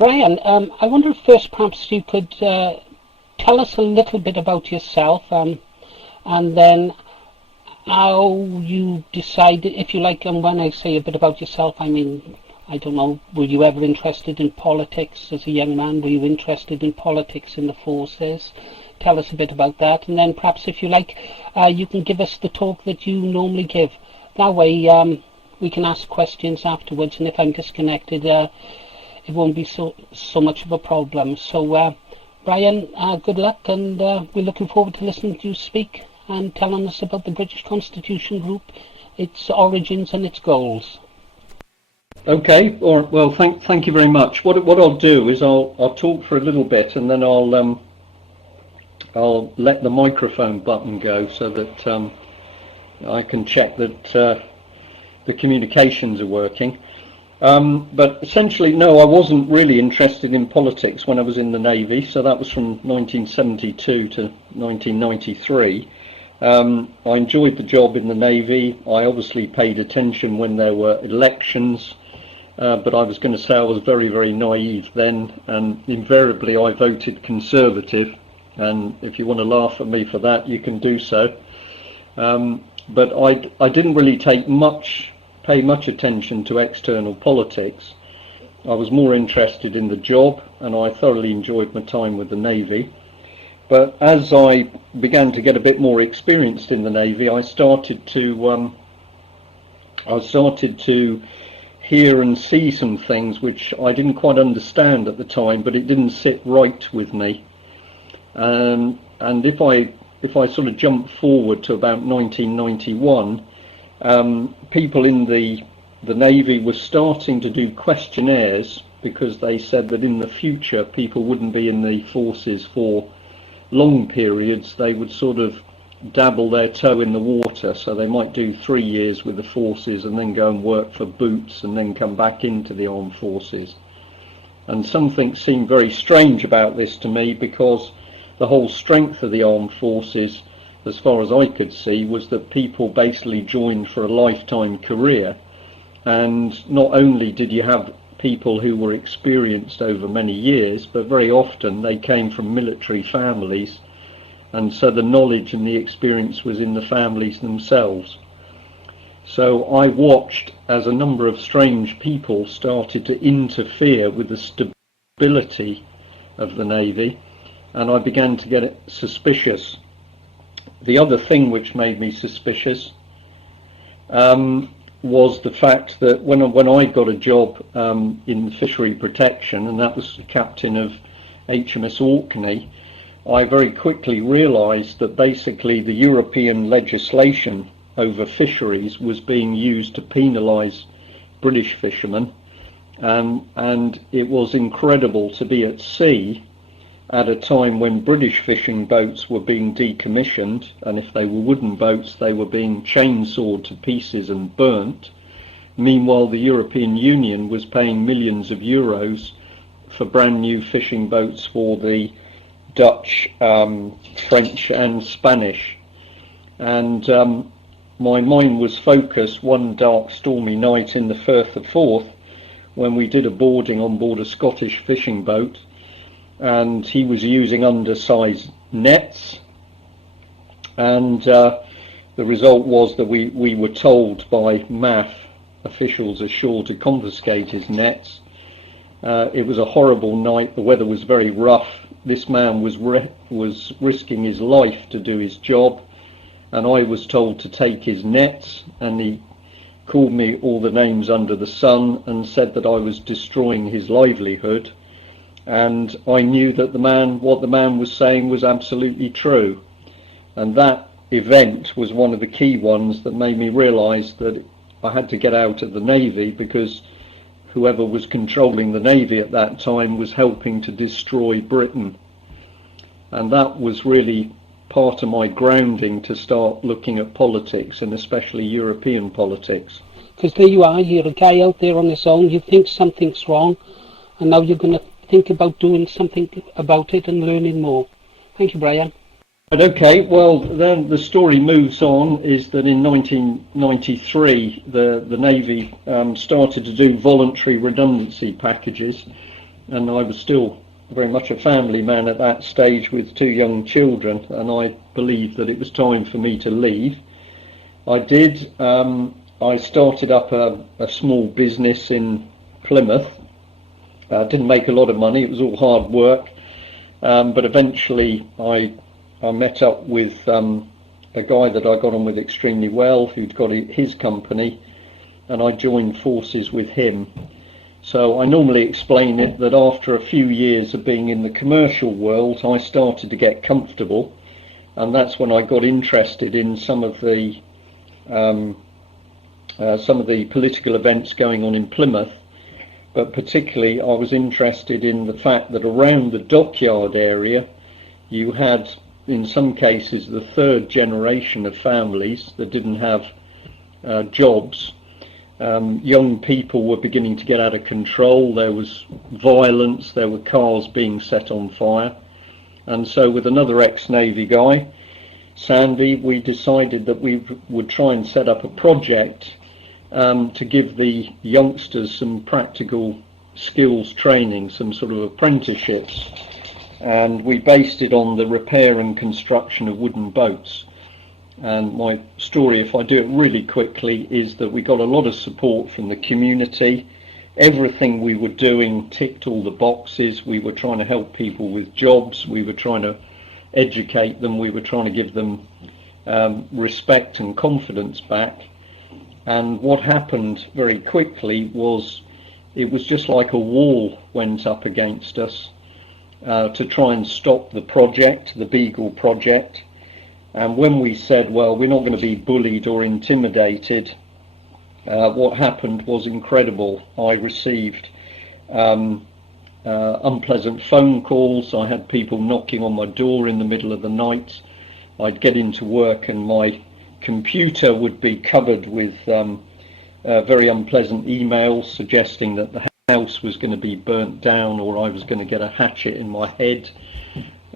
Brian, I wonder if first perhaps you could tell us a little bit about yourself, and then how you decided, if you like, and when I say a bit about yourself, I mean, I don't know, were you ever interested in politics as a young man? Were you interested in politics in the forces? Tell us a bit about that, and then perhaps, if you like, you can give us the talk that you normally give. That way we can ask questions afterwards, and if I'm disconnected, it won't be so much of a problem. So, Brian, good luck, and we're looking forward to listening to you speak and telling us about the British Constitution Group, its origins and its goals. Okay, well, thank you very much. What I'll do is I'll talk for a little bit, and then I'll let the microphone button go so that I can check that the communications are working. But essentially, no, I wasn't really interested in politics when I was in the Navy, so that was from 1972 to 1993. I enjoyed the job in the Navy. I obviously paid attention when there were elections, but I was going to say I was very, very naive then, and invariably I voted Conservative, and if you want to laugh at me for that, you can do so. But I didn't really pay much attention to external politics. I was more interested in the job, and I thoroughly enjoyed my time with the Navy. But as I began to get a bit more experienced in the Navy, I started to hear and see some things which I didn't quite understand at the time, but it didn't sit right with me. And if I sort of jump forward to about 1991, people in the Navy were starting to do questionnaires, because they said that in the future people wouldn't be in the forces for long periods. They would sort of dabble their toe in the water, so they might do 3 years with the forces and then go and work for Boots and then come back into the armed forces. And something seemed very strange about this to me, because the whole strength of the armed forces, as far as I could see, was that people basically joined for a lifetime career. And not only did you have people who were experienced over many years, but very often they came from military families, and so the knowledge and the experience was in the families themselves. So I watched as a number of strange people started to interfere with the stability of the Navy, and I began to get suspicious. The other thing which made me suspicious was the fact that when I got a job in fishery protection, and that was the captain of HMS Orkney, I very quickly realised that basically the European legislation over fisheries was being used to penalise British fishermen, and it was incredible to be at sea at a time when British fishing boats were being decommissioned, and if they were wooden boats they were being chainsawed to pieces and burnt. Meanwhile, the European Union was paying millions of euros for brand new fishing boats for the Dutch, French and Spanish. And my mind was focused one dark stormy night in the Firth of Forth when we did a boarding on board a Scottish fishing boat, and he was using undersized nets, and the result was that we were told by MAF officials ashore to confiscate his nets. It was a horrible night. The weather was very rough. This man was risking his life to do his job, and I was told to take his nets, and he called me all the names under the sun and said that I was destroying his livelihood. And I knew that what the man was saying was absolutely true. And that event was one of the key ones that made me realise that I had to get out of the Navy, because whoever was controlling the Navy at that time was helping to destroy Britain. And that was really part of my grounding to start looking at politics, and especially European politics. Because there you are, you're a guy out there on his own, you think something's wrong, and now you're going to think about doing something about it and learning more. Thank you, Brian. But okay, well, then the story moves on, is that in 1993 the Navy started to do voluntary redundancy packages, and I was still very much a family man at that stage with 2 young children, and I believed that it was time for me to leave. I did. I started up a small business in Plymouth. Didn't make a lot of money, it was all hard work, but eventually I met up with a guy that I got on with extremely well, who'd got his company, and I joined forces with him. So I normally explain it that after a few years of being in the commercial world, I started to get comfortable, and that's when I got interested in some of the political events going on in Plymouth. But particularly I was interested in the fact that around the dockyard area you had, in some cases, the 3rd generation of families that didn't have jobs. Young people were beginning to get out of control, there was violence, there were cars being set on fire, and so with another ex-Navy guy, Sandy, we decided that we would try and set up a project to give the youngsters some practical skills training, some sort of apprenticeships, and we based it on the repair and construction of wooden boats. And my story, if I do it really quickly, is that we got a lot of support from the community. Everything we were doing ticked all the boxes. We were trying to help people with jobs, we were trying to educate them, we were trying to give them respect and confidence back. And what happened very quickly was it was just like a wall went up against us to try and stop the project, the Beagle project. And when we said, well, we're not going to be bullied or intimidated, what happened was incredible. I received unpleasant phone calls. I had people knocking on my door in the middle of the night. I'd get into work and my computer would be covered with very unpleasant emails suggesting that the house was going to be burnt down or I was going to get a hatchet in my head,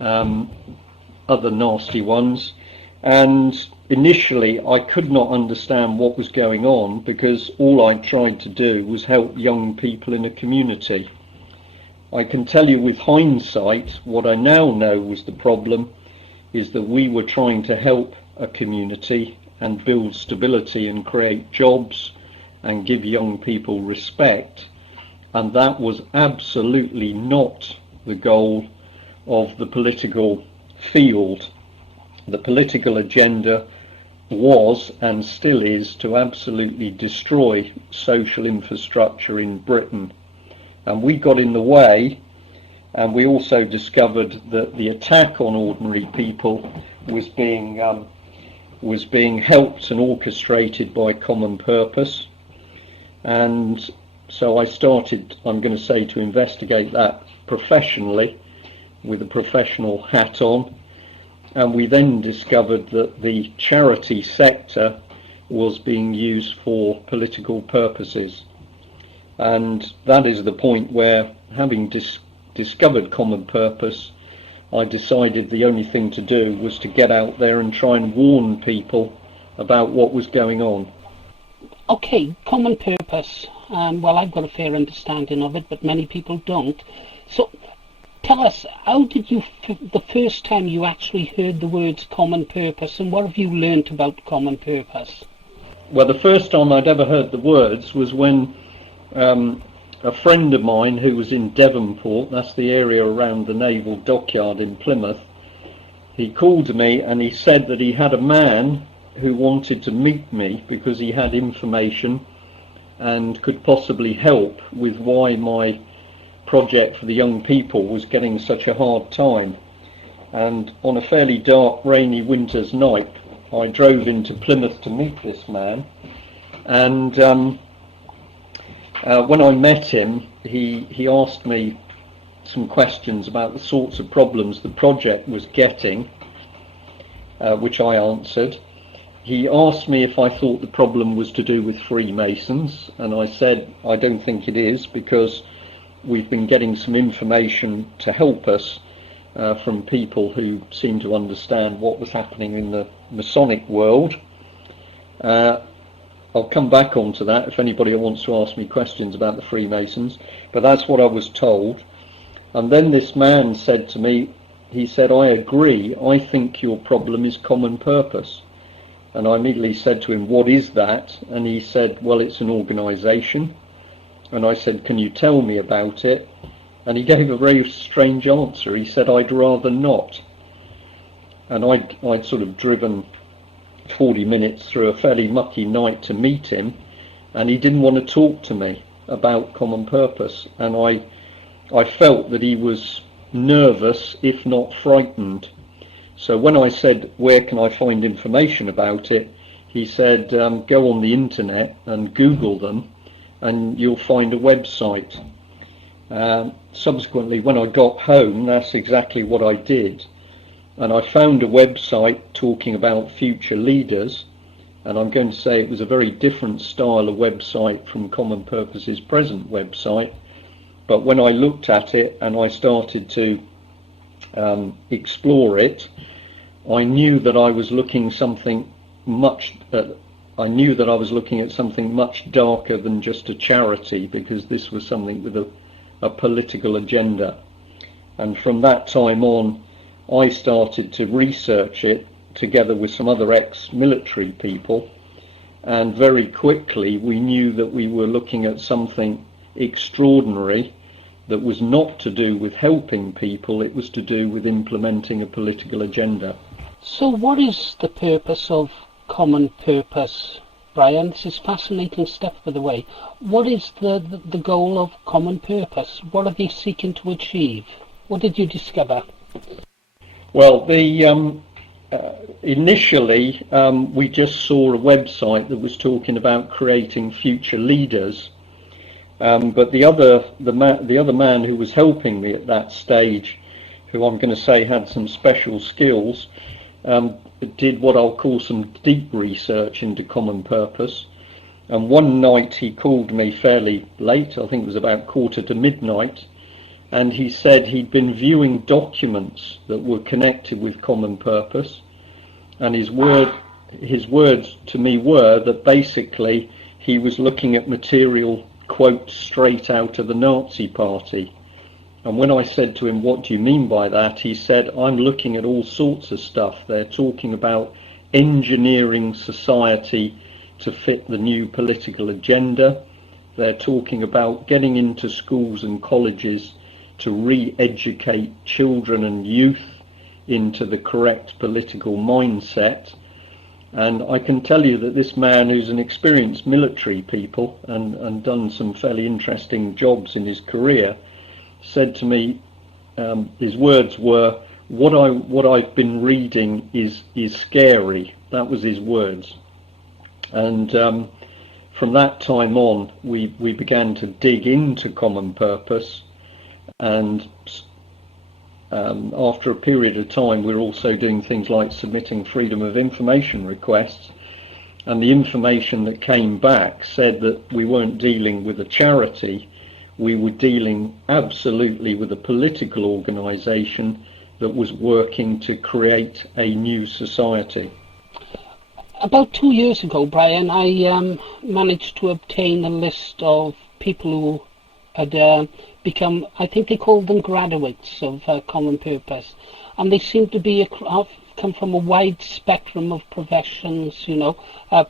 other nasty ones. And initially I could not understand what was going on, because all I tried to do was help young people in a community. I can tell you with hindsight, what I now know was the problem is that we were trying to help a community and build stability and create jobs and give young people respect, and that was absolutely not the goal of the political field. The political agenda was and still is to absolutely destroy social infrastructure in Britain, and we got in the way. And we also discovered that the attack on ordinary people was being helped and orchestrated by Common Purpose. And so I started, I'm going to say, to investigate that professionally with a professional hat on. And we then discovered that the charity sector was being used for political purposes. And that is the point where, having discovered Common Purpose, I decided the only thing to do was to get out there and try and warn people about what was going on. Okay, Common Purpose. Well, I've got a fair understanding of it, but many people don't. So tell us, how did you, the first time you actually heard the words Common Purpose, and what have you learnt about Common Purpose? Well, the first time I'd ever heard the words was when a friend of mine who was in Devonport, that's the area around the naval dockyard in Plymouth, he called me and he said that he had a man who wanted to meet me because he had information and could possibly help with why my project for the young people was getting such a hard time. And on a fairly dark, rainy winter's night, I drove into Plymouth to meet this man, and when I met him, he asked me some questions about the sorts of problems the project was getting, which I answered. He asked me if I thought the problem was to do with Freemasons, and I said I don't think it is, because we've been getting some information to help us from people who seem to understand what was happening in the Masonic world. I'll come back onto that if anybody wants to ask me questions about the Freemasons, but that's what I was told. And then this man said to me, he said, I agree, I think your problem is common purpose. And I immediately said to him, what is that? And he said, well, it's an organisation. And I said, can you tell me about it? And he gave a very strange answer. He said, I'd rather not. And I'd sort of driven 40 minutes through a fairly mucky night to meet him, and he didn't want to talk to me about common purpose. And I felt that he was nervous, if not frightened. So when I said, where can I find information about it? He said, go on the internet and Google them, and you'll find a website. Subsequently, when I got home, that's exactly what I did. And I found a website talking about future leaders, and I'm going to say it was a very different style of website from Common Purpose's present website. But when I looked at it and I started to explore it, I knew that I was looking something much. I knew that I was looking at something much darker than just a charity, because this was something with a political agenda. And from that time on, I started to research it together with some other ex-military people, and very quickly we knew that we were looking at something extraordinary that was not to do with helping people, it was to do with implementing a political agenda. So what is the purpose of Common Purpose, Brian? This is fascinating stuff, by the way. What is the goal of Common Purpose? What are they seeking to achieve? What did you discover? Well, initially we just saw a website that was talking about creating future leaders, but the other man who was helping me at that stage, who I'm going to say had some special skills, did what I'll call some deep research into Common Purpose. And one night he called me fairly late, I think it was about 1:45, and he said he'd been viewing documents that were connected with Common Purpose, and his words to me were that basically he was looking at material quotes straight out of the Nazi Party. And when I said to him, what do you mean by that? He said, I'm looking at all sorts of stuff. They're talking about engineering society to fit the new political agenda. They're talking about getting into schools and colleges to re-educate children and youth into the correct political mindset. And I can tell you that this man, who's an experienced military people and done some fairly interesting jobs in his career, said to me, his words were, what I've been reading is scary. That was his words. And from that time on, we began to dig into Common Purpose, and after a period of time we're also doing things like submitting freedom of information requests, and the information that came back said that we weren't dealing with a charity, we were dealing absolutely with a political organisation that was working to create a new society. About 2 years ago, Brian, I managed to obtain a list of people who had become, I think they called them graduates of Common Purpose, and they seem to be come from a wide spectrum of professions,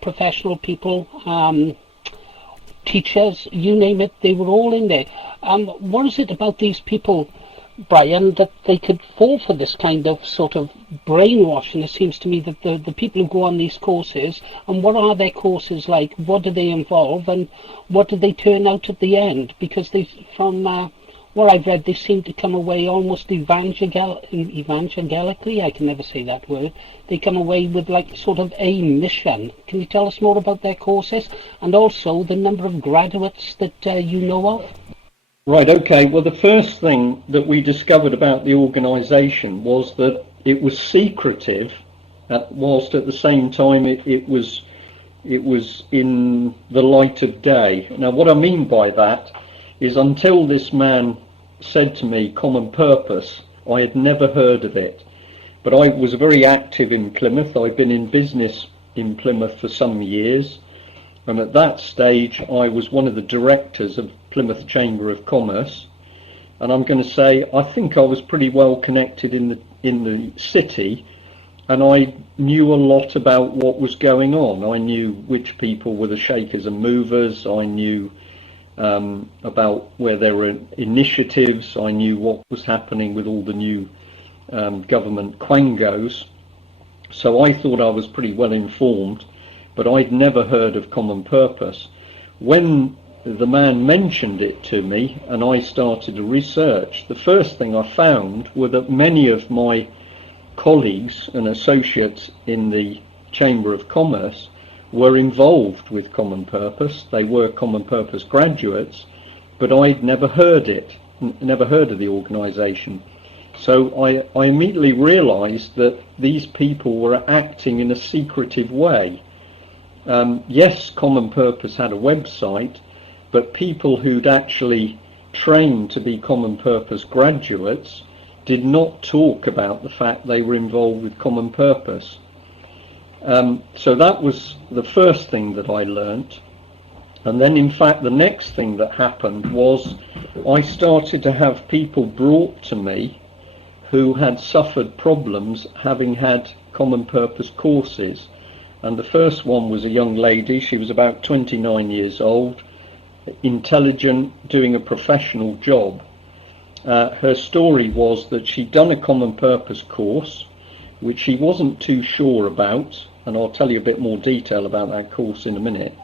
professional people, teachers, you name it, they were all in there. What is it about these people, Brian, that they could fall for this kind of sort of brainwashing? It seems to me that the people who go on these courses, and what are their courses like? What do they involve, and what do they turn out at the end? Because from what I've read, they seem to come away almost evangelically, I can never say that word. They come away with like sort of a mission. Can you tell us more about their courses, and also the number of graduates that you know of? Right, okay. Well, the first thing that we discovered about the organisation was that it was secretive, whilst at the same time it was in the light of day. Now, what I mean by that is, until this man said to me Common Purpose, I had never heard of it. But I was very active in Plymouth. I'd been in business in Plymouth for some years, and at that stage I was one of the directors of Plymouth Chamber of Commerce, And I'm going to say I think I was pretty well connected in the city, and I knew a lot about what was going on. I knew which people were the shakers and movers. I knew about where there were initiatives. I knew what was happening with all the new government quangos. So I thought I was pretty well informed, but I'd never heard of Common Purpose. When the man mentioned it to me and I started to research, the first thing I found were that many of my colleagues and associates in the Chamber of Commerce were involved with Common Purpose. They were Common Purpose graduates, but I'd never heard never heard of the organisation. So I immediately realised that these people were acting in a secretive way. Yes, Common Purpose had a website, but people who'd actually trained to be Common Purpose graduates did not talk about the fact they were involved with Common Purpose. So that was the first thing that I learnt. And then in fact the next thing that happened was I started to have people brought to me who had suffered problems having had Common Purpose courses. And the first one was a young lady. She was about 29 years old, intelligent, doing a professional job. Her story was that she'd done a Common Purpose course, which she wasn't too sure about, and I'll tell you a bit more detail about that course in a minute.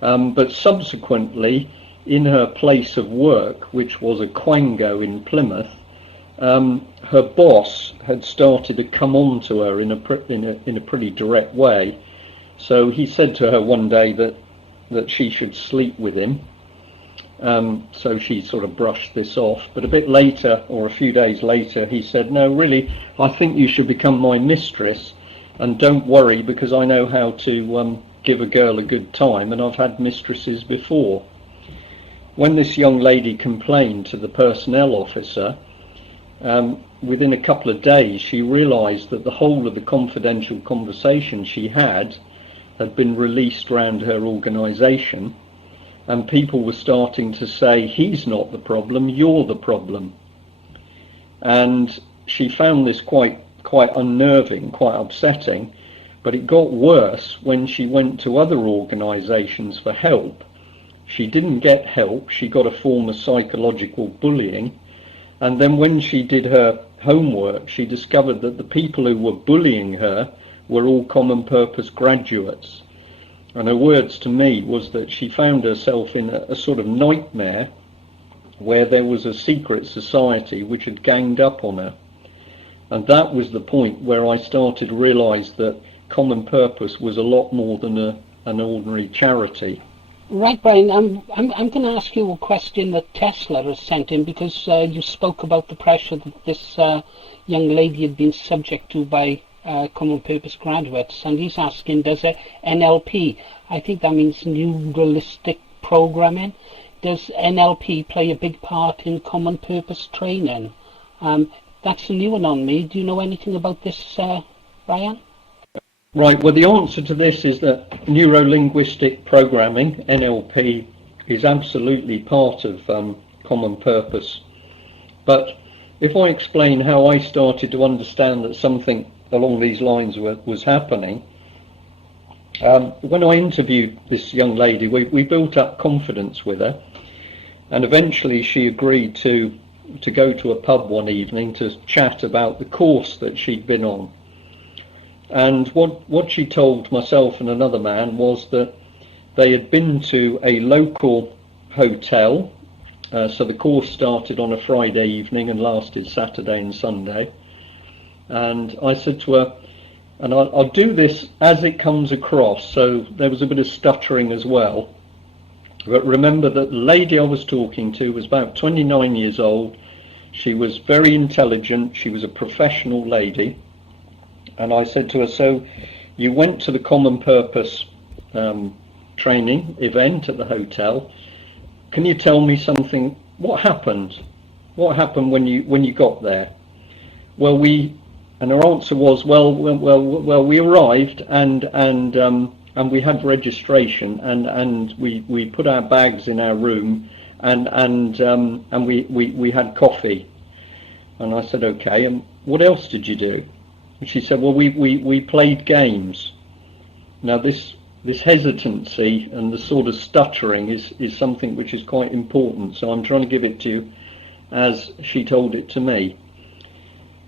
But subsequently, in her place of work, which was a quango in Plymouth, her boss had started to come on to her in a pretty direct way. So he said to her one day that she should sleep with him. So she sort of brushed this off. But a bit later, or a few days later, he said, "No, really, I think you should become my mistress, and don't worry, because I know how to give a girl a good time, and I've had mistresses before." When this young lady complained to the personnel officer, within a couple of days she realised that the whole of the confidential conversation she had been released around her organisation, and people were starting to say, "He's not the problem, you're the problem." And she found this quite unnerving, quite upsetting. But it got worse when she went to other organisations for help. She didn't get help. She got a form of psychological bullying. And then when she did her homework, she discovered that the people who were bullying her were all Common Purpose graduates. And her words to me was that she found herself in a sort of nightmare where there was a secret society which had ganged up on her. And that was the point where I started to realise that Common Purpose was a lot more than an ordinary charity. Right, Brian, I'm going to ask you a question that Tesla has sent in, because you spoke about the pressure that this young lady had been subject to by Common Purpose graduates, and he's asking, does a NLP, I think that means neuralistic programming, does NLP play a big part in Common Purpose training? That's a new one on me. Do you know anything about this, Brian? Right, well the answer to this is that neuro-linguistic programming, NLP, is absolutely part of Common Purpose. But if I explain how I started to understand that something along these lines was happening, when I interviewed this young lady, we built up confidence with her, and eventually she agreed to go to a pub one evening to chat about the course that she'd been on. And what she told myself and another man was that they had been to a local hotel. So the course started on a Friday evening and lasted Saturday and Sunday. And I said to her, and I'll do this as it comes across, so there was a bit of stuttering as well. But remember that the lady I was talking to was about 29 years old. She was very intelligent. She was a professional lady. And I said to her, "So you went to the Common Purpose training event at the hotel. Can you tell me something? What happened? What happened when you got there?" Well, and her answer was, well, we arrived and we had registration and we put our bags in our room and we had coffee. And I said, okay, and what else did you do? And she said, well, we played games. Now this hesitancy and the sort of stuttering is something which is quite important, so I'm trying to give it to you as she told it to me.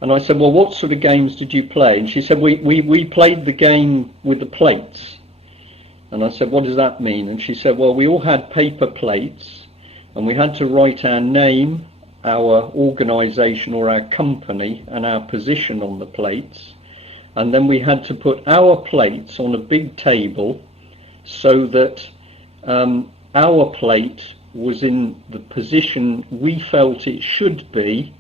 And I said, well, what sort of games did you play? And she said, we played the game with the plates. And I said, what does that mean? And she said, well, we all had paper plates, and we had to write our name, our organisation or our company, and our position on the plates. And then we had to put our plates on a big table so that our plate was in the position we felt it should be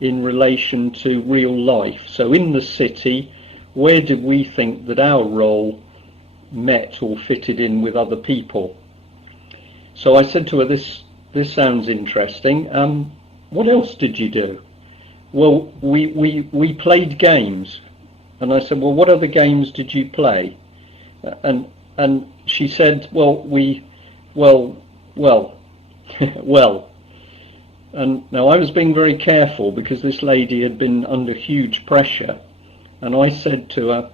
in relation to real life. So in the city, where did we think that our role met or fitted in with other people? So I said to her, this sounds interesting. What else did you do? Well, we played games. And I said, well, what other games did you play? And she said, well. And now I was being very careful because this lady had been under huge pressure. And I said to her,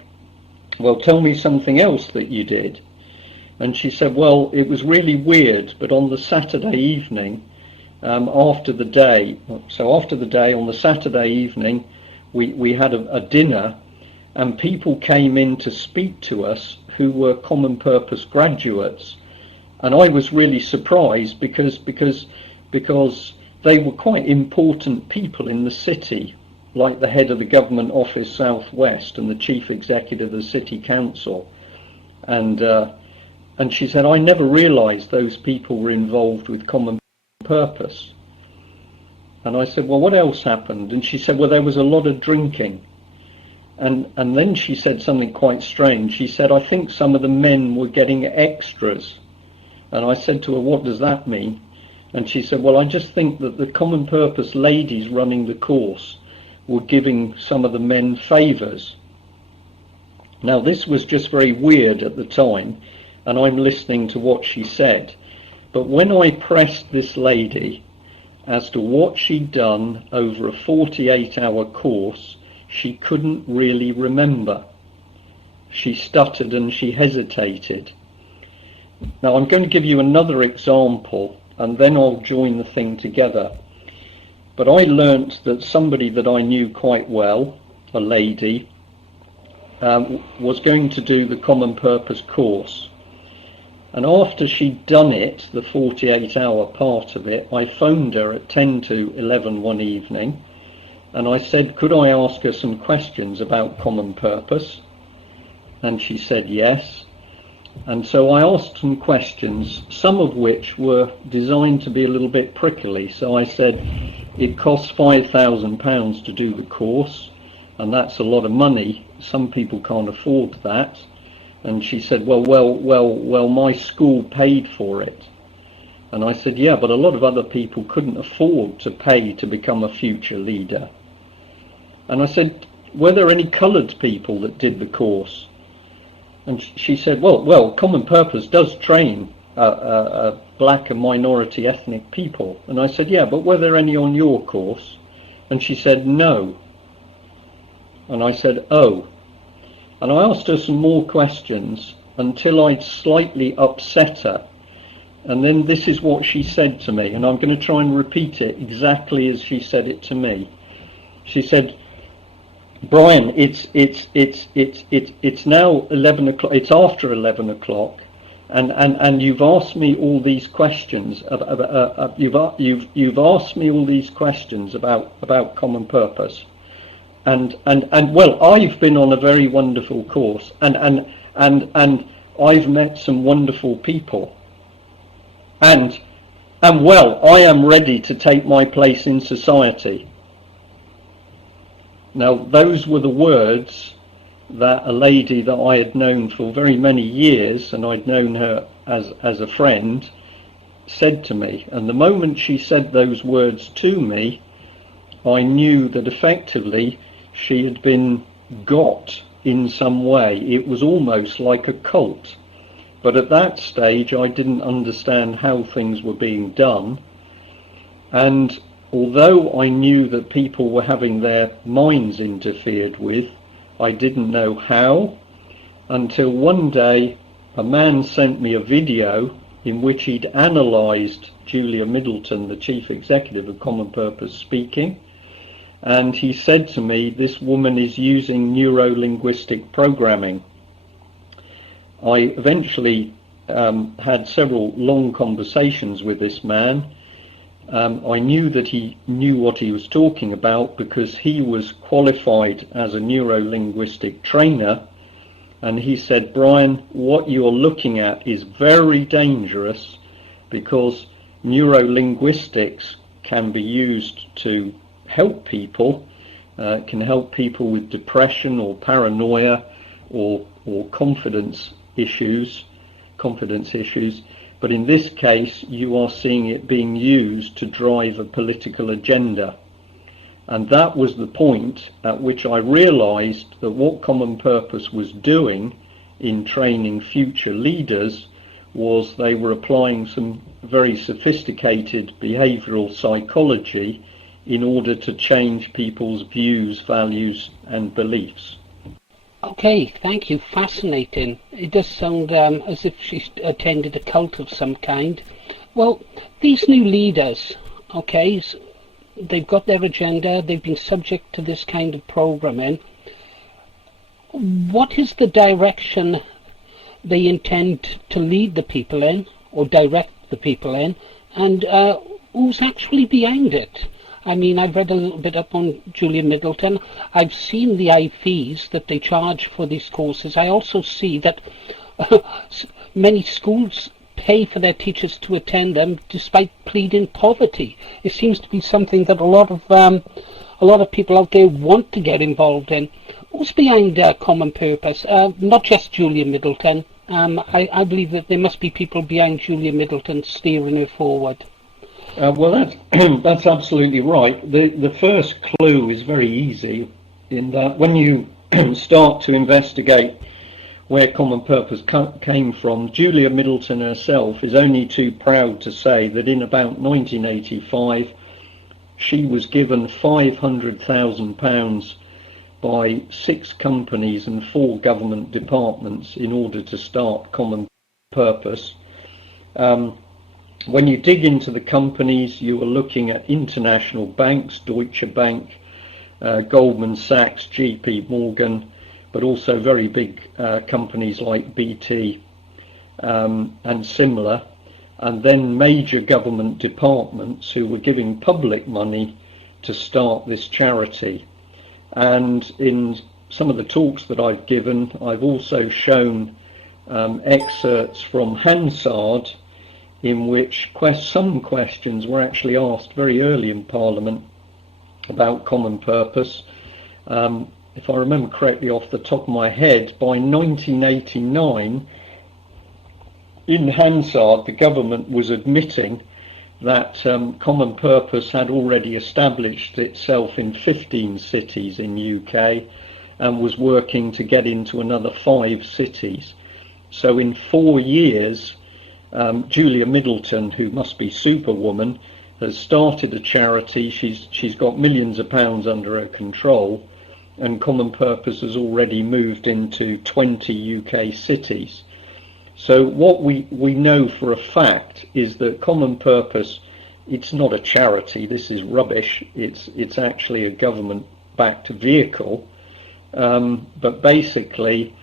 well, tell me something else that you did. And she said, well, it was really weird, but on the Saturday evening, after the day on the Saturday evening, we had a dinner, and people came in to speak to us who were common purpose graduates. And I was really surprised because they were quite important people in the city, like the head of the government office Southwest and the chief executive of the city council. And she said, I never realised those people were involved with common purpose. And I said, well, what else happened? And she said, well, there was a lot of drinking. And then she said something quite strange. She said, I think some of the men were getting extras. And I said to her, what does that mean? And she said, well, I just think that the common purpose ladies running the course were giving some of the men favours. Now, this was just very weird at the time, and I'm listening to what she said. But when I pressed this lady as to what she'd done over a 48-hour course, she couldn't really remember. She stuttered and she hesitated. Now, I'm going to give you another example, and then I'll join the thing together. But I learnt that somebody that I knew quite well, a lady, was going to do the common purpose course. And after she'd done it, the 48-hour part of it, I phoned her at 10 to 11 one evening, and I said, could I ask her some questions about common purpose? And she said yes. And so I asked some questions, some of which were designed to be a little bit prickly. So I said, it costs £5,000 to do the course, and that's a lot of money. Some people can't afford that. And she said, well, my school paid for it. And I said, yeah, but a lot of other people couldn't afford to pay to become a future leader. And I said, were there any coloured people that did the course? And she said, well, Common Purpose does train black and minority ethnic people. And I said, yeah, but were there any on your course? And she said, no. And I said, oh. And I asked her some more questions until I'd slightly upset her. And then this is what she said to me, and I'm going to try and repeat it exactly as she said it to me. She said, Brian, it's now 11 o'clock. It's after 11 o'clock, and you've asked me all these questions. You've asked me all these questions about common purpose, and well, I've been on a very wonderful course, and I've met some wonderful people, and well, I am ready to take my place in society. Now, those were the words that a lady that I had known for very many years, and I'd known her as a friend, said to me. And the moment she said those words to me, I knew that effectively she had been got in some way. It was almost like a cult. But at that stage, I didn't understand how things were being done. And although I knew that people were having their minds interfered with, I didn't know how, until one day a man sent me a video in which he'd analysed Julia Middleton, the chief executive of Common Purpose, speaking, and he said to me, this woman is using neuro-linguistic programming. I eventually had several long conversations with this man. I knew that he knew what he was talking about because he was qualified as a neuro-linguistic trainer, and he said, Brian, what you're looking at is very dangerous because neuro-linguistics can be used to help people, can help people with depression or paranoia or confidence issues, but in this case you are seeing it being used to drive a political agenda. And that was the point at which I realised that what Common Purpose was doing in training future leaders was they were applying some very sophisticated behavioural psychology in order to change people's views, values and beliefs. Okay, thank you. Fascinating. It does sound as if she's attended a cult of some kind. Well, these new leaders, okay, they've got their agenda, they've been subject to this kind of programming. What is the direction they intend to lead the people in, or direct the people in, and who's actually behind it? I mean, I've read a little bit up on Julia Middleton. I've seen the fees that they charge for these courses. I also see that many schools pay for their teachers to attend them despite pleading poverty. It seems to be something that a lot of people out there want to get involved in. Who's behind Common Purpose? Not just Julia Middleton. I believe that there must be people behind Julia Middleton steering her forward. Well, that's absolutely right. The first clue is very easy in that when you start to investigate where Common Purpose came from, Julia Middleton herself is only too proud to say that in about 1985 she was given £500,000 by 6 companies and 4 government departments in order to start Common Purpose. When you dig into the companies, you are looking at international banks, Deutsche Bank, Goldman Sachs, JP Morgan, but also very big companies like BT and similar, and then major government departments who were giving public money to start this charity. And in some of the talks that I've given, I've also shown excerpts from Hansard, in which some questions were actually asked very early in Parliament about Common Purpose. If I remember correctly off the top of my head, by 1989, in Hansard, the government was admitting that Common Purpose had already established itself in 15 cities in UK and was working to get into another 5 cities. So in 4 years, Julia Middleton, who must be Superwoman, has started a charity. She's got millions of pounds under her control, and Common Purpose has already moved into 20 UK cities. So what we know for a fact is that Common Purpose, it's not a charity. This is rubbish. It's actually a government-backed vehicle, but basically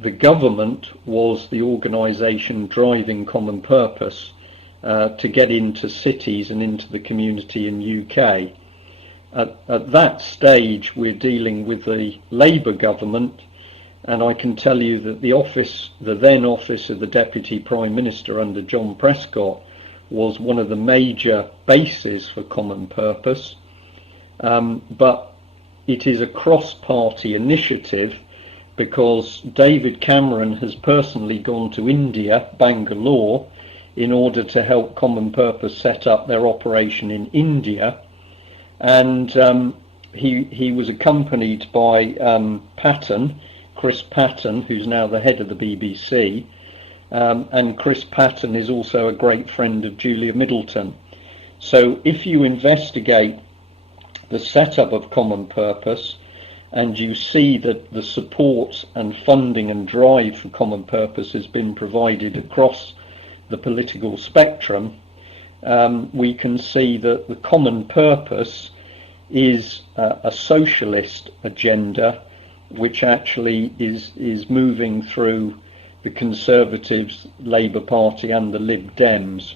the government was the organisation driving Common Purpose to get into cities and into the community in UK. At that stage, we're dealing with the Labour government, and I can tell you that the then office of the Deputy Prime Minister under John Prescott was one of the major bases for Common Purpose, but it is a cross-party initiative, because David Cameron has personally gone to India, Bangalore, in order to help Common Purpose set up their operation in India. And he was accompanied by Chris Patton, who's now the head of the BBC, and Chris Patton is also a great friend of Julia Middleton. So if you investigate the setup of Common Purpose and you see that the support and funding and drive for Common Purpose has been provided across the political spectrum, we can see that the Common Purpose is a socialist agenda which actually is moving through the Conservatives, Labour Party and the Lib Dems.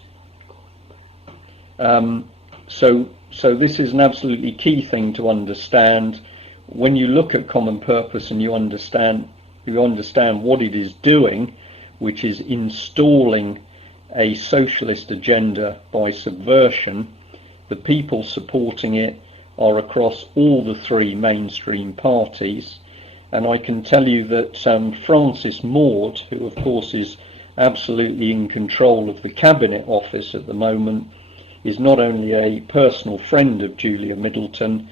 So this is an absolutely key thing to understand. When you look at Common Purpose and you understand what it is doing, which is installing a socialist agenda by subversion, the people supporting it are across all the three mainstream parties. And I can tell you that Francis Maude, who of course is absolutely in control of the Cabinet Office at the moment, is not only a personal friend of Julia Middleton,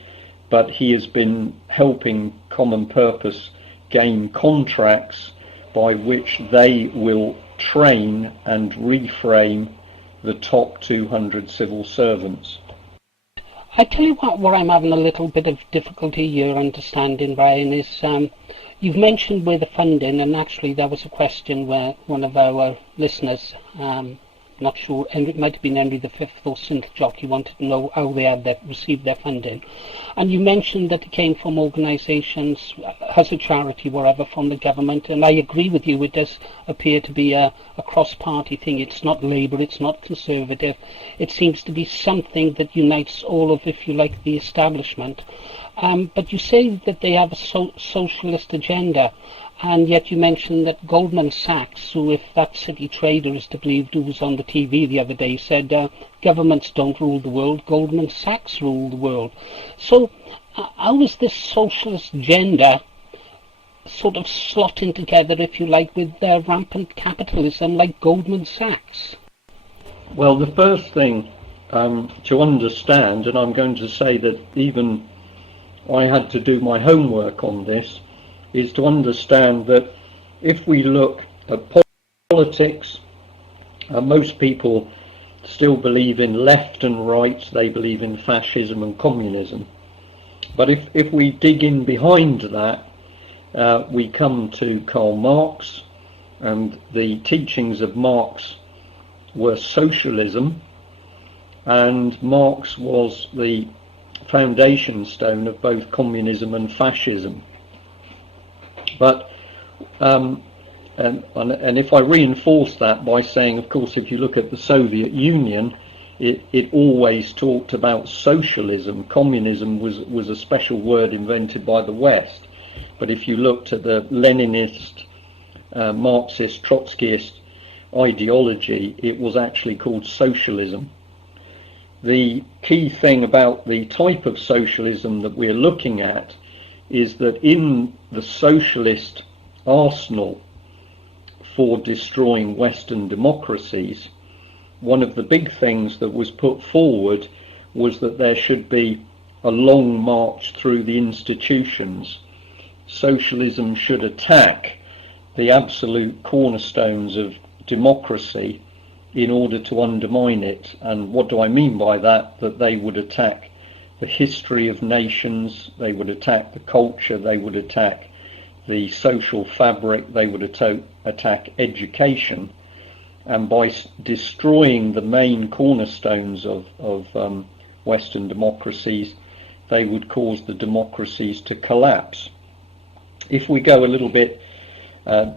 but he has been helping Common Purpose gain contracts by which they will train and reframe the top 200 civil servants. I tell you what I'm having a little bit of difficulty here understanding, Brian, is you've mentioned where the funding, and actually there was a question where one of our listeners, not sure, and it might have been Henry V or Synth Jockey, wanted to know how they had received their funding. And you mentioned that it came from organisations, as a charity, whatever, from the government. And I agree with you, it does appear to be a cross-party thing. It's not Labour, it's not Conservative. It seems to be something that unites all of, if you like, the establishment. But you say that they have a socialist agenda. And yet you mentioned that Goldman Sachs, who, if that City Trader is to believe, who was on the TV the other day, said governments don't rule the world, Goldman Sachs rule the world. So how is this socialist agenda sort of slotting together, if you like, with rampant capitalism like Goldman Sachs? Well, the first thing to understand, and I'm going to say that even I had to do my homework on this, is to understand that if we look at politics, most people still believe in left and right, they believe in fascism and communism. But if we dig in behind that, we come to Karl Marx, and the teachings of Marx were socialism, and Marx was the foundation stone of both communism and fascism. But and if I reinforce that by saying, of course, if you look at the Soviet Union, it always talked about socialism. Communism was a special word invented by the West. But if you looked at the Leninist, Marxist, Trotskyist ideology, it was actually called socialism. The key thing about the type of socialism that we're looking at is that in the socialist arsenal for destroying Western democracies, one of the big things that was put forward was that there should be a long march through the institutions. Socialism should attack the absolute cornerstones of democracy in order to undermine it. And what do I mean by that? That they would attack the history of nations, they would attack the culture, they would attack the social fabric, they would attack education, and by destroying the main cornerstones of Western democracies, they would cause the democracies to collapse. If we go a little bit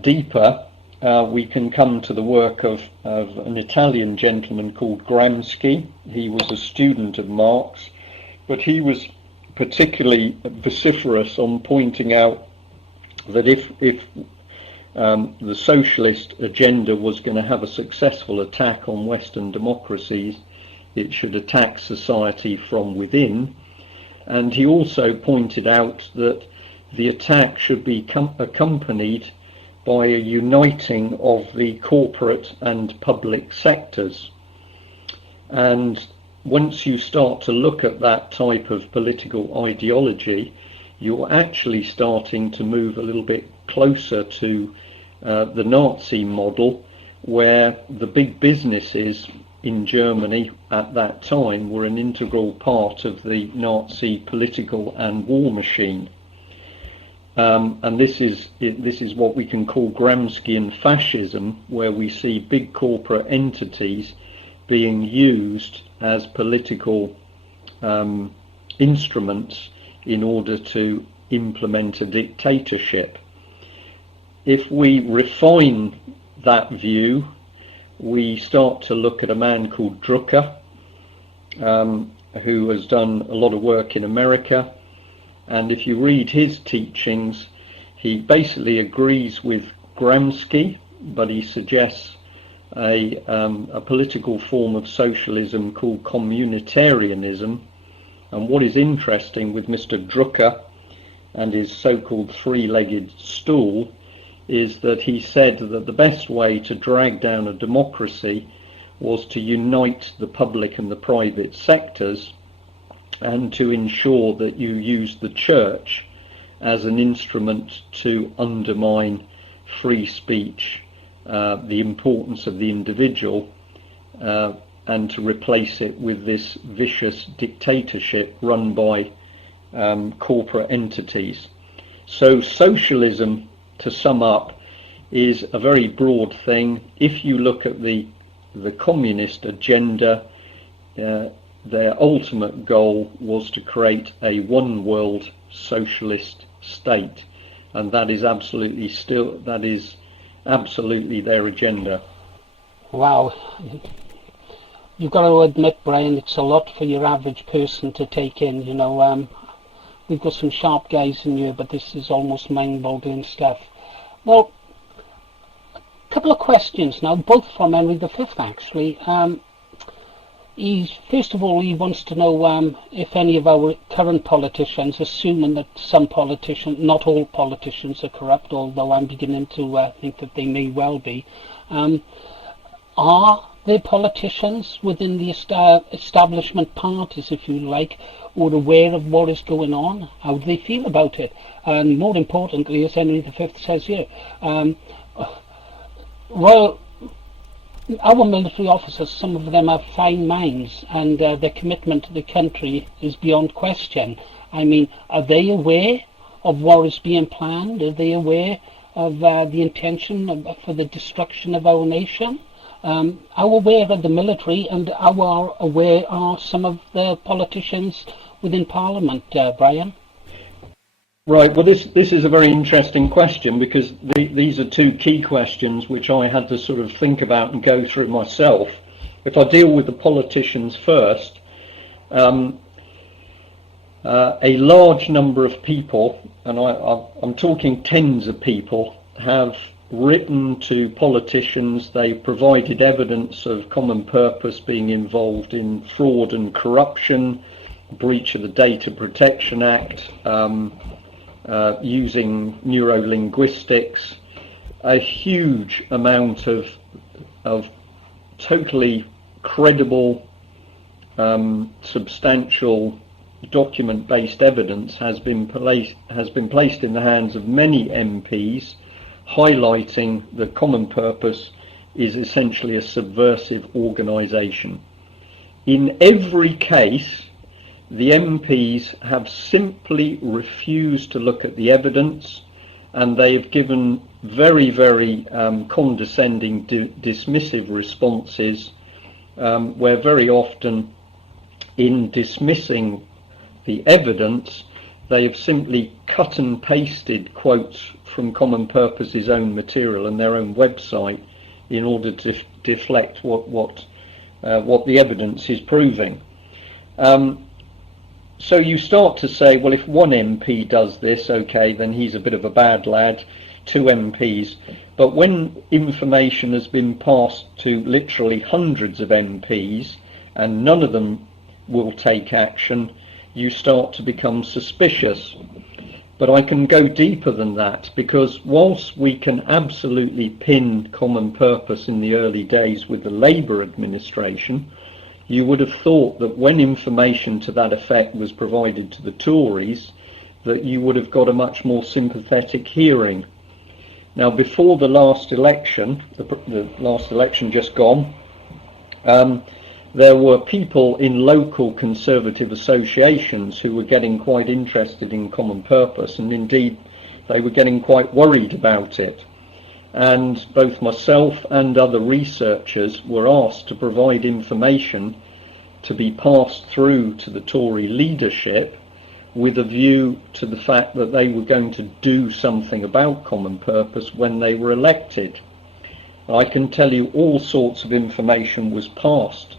deeper, we can come to the work of an Italian gentleman called Gramsci. He was a student of Marx, but he was particularly vociferous on pointing out that if the socialist agenda was going to have a successful attack on Western democracies, it should attack society from within. And he also pointed out that the attack should be accompanied by a uniting of the corporate and public sectors. And once you start to look at that type of political ideology, you're actually starting to move a little bit closer to the Nazi model, where the big businesses in Germany at that time were an integral part of the Nazi political and war machine. And this is what we can call Gramscian fascism, where we see big corporate entities being used as political instruments in order to implement a dictatorship. If we refine that view, we start to look at a man called Drucker, who has done a lot of work in America. And if you read his teachings, he basically agrees with Gramsci, but he suggests a political form of socialism called communitarianism. And what is interesting with Mr. Drucker and his so-called three-legged stool is that he said that the best way to drag down a democracy was to unite the public and the private sectors, and to ensure that you use the church as an instrument to undermine free speech, the importance of the individual, and to replace it with this vicious dictatorship run by corporate entities. So socialism, to sum up, is a very broad thing. If you look at the communist agenda, their ultimate goal was to create a one world socialist state, and that is absolutely their agenda. Wow. You've got to admit, Brian, it's a lot for your average person to take in. You know, we've got some sharp guys in here, but this is almost mind-boggling stuff. Well, a couple of questions now, both from Henry V, actually. First of all, he wants to know if any of our current politicians, assuming that some politicians, not all politicians are corrupt, although I'm beginning to think that they may well be, are there politicians within the establishment parties, if you like, who are aware of what is going on? How do they feel about it? And more importantly, as Henry V says here, our military officers, some of them have fine minds, and their commitment to the country is beyond question. I mean, are they aware of what is being planned? Are they aware of the intention for the destruction of our nation? How aware are the military, and how aware are some of the politicians within Parliament, Brian? Right, well this is a very interesting question, because these are two key questions which I had to sort of think about and go through myself. If I deal with the politicians first, a large number of people, and I'm talking tens of people, have written to politicians. They've provided evidence of common purpose being involved in fraud and corruption, breach of the Data Protection Act, using neurolinguistics, a huge amount of totally credible, substantial document-based evidence has been placed in the hands of many MPs, highlighting that common purpose is essentially a subversive organisation. In every case, the MPs have simply refused to look at the evidence, and they have given very, very condescending, dismissive responses, where very often in dismissing the evidence, they have simply cut and pasted quotes from Common Purpose's own material and their own website in order to deflect what the evidence is proving. So you start to say, well, if one MP does this, okay, then he's a bit of a bad lad, two MPs. But when information has been passed to literally hundreds of MPs and none of them will take action, you start to become suspicious. But I can go deeper than that, because whilst we can absolutely pin common purpose in the early days with the Labour administration, you would have thought that when information to that effect was provided to the Tories, that you would have got a much more sympathetic hearing. Now, before the last election, the last election just gone, There were people in local conservative associations who were getting quite interested in common purpose, and indeed they were getting quite worried about it. And both myself and other researchers were asked to provide information to be passed through to the Tory leadership with a view to the fact that they were going to do something about common purpose when they were elected. I can tell you all sorts of information was passed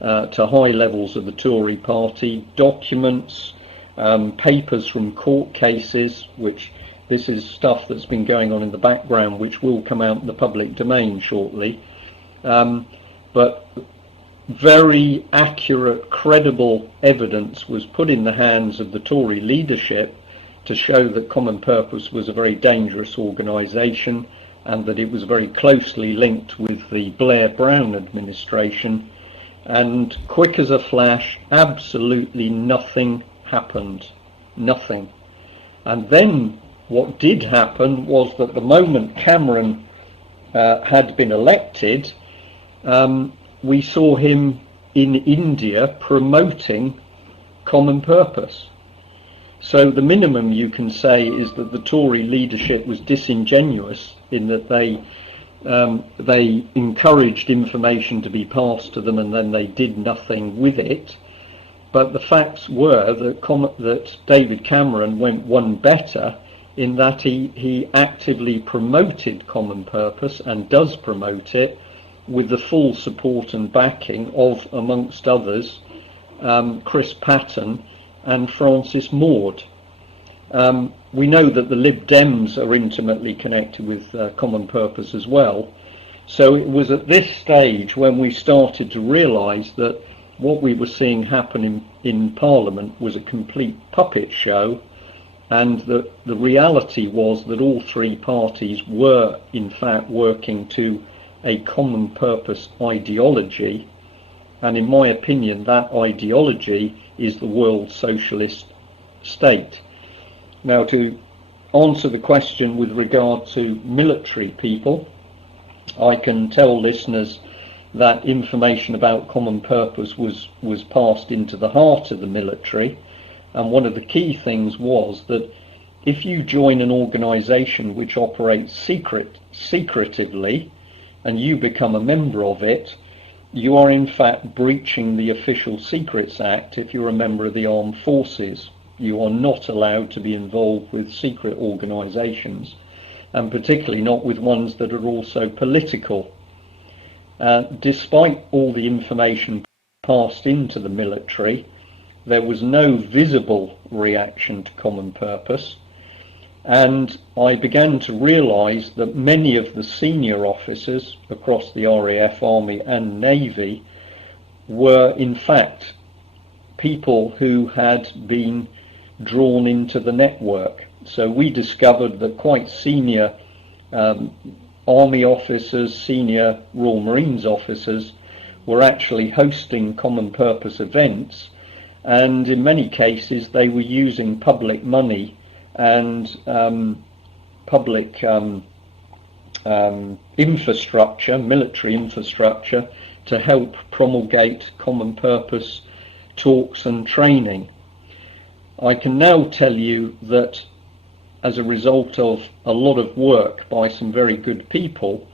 to high levels of the Tory party, documents, papers from court cases, which this is stuff that's been going on in the background, which will come out in the public domain shortly. But very accurate, credible evidence was put in the hands of the Tory leadership to show that Common Purpose was a very dangerous organisation and that it was very closely linked with the Blair-Brown administration. And quick as a flash, absolutely nothing happened. Nothing. And then what did happen was that the moment Cameron had been elected, we saw him in India promoting Common Purpose. So the minimum you can say is that the Tory leadership was disingenuous in that they encouraged information to be passed to them and then they did nothing with it. But the facts were that David Cameron went one better in that he actively promoted Common Purpose and does promote it with the full support and backing of, amongst others, Chris Patten and Francis Maude. We know that the Lib Dems are intimately connected with Common Purpose as well. So it was at this stage when we started to realise that what we were seeing happen in Parliament was a complete puppet show, and that the reality was that all three parties were in fact working to a common purpose ideology, and in my opinion that ideology is the world socialist state. Now, to answer the question with regard to military people, I can tell listeners that information about common purpose was passed into the heart of the military, and one of the key things was that if you join an organisation which operates secretively and you become a member of it, you are in fact breaching the Official Secrets Act if you're a member of the armed forces. You are not allowed to be involved with secret organisations, and particularly not with ones that are also political. Despite all the information passed into the military, there was no visible reaction to common purpose, and I began to realise that many of the senior officers across the RAF, Army and Navy were in fact people who had been drawn into the network. So we discovered that quite senior Army officers, senior Royal Marines officers were actually hosting common purpose events, and in many cases they were using public money and public infrastructure, military infrastructure, to help promulgate common purpose talks and training. I can now tell you that as a result of a lot of work by some very good people,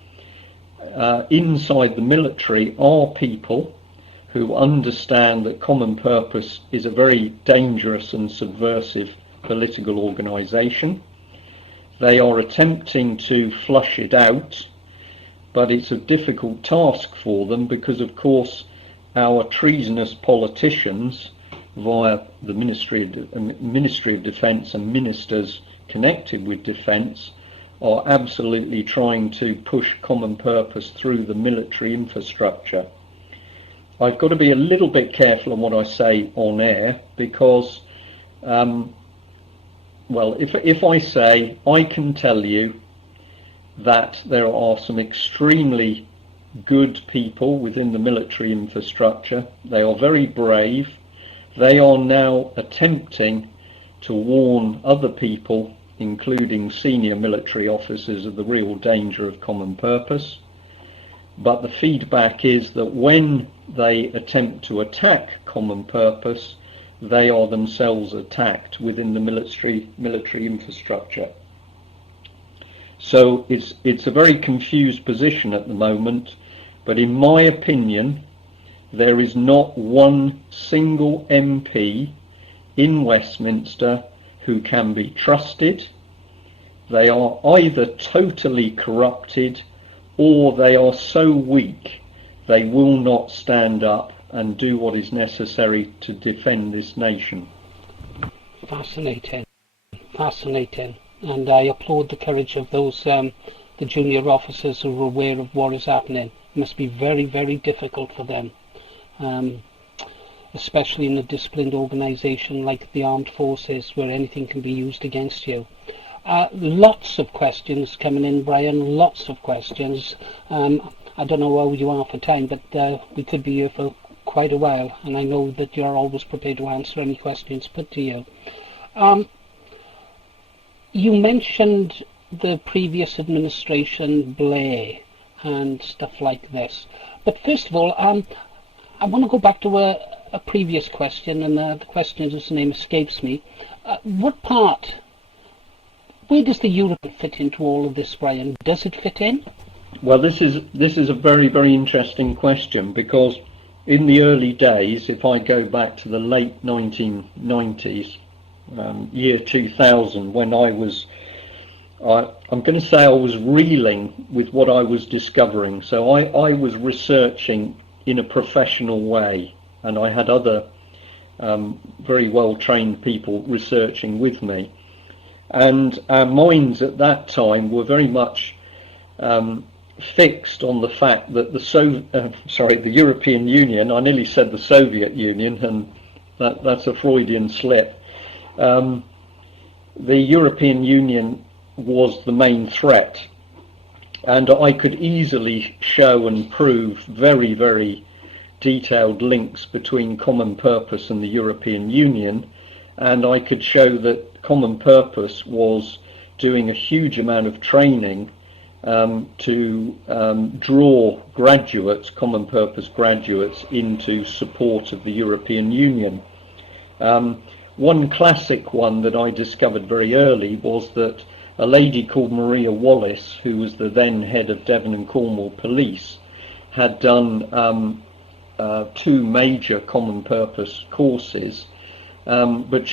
inside the military are people who understand that common purpose is a very dangerous and subversive political organisation. They are attempting to flush it out, but it's a difficult task for them because, of course, our treasonous politicians via the Ministry of Defence and ministers connected with defence are absolutely trying to push common purpose through the military infrastructure. I've got to be a little bit careful on what I say on air because well, if I say, I can tell you that there are some extremely good people within the military infrastructure. They are very brave. They are now attempting to warn other people, including senior military officers, of the real danger of common purpose. but the feedback is that when they attempt to attack common purpose, they are themselves attacked within the military infrastructure. So it's a very confused position at the moment, but in my opinion, there is not one single MP in Westminster who can be trusted. They are either totally corrupted or they are so weak they will not stand up and do what is necessary to defend this nation. Fascinating, fascinating. And I applaud the courage of those, the junior officers who are aware of what is happening. It must be very, very difficult for them, especially in a disciplined organisation like the armed forces, where anything can be used against you. Lots of questions coming in, Brian, lots of questions. I don't know how you are for time, but we could be here for quite a while, and I know that you're always prepared to answer any questions put to you. You mentioned the previous administration, Blair, and stuff like this. But first of all, I want to go back to a previous question, and the question, whose name escapes me. Where does the Europe fit into all of this, Brian? Does it fit in? Well, this is a very, very interesting question, because in the early days, if I go back to the late 1990s, year 2000, when I'm going to say I was reeling with what I was discovering. So I was researching in a professional way, and I had other very well trained people researching with me, and our minds at that time were very much fixed on the fact that the European Union, I nearly said the Soviet Union, and that's a Freudian slip. The European Union was the main threat, and I could easily show and prove very, very detailed links between common purpose and the European Union, and I could show that common purpose was doing a huge amount of training to draw graduates, common purpose graduates, into support of the European Union. One classic one that I discovered very early was that a lady called Maria Wallace, who was the then head of Devon and Cornwall Police, had done 2 major common purpose courses, but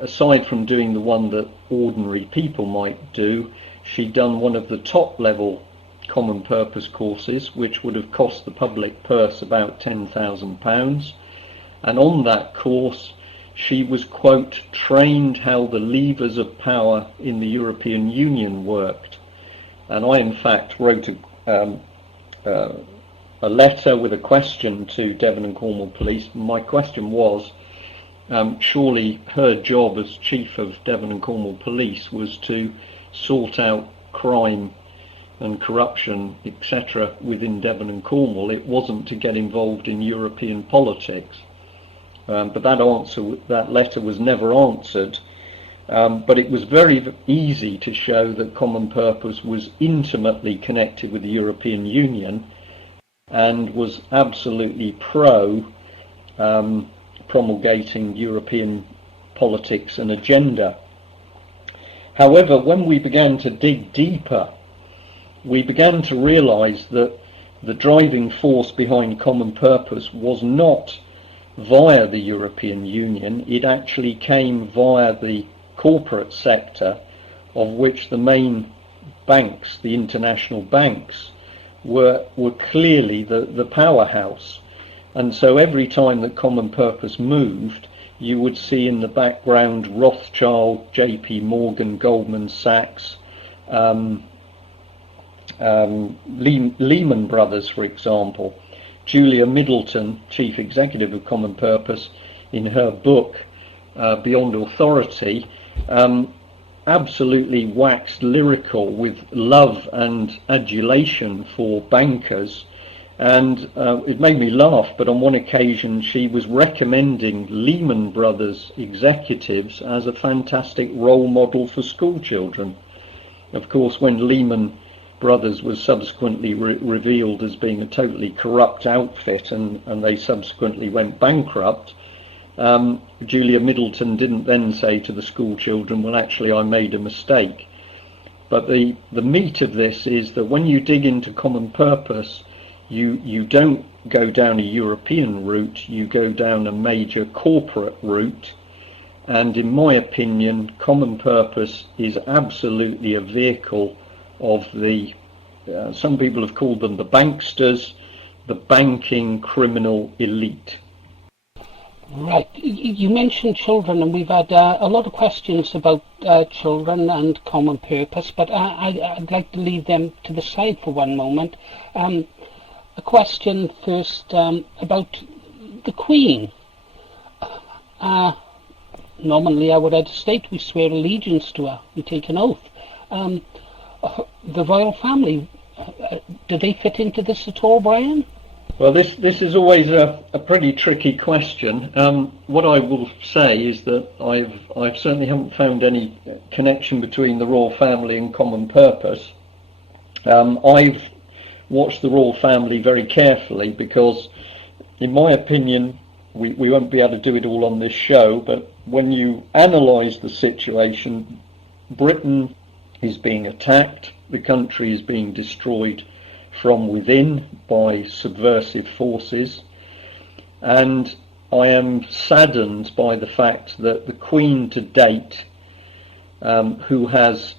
aside from doing the one that ordinary people might do, she'd done one of the top level common purpose courses, which would have cost the public purse about £10,000, and on that course she was, quote, trained how the levers of power in the European Union worked. And I in fact wrote a letter with a question to Devon and Cornwall Police. My question was, surely her job as Chief of Devon and Cornwall Police was to sort out crime and corruption, etc. within Devon and Cornwall. It wasn't to get involved in European politics. But that letter was never answered. But it was very easy to show that common purpose was intimately connected with the European Union and was absolutely promulgating European politics and agenda. However, when we began to dig deeper, we began to realise that the driving force behind common purpose was not via the European Union. It actually came via the corporate sector, of which the main banks, the international banks, were clearly the powerhouse. And so every time that common purpose moved, you would see in the background Rothschild, JP Morgan, Goldman Sachs, Lehman Brothers, for example. Julia Middleton, Chief Executive of Common Purpose, in her book Beyond Authority, absolutely waxed lyrical with love and adulation for bankers, and it made me laugh, but on one occasion she was recommending Lehman Brothers executives as a fantastic role model for school children. Of course, when Lehman Brothers was subsequently revealed as being a totally corrupt outfit, and they subsequently went bankrupt, Julia Middleton didn't then say to the school children, well, actually, I made a mistake. But the meat of this is that when you dig into common purpose, you don't go down a European route, you go down a major corporate route. And in my opinion, common purpose is absolutely a vehicle of the, some people have called them the banksters, the banking criminal elite. Right. You mentioned children, and we've had a lot of questions about children and common purpose, but I'd like to leave them to the side for one moment. A question first about the Queen. Normally, our head of state, we swear allegiance to her, we take an oath. The royal family, do they fit into this at all, Brian? Well, this is always a pretty tricky question. What I will say is that I certainly haven't found any connection between the royal family and common purpose. I've watched the royal family very carefully because, in my opinion, we won't be able to do it all on this show, but when you analyse the situation, Britain is being attacked, the country is being destroyed from within by subversive forces, and I am saddened by the fact that the Queen to date, who has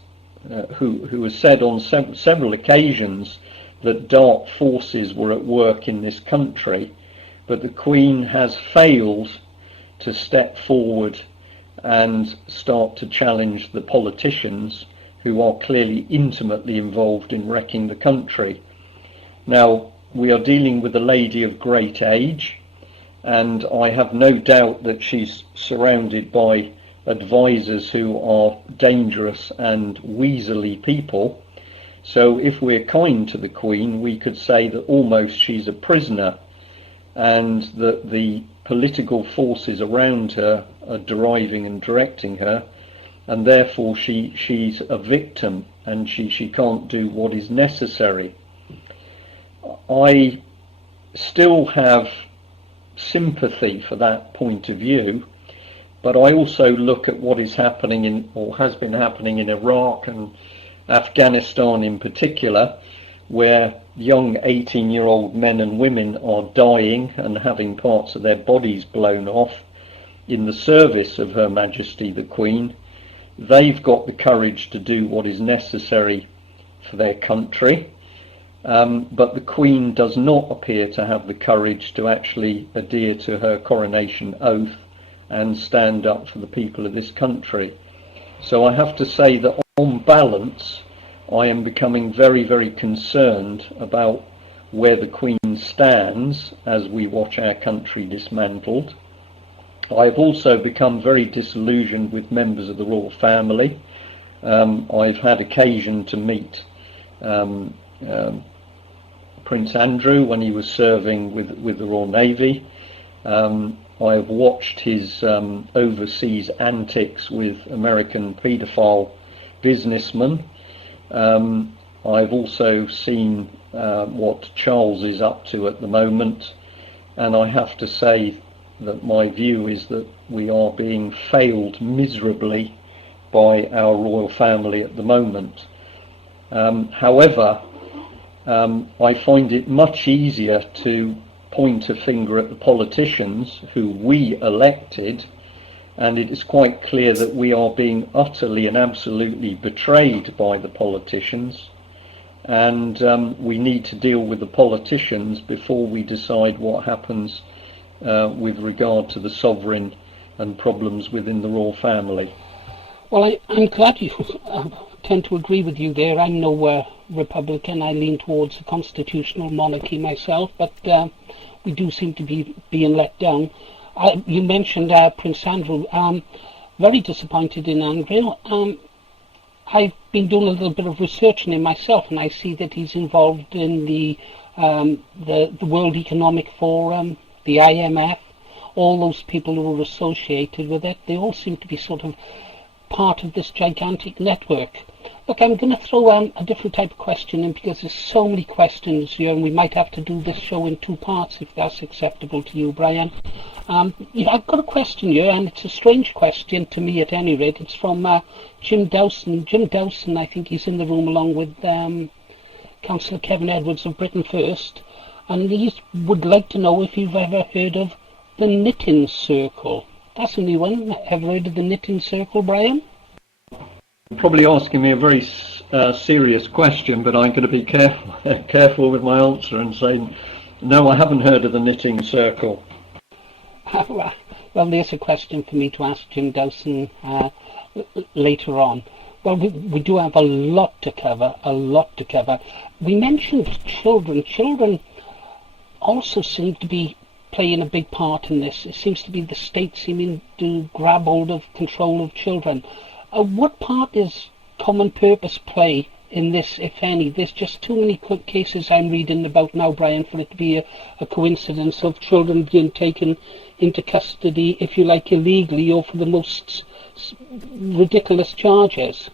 said on several occasions that dark forces were at work in this country, but the Queen has failed to step forward and start to challenge the politicians who are clearly intimately involved in wrecking the country. Now, we are dealing with a lady of great age, and I have no doubt that she's surrounded by advisors who are dangerous and weaselly people. So if we're kind to the Queen, we could say that almost she's a prisoner, and that the political forces around her are driving and directing her, and therefore she's a victim, and she can't do what is necessary. I still have sympathy for that point of view, but I also look at what is happening in, or has been happening in Iraq and Afghanistan in particular, where young 18-year-old men and women are dying and having parts of their bodies blown off in the service of Her Majesty the Queen. They've got the courage to do what is necessary for their country, but the Queen does not appear to have the courage to actually adhere to her coronation oath and stand up for the people of this country. So I have to say that on balance, I am becoming very, very concerned about where the Queen stands as we watch our country dismantled. I have also become very disillusioned with members of the royal family. I've had occasion to meet Prince Andrew when he was serving with the Royal Navy. I've watched his overseas antics with American paedophile businessmen. I've also seen what Charles is up to at the moment, and I have to say that my view is that we are being failed miserably by our royal family at the moment. However, I find it much easier to point a finger at the politicians who we elected, and it is quite clear that we are being utterly and absolutely betrayed by the politicians, and we need to deal with the politicians before we decide what happens with regard to the sovereign and problems within the royal family. Well, I'm glad you tend to agree with you there. I'm no Republican. I lean towards the constitutional monarchy myself, but we do seem to be being let down. You mentioned Prince Andrew. Very disappointed in Andrew. I've been doing a little bit of research on him myself, and I see that he's involved in the World Economic Forum, the IMF, all those people who are associated with it. They all seem to be sort of part of this gigantic network. Look, I'm going to throw a different type of question in because there's so many questions here, and we might have to do this show in 2 parts if that's acceptable to you, Brian. Yeah, I've got a question here, and it's a strange question to me at any rate. It's from Jim Dowson. Jim Dowson, I think he's in the room along with Councillor Kevin Edwards of Britain First, and he would like to know if you've ever heard of the Knitting Circle. That's a new one. Ever heard of the Knitting Circle, Brian? Probably asking me a very serious question, but I'm going to be careful with my answer and say, no, I haven't heard of the Knitting Circle. Well, there's a question for me to ask Jim Dowson later on. Well, we do have a lot to cover, We mentioned children. Children also seem to be playing a big part in this. It seems to be the state seeming to grab hold of control of children. What part does common purpose play in this, if any? There's just too many cases I'm reading about now, Brian, for it to be a coincidence of children being taken into custody, if you like, illegally or for the most ridiculous charges.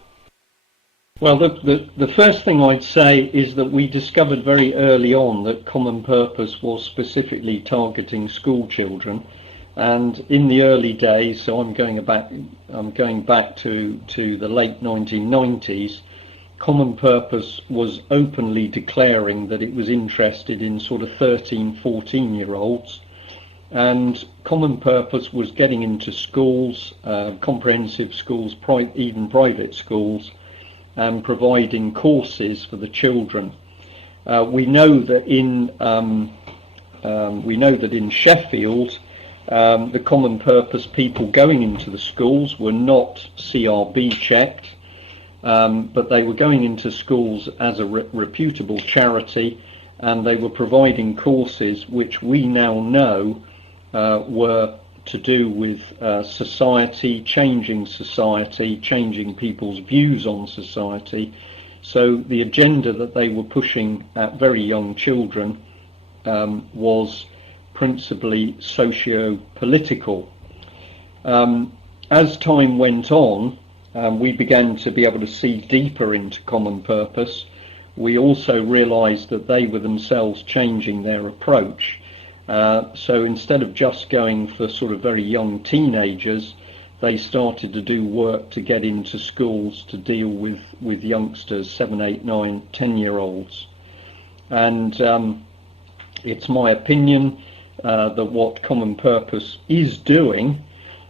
Well, the first thing I'd say is that we discovered very early on that common purpose was specifically targeting school children. And in the early days, so I'm going back to the late 1990s, Common Purpose was openly declaring that it was interested in sort of 13, 14-year-olds, and Common Purpose was getting into schools, comprehensive schools, even private schools, and providing courses for the children. We know that in Sheffield, the common purpose people going into the schools were not CRB checked, but they were going into schools as a reputable charity, and they were providing courses which we now know were to do with society, changing people's views on society. So the agenda that they were pushing at very young children was principally socio-political. As time went on, we began to be able to see deeper into common purpose. We also realised that they were themselves changing their approach. So instead of just going for sort of very young teenagers, they started to do work to get into schools to deal with youngsters, 7, 8, 9, 10-year-olds. And it's my opinion that what Common Purpose is doing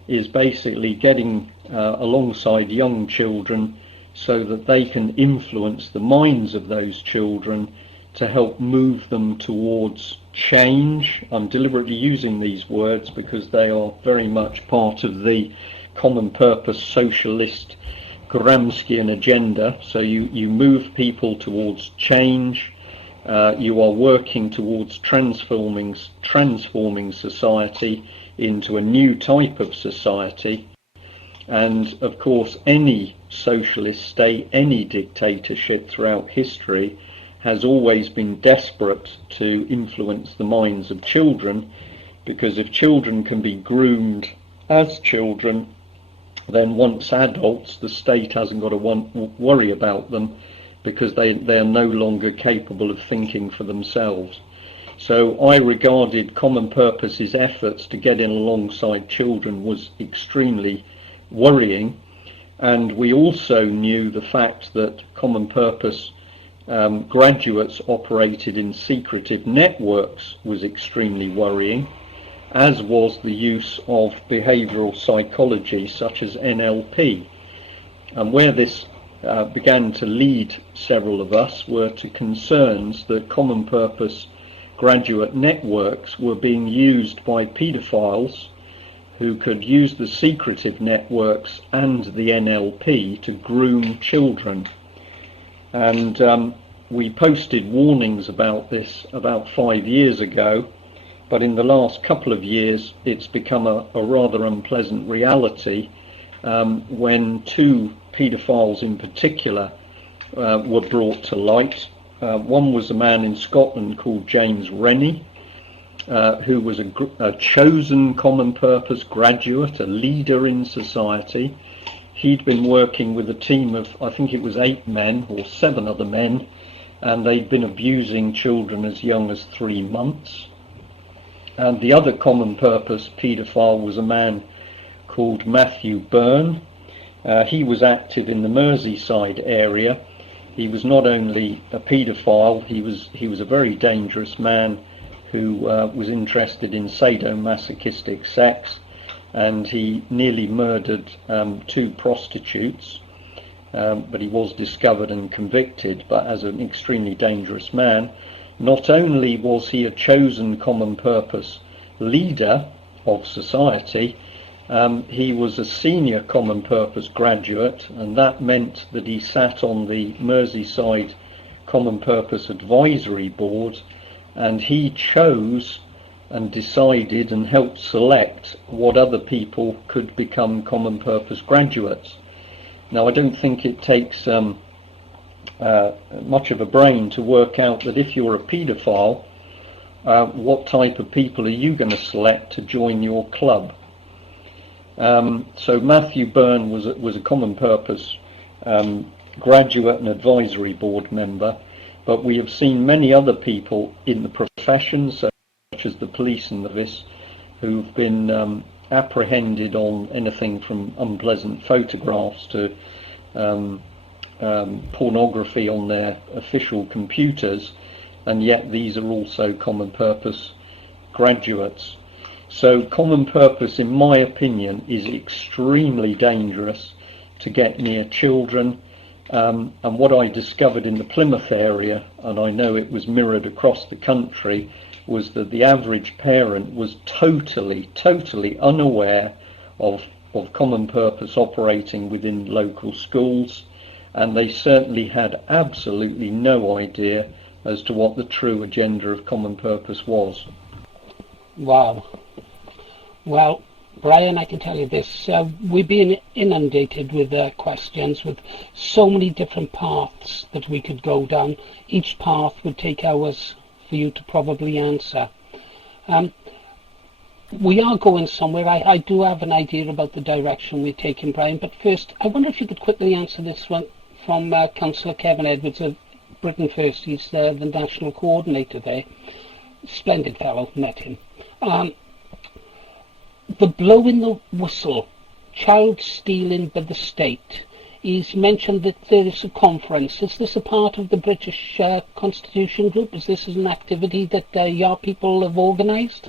is basically getting alongside young children so that they can influence the minds of those children to help move them towards change. I'm deliberately using these words because they are very much part of the Common Purpose socialist Gramscian agenda. So you move people towards change. You are working towards transforming society into a new type of society. And of course, any socialist state, any dictatorship throughout history has always been desperate to influence the minds of children, because if children can be groomed as children, then once adults, the state hasn't got to worry about them, because they are no longer capable of thinking for themselves. So I regarded Common Purpose's efforts to get in alongside children was extremely worrying, and we also knew the fact that Common Purpose graduates operated in secretive networks was extremely worrying, as was the use of behavioural psychology such as NLP. And where this began to lead several of us were to concerns that Common Purpose graduate networks were being used by paedophiles who could use the secretive networks and the NLP to groom children. And we posted warnings about this about 5 years ago, but in the last couple of years it's become a rather unpleasant reality when 2 paedophiles in particular were brought to light. One was a man in Scotland called James Rennie, who was a chosen Common Purpose graduate, a leader in society. he'd been working with a team of, I think it was 8 men or 7 other men, and they'd been abusing children as young as 3 months. And the other common purpose paedophile was a man called Matthew Byrne. He was active in the Merseyside area. He was not only a paedophile, he was a very dangerous man who was interested in sadomasochistic sex, and he nearly murdered 2 prostitutes, but he was discovered and convicted. But as an extremely dangerous man, not only was he a chosen common purpose leader of society, he was a senior common purpose graduate, and that meant that he sat on the Merseyside Common Purpose Advisory Board, and he chose and decided and helped select what other people could become common purpose graduates. Now, I don't think it takes much of a brain to work out that if you're a paedophile, what type of people are you going to select to join your club? So Matthew Byrne was a common purpose graduate and advisory board member, but we have seen many other people in the profession, such as the police and the vis, who've been apprehended on anything from unpleasant photographs to pornography on their official computers, and yet these are also common purpose graduates. So common purpose, in my opinion, is extremely dangerous to get near children. And what I discovered in the Plymouth area, and I know it was mirrored across the country, was that the average parent was totally unaware of common purpose operating within local schools, and they certainly had absolutely no idea as to what the true agenda of common purpose was. Wow. Well, Brian, I can tell you this, we've been inundated with questions with so many different paths that we could go down. Each path would take hours for you to probably answer. We are going somewhere. I do have an idea about the direction we're taking, Brian, but first, I wonder if you could quickly answer this one from Councillor Kevin Edwards of Britain First. He's the national coordinator there. Splendid fellow, met him. The blowing the whistle, child stealing by the state. He's mentioned that there is a conference. Is this a part of the British Constitution Group? Is this an activity that your people have organised?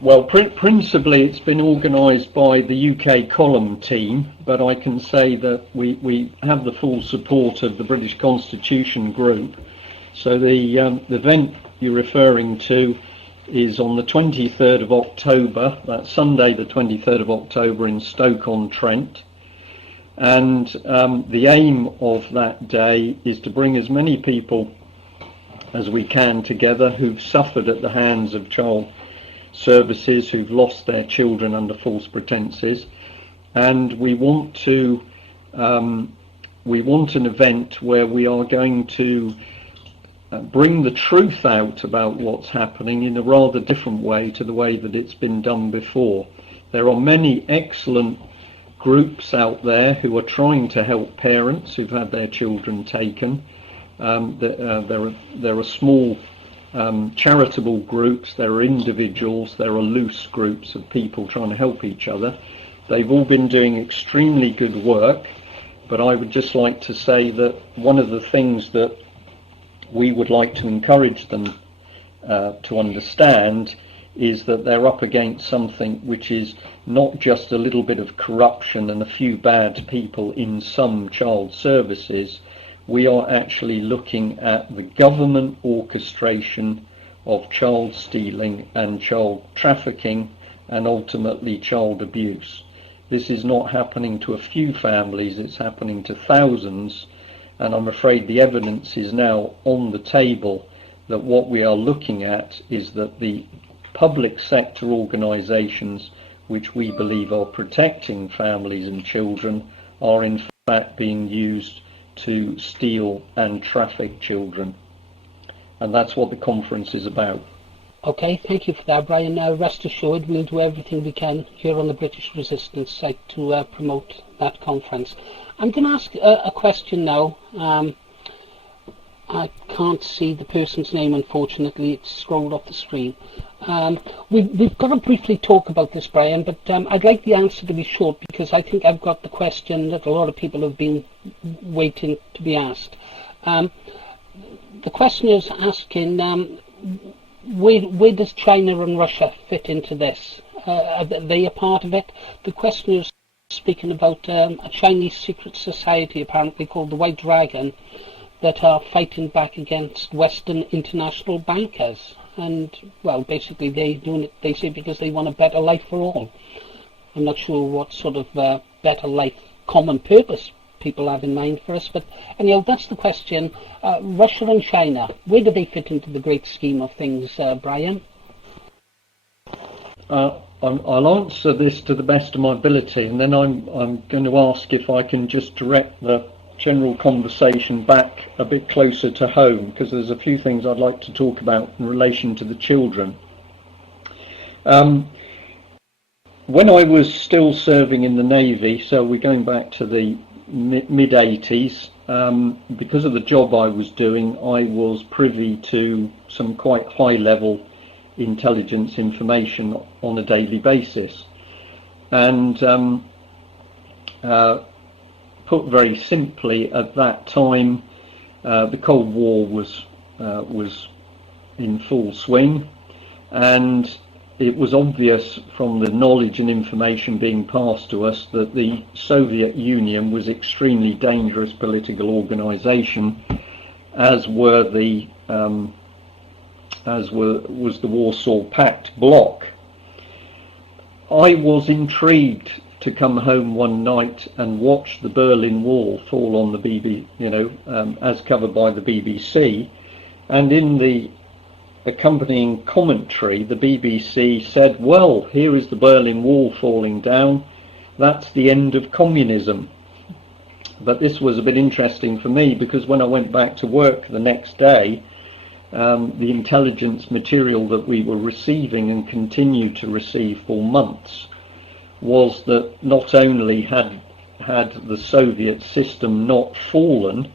Well, principally it's been organised by the UK column team, but I can say that we have the full support of the British Constitution Group. So the event you're referring to is on the 23rd of October, that's Sunday the 23rd of October in Stoke-on-Trent. And the aim of that day is to bring as many people as we can together who've suffered at the hands of child services, who've lost their children under false pretences. And we want an event where we are going to bring the truth out about what's happening in a rather different way to the way that it's been done before. There are many excellent groups out there who are trying to help parents who've had their children taken. There are small charitable groups, there are individuals, there are loose groups of people trying to help each other. They've all been doing extremely good work, but I would just like to say that one of the things that we would like to encourage them to understand is that they're up against something which is not just a little bit of corruption and a few bad people in some child services. We are actually looking at the government orchestration of child stealing and child trafficking and ultimately child abuse. This is not happening to a few families, it's happening to thousands. And I'm afraid the evidence is now on the table that what we are looking at is that the public sector organisations which we believe are protecting families and children are in fact being used to steal and traffic children. And that's what the conference is about. Okay, thank you for that, Brian. Rest assured, we'll do everything we can here on the British Resistance site to promote that conference. I'm going to ask a question now. I can't see the person's name, unfortunately. It's scrolled off the screen. We've got to briefly talk about this, Brian, but I'd like the answer to be short because I think I've got the question that a lot of people have been waiting to be asked. The question is asking, where does China and Russia fit into this? Are they a part of it? The question is speaking about a Chinese secret society, apparently called the White Dragon, that are fighting back against Western international bankers. And, well, basically they're doing it, they say, because they want a better life for all. I'm not sure what sort of better life, common purpose people have in mind for us, but anyhow, that's the question. Russia and China, where do they fit into the great scheme of things, Brian? I'll answer this to the best of my ability, and then I'm going to ask if I can just direct the general conversation back a bit closer to home, because there's a few things I'd like to talk about in relation to the children. When I was still serving in the Navy, so we're going back to the mid-80s, because of the job I was doing, I was privy to some quite high-level intelligence information on a daily basis. And put very simply, at that time, the Cold War was in full swing, and it was obvious from the knowledge and information being passed to us that the Soviet Union was extremely dangerous political organisation, as was the Warsaw Pact bloc. I was intrigued to come home one night and watch the Berlin Wall fall on the as covered by the BBC, and in the accompanying commentary the BBC said, well, here is the Berlin Wall falling down, that's the end of communism. But this was a bit interesting for me, because when I went back to work the next day, the intelligence material that we were receiving and continued to receive for months was that not only had the Soviet system not fallen,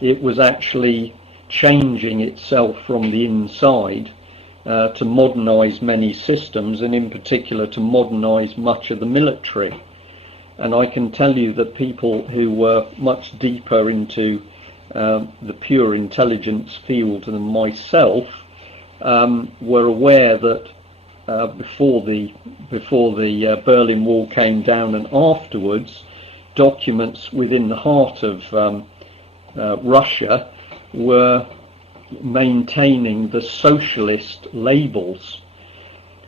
it was actually changing itself from the inside to modernize many systems, and in particular to modernize much of the military. And I can tell you that people who were much deeper into the pure intelligence field than myself were aware that before the Berlin Wall came down and afterwards, documents within the heart of Russia were maintaining the socialist labels.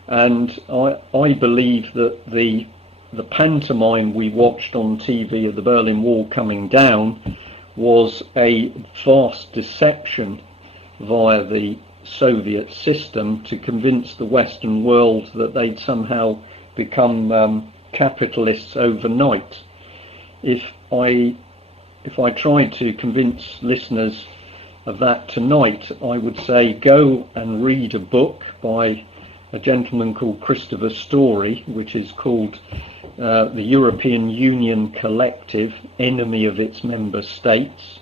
And I believe that the pantomime we watched on TV of the Berlin Wall coming down was a vast deception via the Soviet system to convince the Western world that they'd somehow become capitalists overnight. If I tried to convince listeners of that tonight, I would say go and read a book by a gentleman called Christopher Story, which is called The European Union Collective, Enemy of its Member States.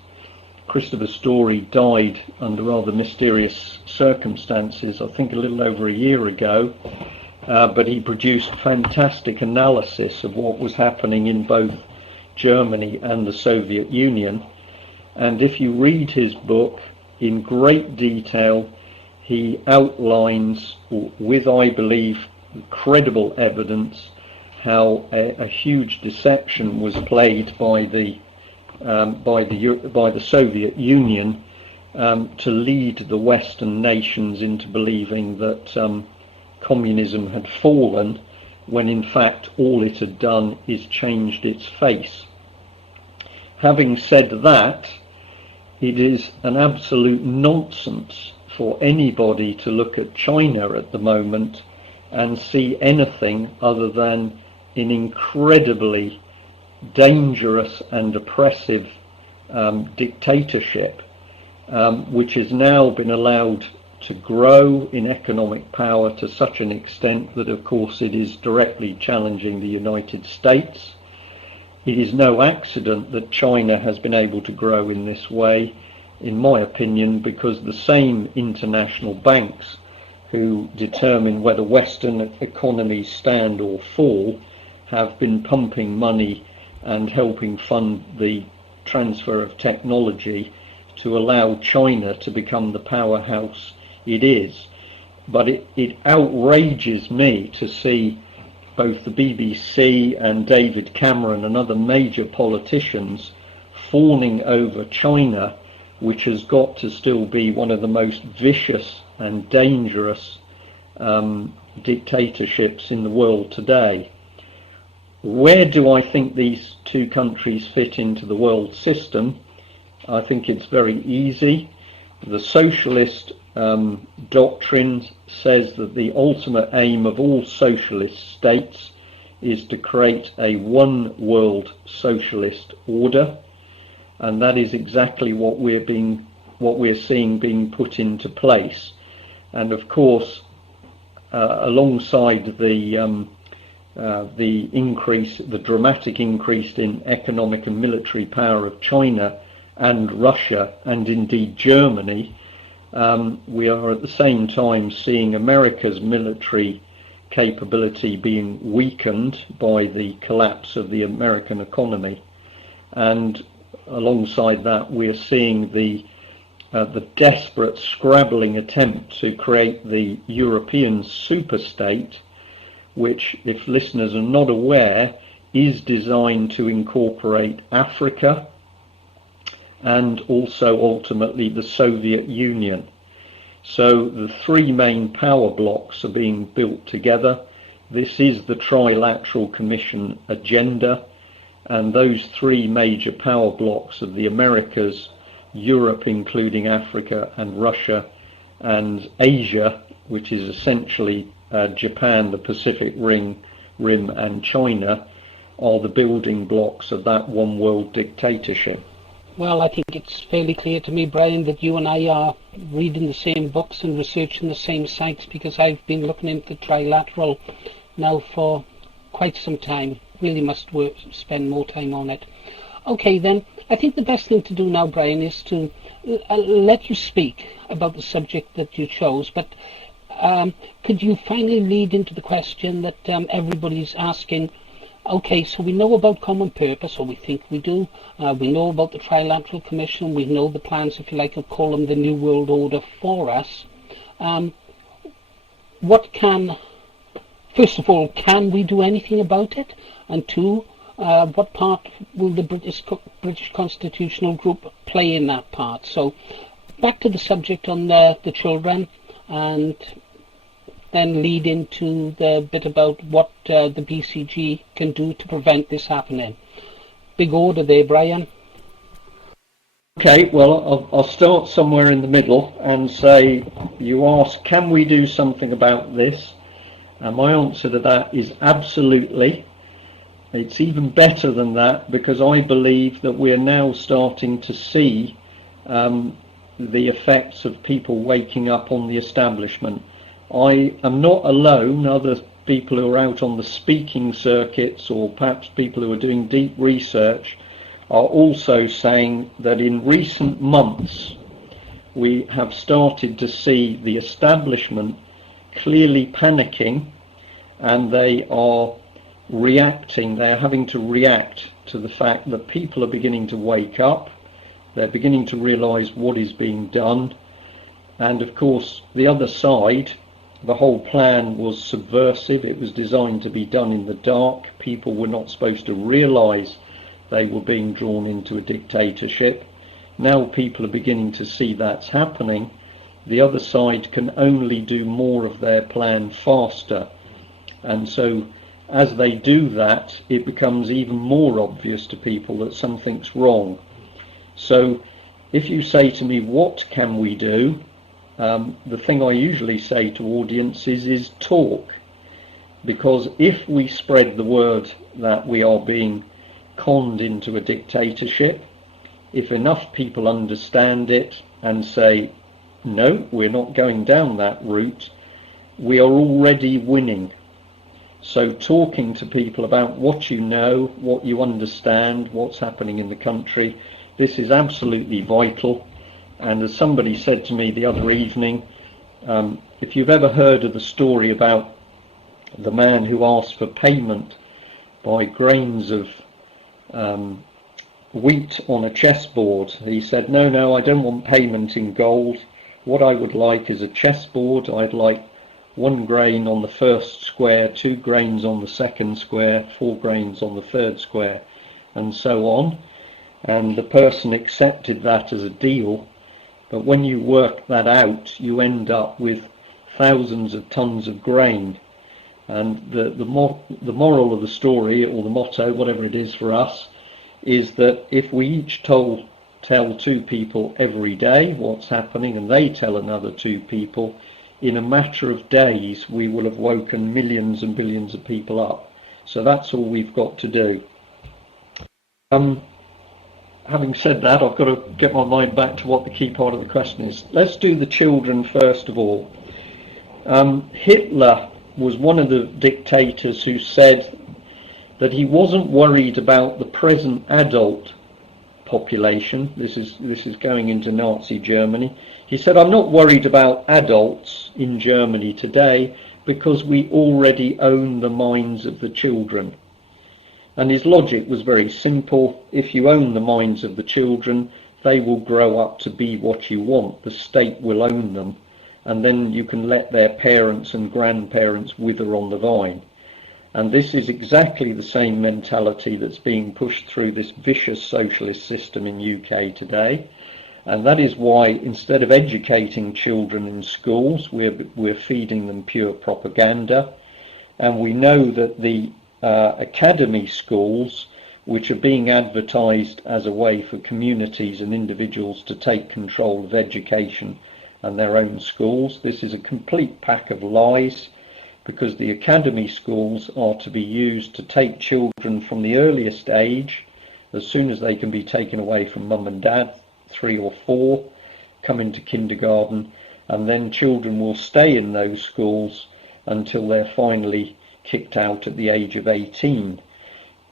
Christopher Story died under rather mysterious circumstances, I think a little over a year ago, but he produced fantastic analysis of what was happening in both Germany and the Soviet Union. And if you read his book in great detail, he outlines with, I believe, credible evidence how a huge deception was played by the Soviet Union to lead the Western nations into believing that communism had fallen, when in fact all it had done is changed its face. Having said that, it is an absolute nonsense for anybody to look at China at the moment and see anything other than an incredibly dangerous and oppressive dictatorship, which has now been allowed to grow in economic power to such an extent that, of course, it is directly challenging the United States. It is no accident that China has been able to grow in this way, in my opinion, because the same international banks who determine whether Western economies stand or fall have been pumping money and helping fund the transfer of technology to allow China to become the powerhouse it is. But it outrages me to see both the BBC and David Cameron and other major politicians fawning over China, which has got to still be one of the most vicious and dangerous dictatorships in the world today. Where do I think these two countries fit into the world system? I think it's very easy. The socialist doctrine says that the ultimate aim of all socialist states is to create a one world socialist order, and that is exactly what we're seeing being put into place. And of course, alongside the dramatic increase in economic and military power of China and Russia and indeed Germany, we are at the same time seeing America's military capability being weakened by the collapse of the American economy, and alongside that we are seeing the desperate scrabbling attempt to create the European superstate, which, if listeners are not aware, is designed to incorporate Africa and also ultimately the Soviet Union. So the three main power blocks are being built together. This is the Trilateral Commission agenda, and those three major power blocks of the Americas, Europe including Africa and Russia, and Asia, which is essentially Japan, the Pacific Rim and China, are the building blocks of that one world dictatorship. Well, I think it's fairly clear to me, Brian, that you and I are reading the same books and researching the same sites, because I've been looking into Trilateral now for quite some time. Really must spend more time on it. Okay, then, I think the best thing to do now, Brian, is to let you speak about the subject that you chose, but could you finally lead into the question that everybody's asking? Okay, so we know about common purpose, or we think we do. We know about the Trilateral Commission. We know the plans, if you like, of call them the New World Order for us. First of all, can we do anything about it? And two, what part will the British Constitutional Group play in that part? So back to the subject on the children, and then lead into the bit about what the BCG can do to prevent this happening. Big order there, Brian. Okay, well, I'll start somewhere in the middle and say, you ask, can we do something about this? And my answer to that is absolutely. It's even better than that, because I believe that we're now starting to see the effects of people waking up on the establishment. I am not alone. Other people who are out on the speaking circuits, or perhaps people who are doing deep research, are also saying that in recent months we have started to see the establishment clearly panicking, and they are reacting. They are having to react to the fact that people are beginning to wake up. They're beginning to realise what is being done. And of course, the other side, the whole plan was subversive. It was designed to be done in the dark. People were not supposed to realise they were being drawn into a dictatorship. Now people are beginning to see that's happening. The other side can only do more of their plan faster. And so as they do that, it becomes even more obvious to people that something's wrong. So if you say to me, what can we do? The thing I usually say to audiences is talk. Because if we spread the word that we are being conned into a dictatorship, if enough people understand it and say, no, we're not going down that route. We are already winning. So talking to people about what you know, what you understand, what's happening in the country, this is absolutely vital. And as somebody said to me the other evening, if you've ever heard of the story about the man who asked for payment by grains of wheat on a chessboard, he said, no, I don't want payment in gold. What I would like is a chessboard. I'd like 1 grain on the first square, 2 grains on the second square, 4 grains on the third square, and so on. And the person accepted that as a deal. But when you work that out, you end up with thousands of tons of grain. And the moral of the story, or the motto, whatever it is for us, is that if we each tell 2 people every day what's happening, and they tell another 2 people, in a matter of days we will have woken millions and billions of people up. So that's all we've got to do. Having said that, I've got to get my mind back to what the key part of the question is. Let's do the children first of all. Hitler was one of the dictators who said that he wasn't worried about the present adult population. This is going into Nazi Germany. He said, I'm not worried about adults in Germany today because we already own the minds of the children. And his logic was very simple. If you own the minds of the children, they will grow up to be what you want. The state will own them. And then you can let their parents and grandparents wither on the vine. And this is exactly the same mentality that's being pushed through this vicious socialist system in UK today. And that is why, instead of educating children in schools, we're feeding them pure propaganda. And we know that the academy schools, which are being advertised as a way for communities and individuals to take control of education and their own schools, this is a complete pack of lies, because the academy schools are to be used to take children from the earliest age, as soon as they can be taken away from mum and dad, 3 or 4, come into kindergarten, and then children will stay in those schools until they're finally kicked out at the age of 18.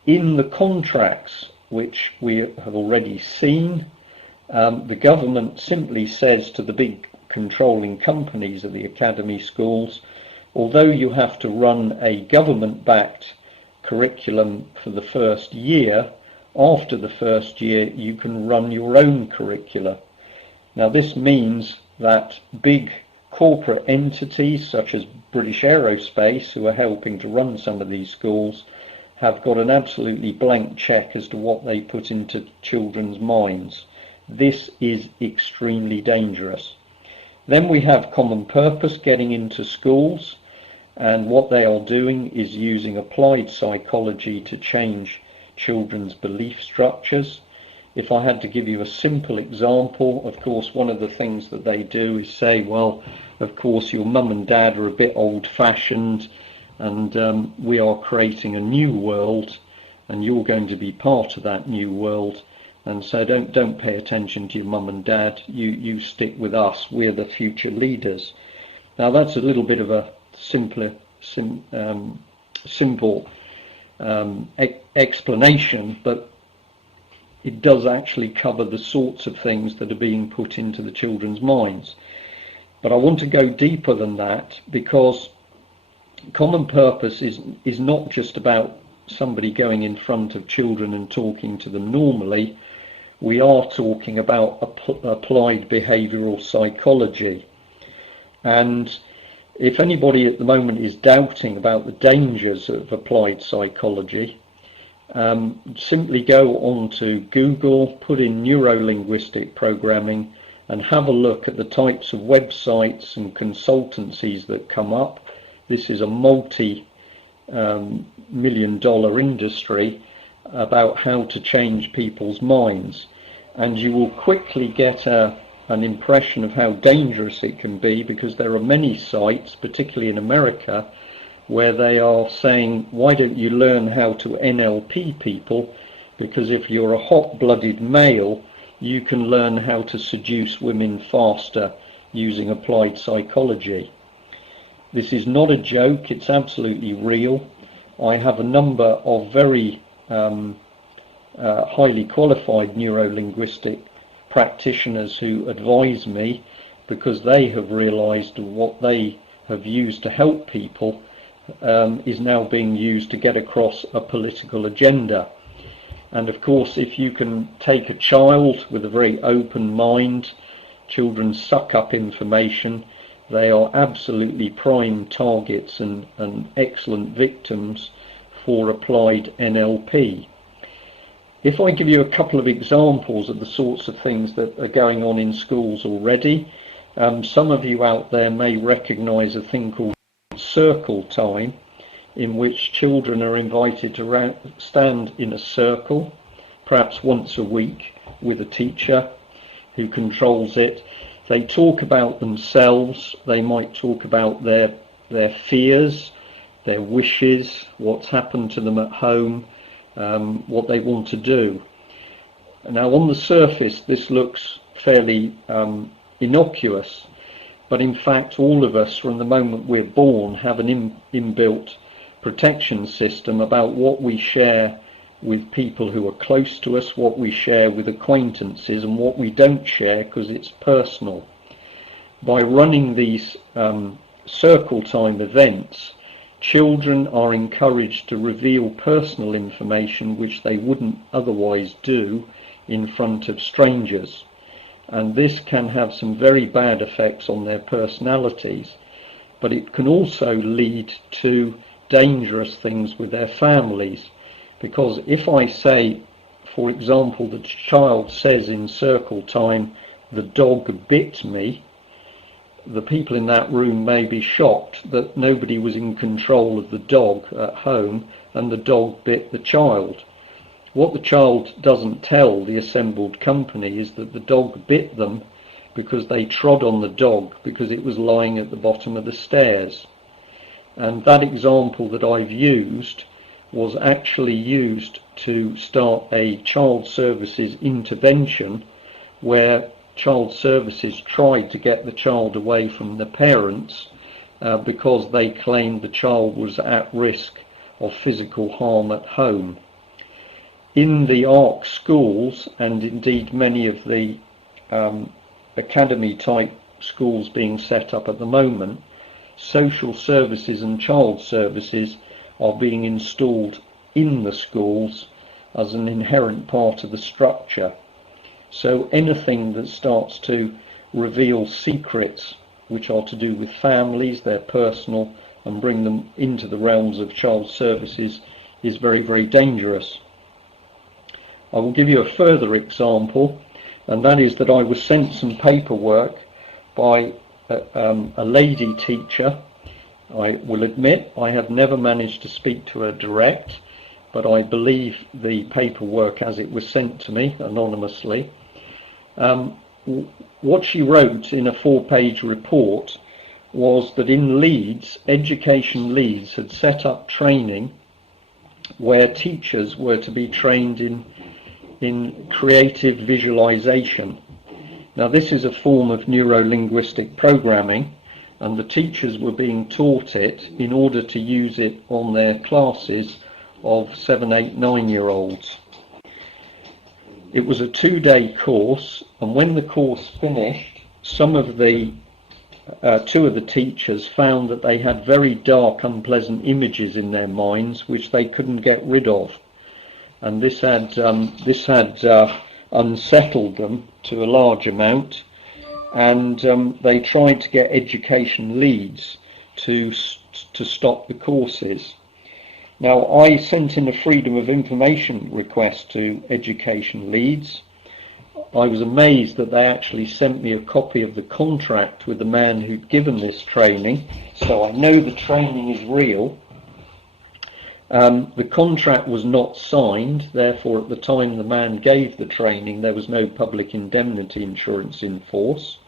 In the contracts, which we have already seen, the government simply says to the big controlling companies of the academy schools, although you have to run a government-backed curriculum for the first year, after the first year you can run your own curricula. Now this means that big corporate entities such as British Aerospace, who are helping to run some of these schools, have got an absolutely blank check as to what they put into children's minds. This is extremely dangerous. Then we have Common Purpose getting into schools, and what they are doing is using applied psychology to change children's belief structures. If I had to give you a simple example, of course, one of the things that they do is say, well, of course, your mum and dad are a bit old-fashioned, and we are creating a new world, and you're going to be part of that new world. And so don't pay attention to your mum and dad. You stick with us. We're the future leaders. Now that's a little bit of a simple explanation, but it does actually cover the sorts of things that are being put into the children's minds. But I want to go deeper than that, because Common Purpose is not just about somebody going in front of children and talking to them normally. We are talking about applied behavioural psychology. And if anybody at the moment is doubting about the dangers of applied psychology, simply go on to Google, put in neuro-linguistic programming, and have a look at the types of websites and consultancies that come up. This is a multi-million-dollar industry about how to change people's minds, and you will quickly get an impression of how dangerous it can be, because there are many sites, particularly in America, where they are saying, why don't you learn how to NLP people, because if you're a hot-blooded male, you can learn how to seduce women faster using applied psychology. This is not a joke, it's absolutely real. I have a number of very highly qualified neuro-linguistic practitioners who advise me, because they have realized what they have used to help people is now being used to get across a political agenda. And of course, if you can take a child with a very open mind, children suck up information, they are absolutely prime targets and excellent victims for applied NLP. If I give you a couple of examples of the sorts of things that are going on in schools already, some of you out there may recognise a thing called circle time, in which children are invited to stand in a circle, perhaps once a week, with a teacher who controls it. They talk about themselves, they might talk about their fears, their wishes, what's happened to them at home, what they want to do. Now, on the surface, this looks fairly innocuous, but in fact, all of us, from the moment we're born, have an inbuilt protection system about what we share with people who are close to us, what we share with acquaintances, and what we don't share because it's personal. By running these circle time events, children are encouraged to reveal personal information which they wouldn't otherwise do in front of strangers. And this can have some very bad effects on their personalities, but it can also lead to dangerous things with their families. Because if I say, for example, the child says in circle time, "The dog bit me," the people in that room may be shocked that nobody was in control of the dog at home and the dog bit the child. What the child doesn't tell the assembled company is that the dog bit them because they trod on the dog because it was lying at the bottom of the stairs. And that example that I've used was actually used to start a child services intervention where child services tried to get the child away from the parents because they claimed the child was at risk of physical harm at home. In the ARC schools, and indeed many of the academy type schools being set up at the moment, social services and child services are being installed in the schools as an inherent part of the structure. So anything that starts to reveal secrets which are to do with families, they're personal, and bring them into the realms of child services is very, very dangerous. I will give you a further example, and that is that I was sent some paperwork by a lady teacher. I will admit I have never managed to speak to her direct, but I believe the paperwork as it was sent to me anonymously. What she wrote in a 4-page report was that in Leeds, Education Leeds had set up training where teachers were to be trained in creative visualization. Now, this is a form of neuro-linguistic programming, and the teachers were being taught it in order to use it on their classes of 7, 8, 9-year-olds. It was a 2-day course, and when the course finished, some of the two of the teachers found that they had very dark, unpleasant images in their minds which they couldn't get rid of, and this had unsettled them to a large amount, and they tried to get Education Leeds to stop the courses. Now, I sent in a Freedom of Information request to Education Leeds. I was amazed that they actually sent me a copy of the contract with the man who'd given this training, so I know the training is real. The contract was not signed, therefore at the time the man gave the training there was no public indemnity insurance in force.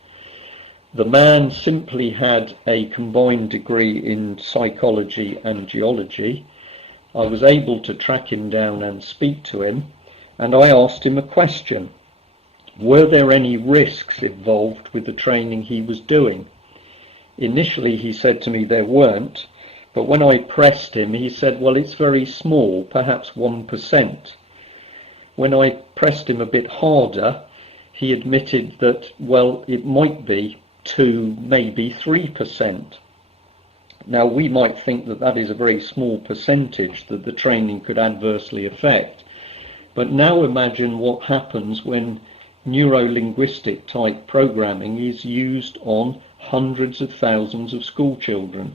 The man simply had a combined degree in psychology and geology. I was able to track him down and speak to him, and I asked him a question. Were there any risks involved with the training he was doing? Initially he said to me there weren't, but when I pressed him he said, well, it's very small, perhaps 1%. When I pressed him a bit harder, he admitted that, well, it might be 2, maybe 3%. Now, we might think that that is a very small percentage that the training could adversely affect. But now imagine what happens when neuro-linguistic type programming is used on hundreds of thousands of school children.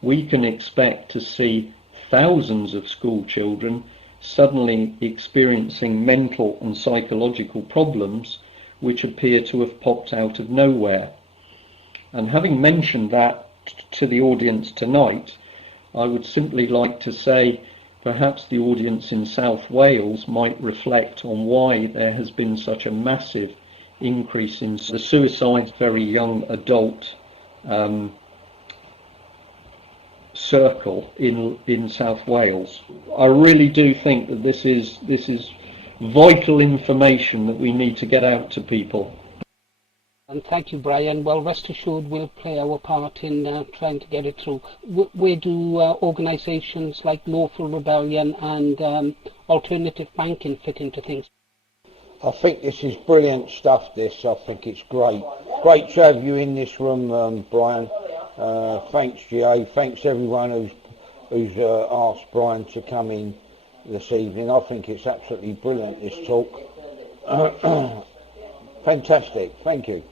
We can expect to see thousands of school children suddenly experiencing mental and psychological problems which appear to have popped out of nowhere. And having mentioned that to the audience tonight, I would simply like to say perhaps the audience in South Wales might reflect on why there has been such a massive increase in the suicides very young adult circle in South Wales. I really do think that this is vital information that we need to get out to people. And thank you, Brian. Well, rest assured we'll play our part in trying to get it through. Where do organisations like Lawful Rebellion and Alternative Banking fit into things? I think this is brilliant stuff, this. I think it's great. Great to have you in this room, Brian. Thanks, GA. Thanks, everyone who's asked Brian to come in this evening. I think it's absolutely brilliant, this talk. Fantastic. Thank you.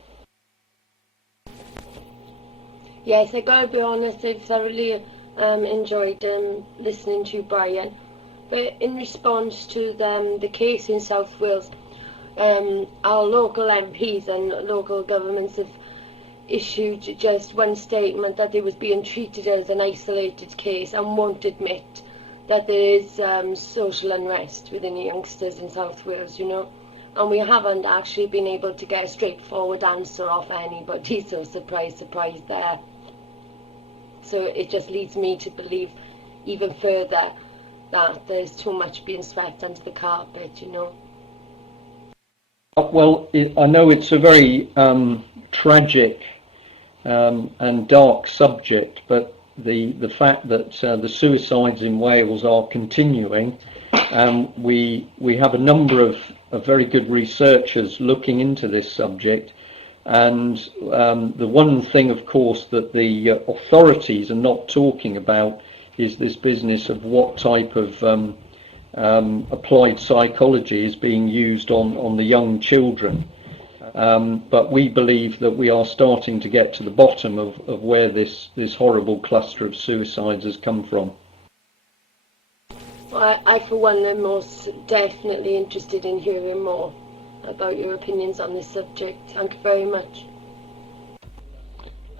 Yes, I gotta be honest, I've thoroughly enjoyed listening to Brian. But in response to the case in South Wales, our local MPs and local governments have issued just one statement that it was being treated as an isolated case and won't admit that there is social unrest within the youngsters in South Wales, you know. And we haven't actually been able to get a straightforward answer off anybody, so surprise, surprise there. So it just leads me to believe even further that there's too much being swept under the carpet, you know. Well, I know it's a very tragic and dark subject, but the fact that the suicides in Wales are continuing, we have a number of very good researchers looking into this subject, and the one thing, of course, that the authorities are not talking about is this business of what type of applied psychology is being used on the young children. But we believe that we are starting to get to the bottom of where this horrible cluster of suicides has come from. Well, I for one am most definitely interested in hearing more about your opinions on this subject. Thank you very much.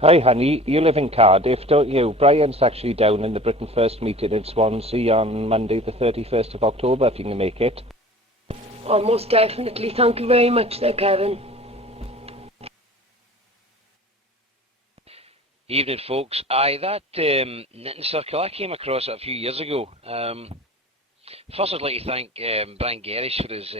Hi honey, you live in Cardiff, don't you? Brian's actually down in the Britain First meeting in Swansea on Monday the 31st of October, if you can make it. Oh, most definitely. Thank you very much there, Kevin. Evening, folks. That knitting circle, I came across it a few years ago. First, I'd like to thank Brian Gerrish for his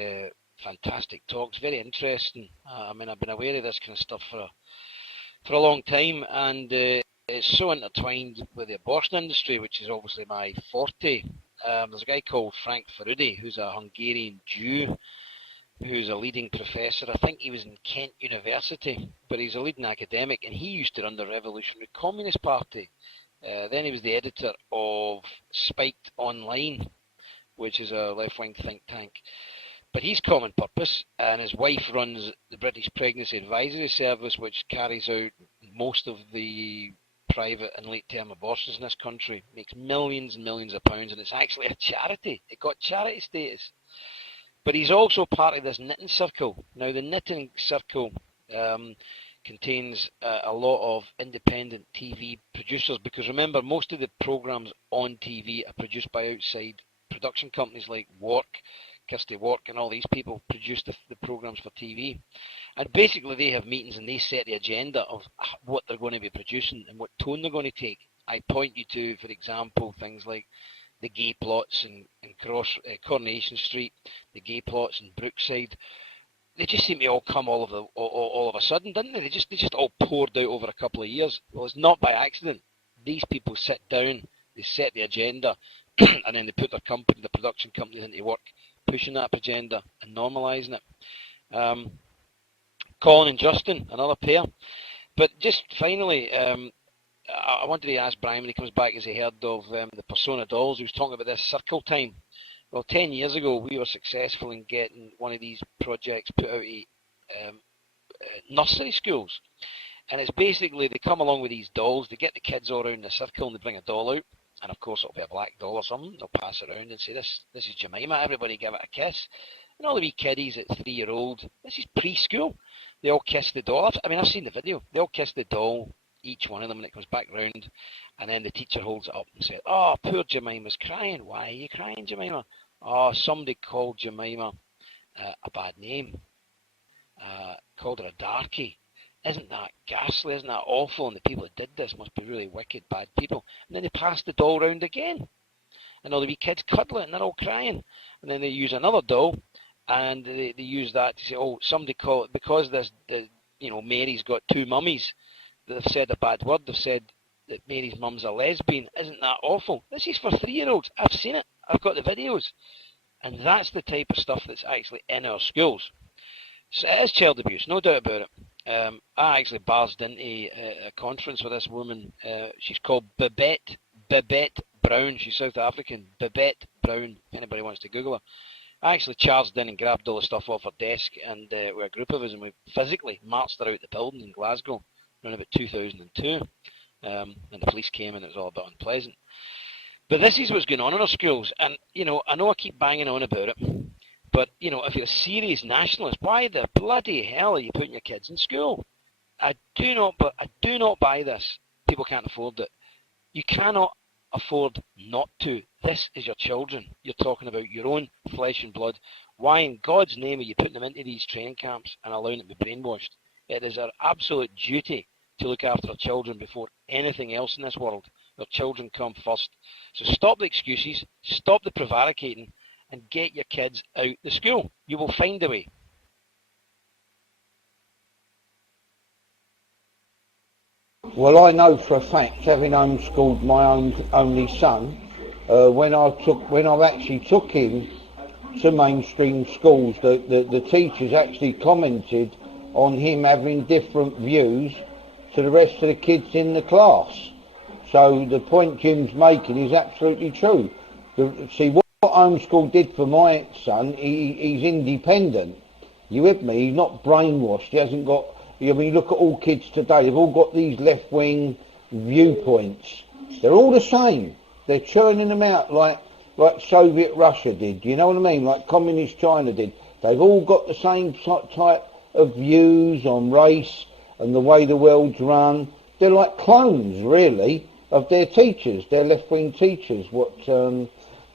fantastic talks. Very interesting. I mean, I've been aware of this kind of stuff for a long time, and it's so intertwined with the abortion industry, which is obviously my forte. There's a guy called Frank Ferrudi, who's a Hungarian Jew, who's a leading professor. I think he was in Kent University, but he's a leading academic, and he used to run the Revolutionary Communist Party. Then he was the editor of Spiked Online, which is a left-wing think tank. But he's common purpose, and his wife runs the British Pregnancy Advisory Service, which carries out most of the private and late-term abortions in this country. Makes millions and millions of pounds, and it's actually a charity. It got charity status. But he's also part of this knitting circle. Now, the knitting circle contains a lot of independent TV producers, because remember, most of the programmes on TV are produced by outside production companies like Work, Kirsty Work, and all these people produce the programmes for TV. And basically they have meetings and they set the agenda of what they're going to be producing and what tone they're going to take. I point you to, for example, things like the gay plots in Coronation Street, the gay plots in Brookside. they just seem to all come all of a sudden, didn't they? They just all poured out over a couple of years. Well, it's not by accident. These people sit down, they set the agenda, and then they put their production companies into work, pushing that agenda and normalising it. Colin and Justin, another pair. But just finally, I wanted to ask Brian when he comes back, as he heard of the Persona Dolls. He was talking about this circle time. Well, 10 years ago, we were successful in getting one of these projects put out at nursery schools. And it's basically, they come along with these dolls, they get the kids all around the circle and they bring a doll out. And of course, it'll be a black doll or something. They'll pass it around and say, this is Jemima, everybody give it a kiss. And all the wee kiddies at 3-year-old, this is preschool. They all kiss the doll. I've seen the video. They all kiss the doll, each one of them, when it comes back round. And then the teacher holds it up and says, oh, poor Jemima's crying. Why are you crying, Jemima? Oh, somebody called Jemima a bad name. Called her a darkie. Isn't that ghastly? Isn't that awful? And the people that did this must be really wicked, bad people. And then they pass the doll round again. And all the wee kids cuddle it and they're all crying. And then they use another doll and they use that to say, oh, somebody called it, because Mary's got two mummies. They've said a bad word. They've said that Mary's mum's a lesbian. Isn't that awful? This is for 3-year-olds. I've seen it. I've got the videos. And that's the type of stuff that's actually in our schools. So it is child abuse, no doubt about it. I actually barged into a conference with this woman. She's called Babette Brown. She's South African. Babette Brown, if anybody wants to Google her. I actually charged in and grabbed all the stuff off her desk, and with a group of us, and we physically marched her out the building in Glasgow around about 2002. And the police came and it was all a bit unpleasant. But this is what's going on in our schools, and I know I keep banging on about it, but if you're a serious nationalist, why the bloody hell are you putting your kids in school? I do not buy this. People can't afford it. You cannot afford not to. This is your children. You're talking about your own flesh and blood. Why in God's name are you putting them into these training camps and allowing them to be brainwashed? It is our absolute duty to look after our children before anything else in this world. Our children come first. So stop the excuses, stop the prevaricating, and get your kids out the school. You will find a way. Well, I know for a fact, having homeschooled my only son, when I've actually took him to mainstream schools, the teachers actually commented on him having different views to the rest of the kids in the class. So the point Jim's making is absolutely true. See, what homeschool did for my son, he's independent. You with me? He's not brainwashed. He hasn't got... look at all kids today. They've all got these left-wing viewpoints. They're all the same. They're churning them out like Soviet Russia did. You know what I mean? Like communist China did. They've all got the same type of views on race and the way the world's run. They're like clones, really, of their teachers, their left-wing teachers, what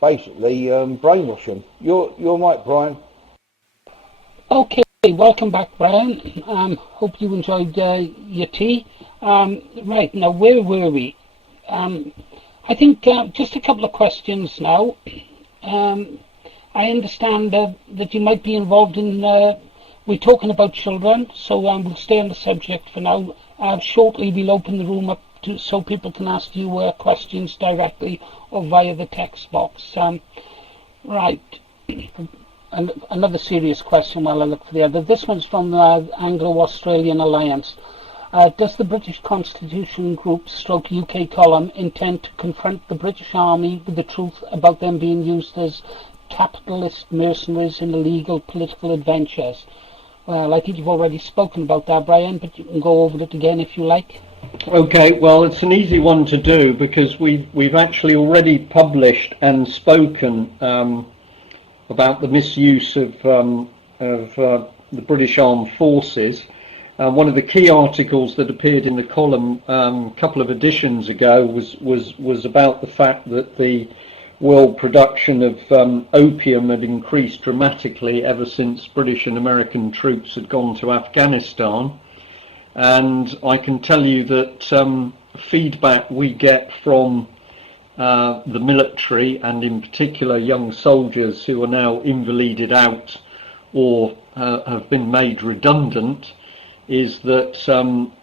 basically brainwash them. You're right, Brian. Okay, welcome back, Brian. Hope you enjoyed your tea. Right, now where were we? I think just a couple of questions now. I understand that you might be involved in... we're talking about children, so we'll stay on the subject for now. Shortly we'll open the room up so people can ask you questions directly or via the text box. Right. Another serious question while I look for the other. This one's from the Anglo-Australian Alliance. Does the British Constitution Group / UK column intend to confront the British Army with the truth about them being used as capitalist mercenaries in illegal political adventures? Well, I think you've already spoken about that, Brian, but you can go over it again if you like. Okay, well, it's an easy one to do because we've actually already published and spoken about the misuse of the British Armed Forces. One of the key articles that appeared in the column a couple of editions ago was about the fact that the world production of opium had increased dramatically ever since British and American troops had gone to Afghanistan. And I can tell you that feedback we get from the military, and in particular young soldiers who are now invalided out or have been made redundant is that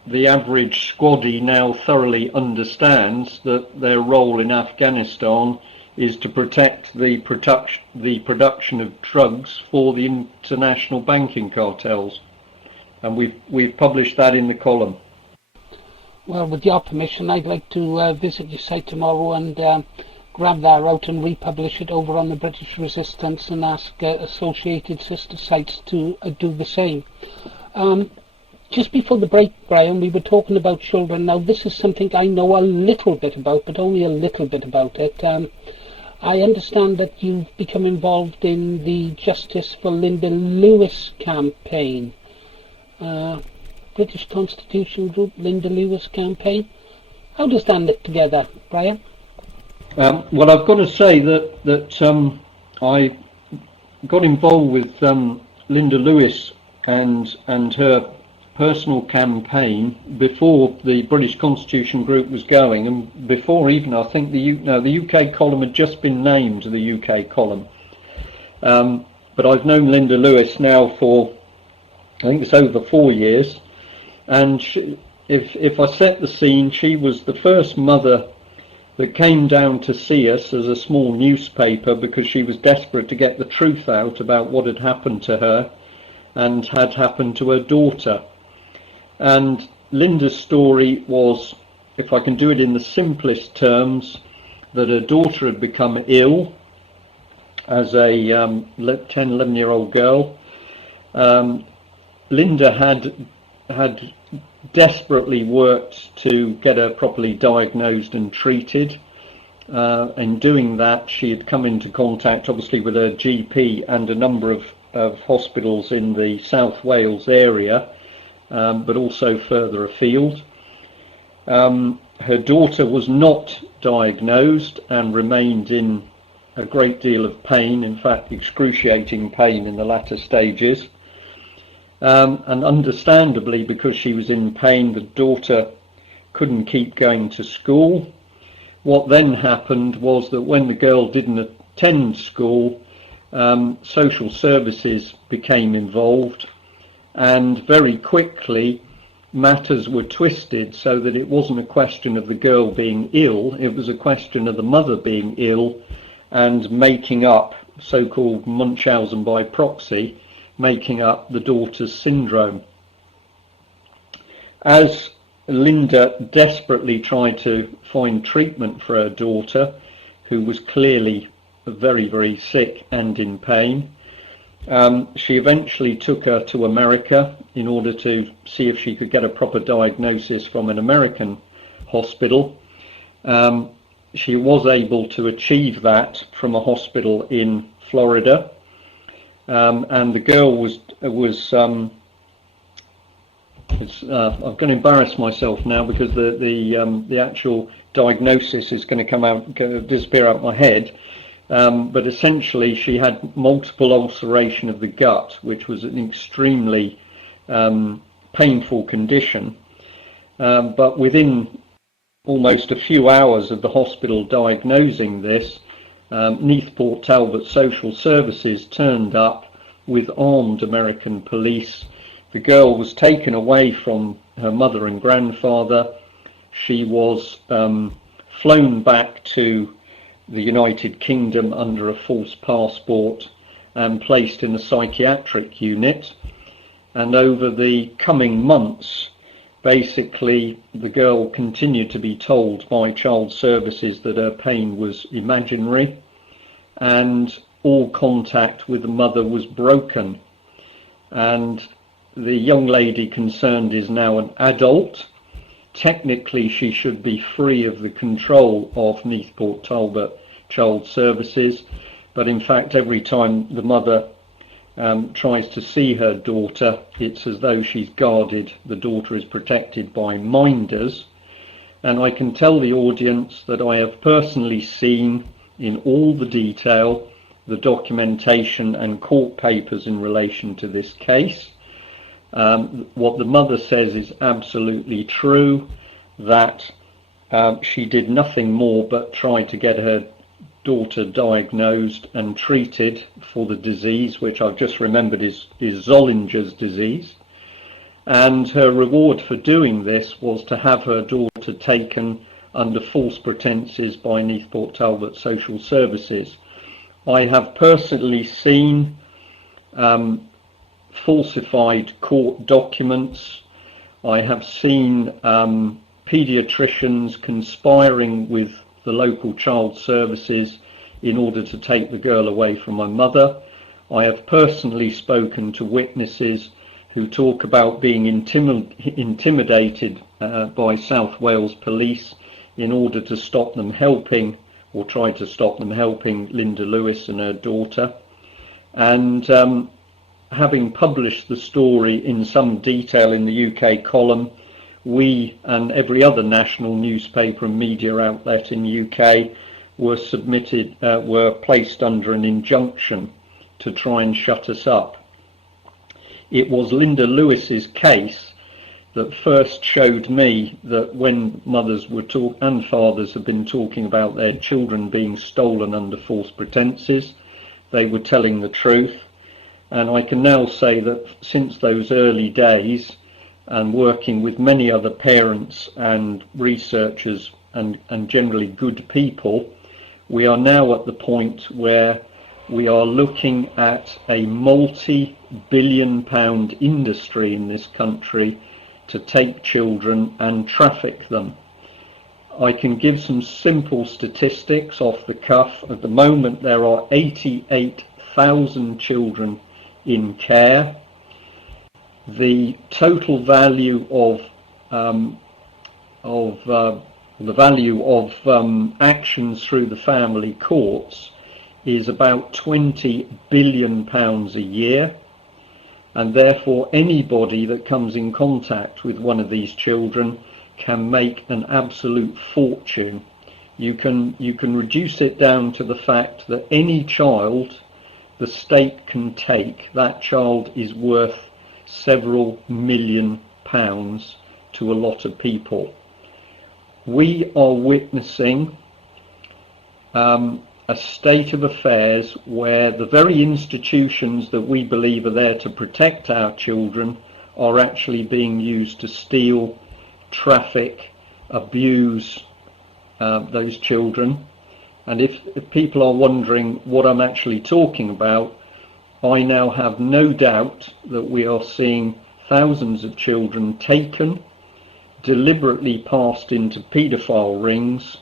the average squaddie now thoroughly understands that their role in Afghanistan is to protect the production of drugs for the international banking cartels, and we've published that in the column. Well, with your permission, I'd like to visit your site tomorrow and grab that out and republish it over on the British Resistance, and ask associated sister sites to do the same. Just before the break, Brian, we were talking about children. Now, this is something I know a little bit about, but only a little bit about it. I understand that you've become involved in the Justice for Linda Lewis campaign. British Constitution Group, Linda Lewis campaign. How does that knit together, Brian? Well, I've got to say that I got involved with Linda Lewis and her personal campaign before the British Constitution Group was going, and before even, I think, the UK column had just been named the UK column. But I've known Linda Lewis now for, I think it's over 4 years, and if I set the scene, she was the first mother that came down to see us as a small newspaper because she was desperate to get the truth out about what had happened to her and had happened to her daughter. And Linda's story was, if I can do it in the simplest terms, that her daughter had become ill as a 10, 11-year-old girl. Linda had desperately worked to get her properly diagnosed and treated. In doing that, she had come into contact, obviously, with her GP and a number of hospitals in the South Wales area, but also further afield. Her daughter was not diagnosed and remained in a great deal of pain, in fact excruciating pain in the latter stages. And understandably, because she was in pain, the daughter couldn't keep going to school. What then happened was that when the girl didn't attend school, social services became involved, and very quickly matters were twisted so that it wasn't a question of the girl being ill, it was a question of the mother being ill and making up, so-called Munchausen by proxy, making up the daughter's syndrome. As Linda desperately tried to find treatment for her daughter, who was clearly very, very sick and in pain, she eventually took her to America in order to see if she could get a proper diagnosis from an American hospital. She was able to achieve that from a hospital in Florida, and the girl was I'm going to embarrass myself now because the actual diagnosis is going to disappear out my head. But essentially she had multiple ulceration of the gut, which was an extremely painful condition. But within almost a few hours of the hospital diagnosing this, Neath Port Talbot Social Services turned up with armed American police. The girl was taken away from her mother and grandfather. She was flown back to the United Kingdom under a false passport and placed in a psychiatric unit. And over the coming months, basically the girl continued to be told by child services that her pain was imaginary, and all contact with the mother was broken. And the young lady concerned is now an adult. Technically she should be free of the control of Neath Port Talbot Child Services, but in fact every time the mother tries to see her daughter, it's as though she's guarded. The daughter is protected by minders, and I can tell the audience that I have personally seen in all the detail the documentation and court papers in relation to this case. What the mother says is absolutely true, that she did nothing more but try to get her daughter diagnosed and treated for the disease, which I've just remembered is Zollinger's disease. And her reward for doing this was to have her daughter taken under false pretenses by Neath Port Talbot Social Services. I have personally seen falsified court documents. I have seen paediatricians conspiring with the local child services in order to take the girl away from my mother. I have personally spoken to witnesses who talk about being intimidated by South Wales police in order to stop them helping, or try to stop them helping, Linda Lewis and her daughter. And having published the story in some detail in the UK column, we and every other national newspaper and media outlet in the UK were placed under an injunction to try and shut us up. It was Linda Lewis's case that first showed me that when mothers were and fathers have been talking about their children being stolen under false pretenses, they were telling the truth. And I can now say that since those early days, and working with many other parents and researchers and generally good people, we are now at the point where we are looking at a multi-billion-pound industry in this country to take children and traffic them. I can give some simple statistics off the cuff. At the moment there are 88,000 children in care. The total value of actions through the family courts is about £20 billion a year, and therefore anybody that comes in contact with one of these children can make an absolute fortune. You can reduce it down to the fact that any child the state can take, that child is worth several £million to a lot of people. We are witnessing a state of affairs where the very institutions that we believe are there to protect our children are actually being used to steal, traffic, abuse those children. And if people are wondering what I'm actually talking about, I now have no doubt that we are seeing thousands of children taken, deliberately passed into paedophile rings,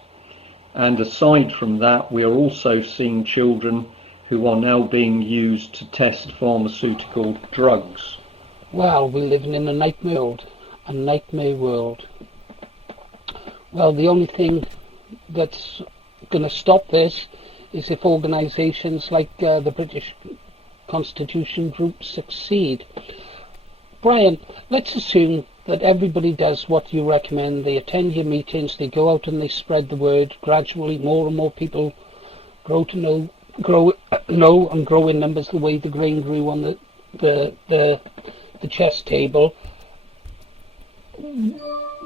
and aside from that, we are also seeing children who are now being used to test pharmaceutical drugs. Well, we're living in a nightmare world. Well, the only thing that's going to stop this is if organisations like the British Constitution Group succeed. Brian, let's assume that everybody does what you recommend. They attend your meetings, they go out and they spread the word. Gradually more and more people grow in numbers the way the grain grew on the chess table.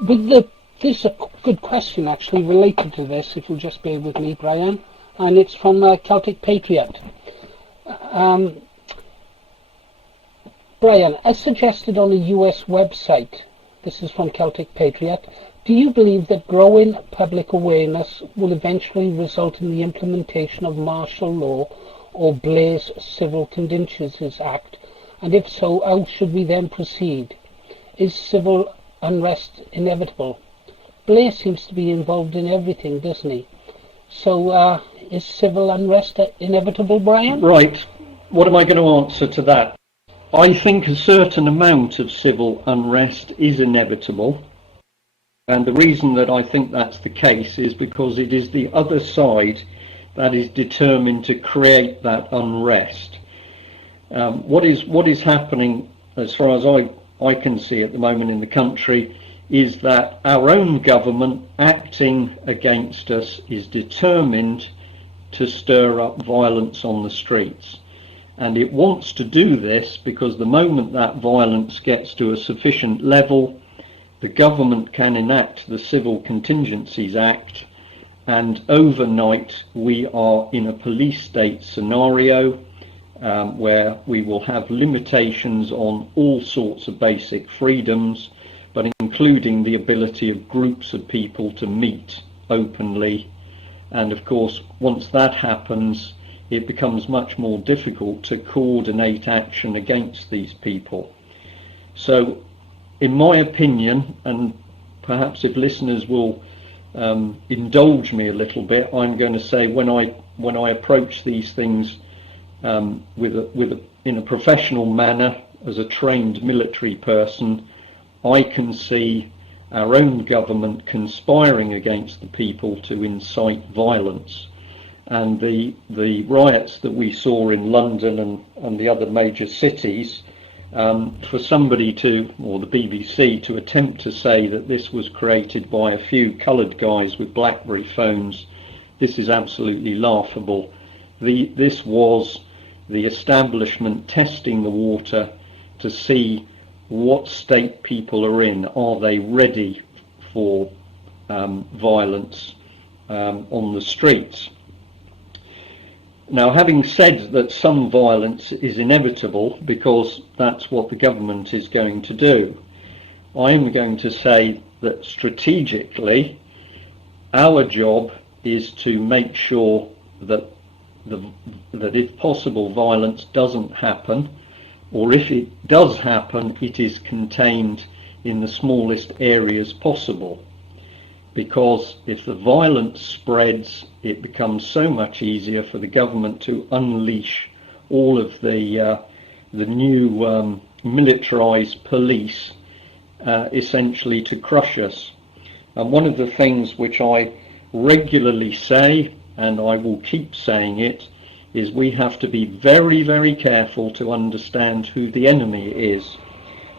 There's a good question actually related to this, if you'll just bear with me, Brian, and it's from Celtic Patriot. Brian, as suggested on a US website, this is from Celtic Patriot, do you believe that growing public awareness will eventually result in the implementation of martial law or Blair's Civil Contingencies Act? And if so, how should we then proceed? Is civil unrest inevitable? Blair seems to be involved in everything, doesn't he? So is civil unrest inevitable, Brian? Right. What am I going to answer to that? I think a certain amount of civil unrest is inevitable, and the reason that I think that's the case is because it is the other side that is determined to create that unrest. What is happening, as far as I can see at the moment in the country, is that our own government acting against us is determined to stir up violence on the streets. And it wants to do this because the moment that violence gets to a sufficient level, the government can enact the Civil Contingencies Act and overnight we are in a police state scenario where we will have limitations on all sorts of basic freedoms, but including the ability of groups of people to meet openly. And of course, once that happens, it becomes much more difficult to coordinate action against these people. So, in my opinion, and perhaps if listeners will indulge me a little bit, I'm going to say when I approach these things in a professional manner as a trained military person, I can see our own government conspiring against the people to incite violence. And the riots that we saw in London and the other major cities, for somebody to, or the BBC, to attempt to say that this was created by a few coloured guys with BlackBerry phones, this is absolutely laughable. This was the establishment testing the water to see what state people are in. Are they ready for violence on the streets? Now, having said that some violence is inevitable, because that's what the government is going to do, I am going to say that strategically our job is to make sure that if possible violence doesn't happen, or if it does happen, it is contained in the smallest areas possible. Because if the violence spreads, it becomes so much easier for the government to unleash all of the new militarized police, essentially to crush us. And one of the things which I regularly say, and I will keep saying it, is we have to be very, very careful to understand who the enemy is.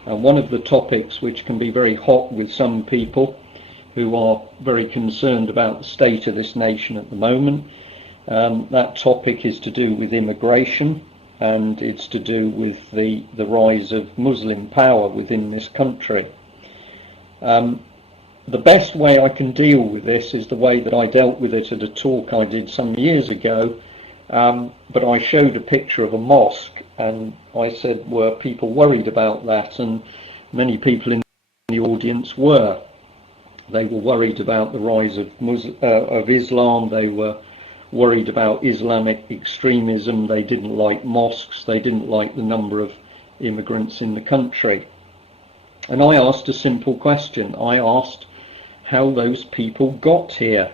And one of the topics which can be very hot with some people who are very concerned about the state of this nation at the moment, that topic is to do with immigration, and it's to do with the rise of Muslim power within this country. The best way I can deal with this is the way that I dealt with it at a talk I did some years ago, but I showed a picture of a mosque, and I said, were people worried about that? And many people in the audience were. They were worried about the rise of Islam. They were worried about Islamic extremism. They didn't like mosques. They didn't like the number of immigrants in the country. And I asked a simple question. I asked how those people got here.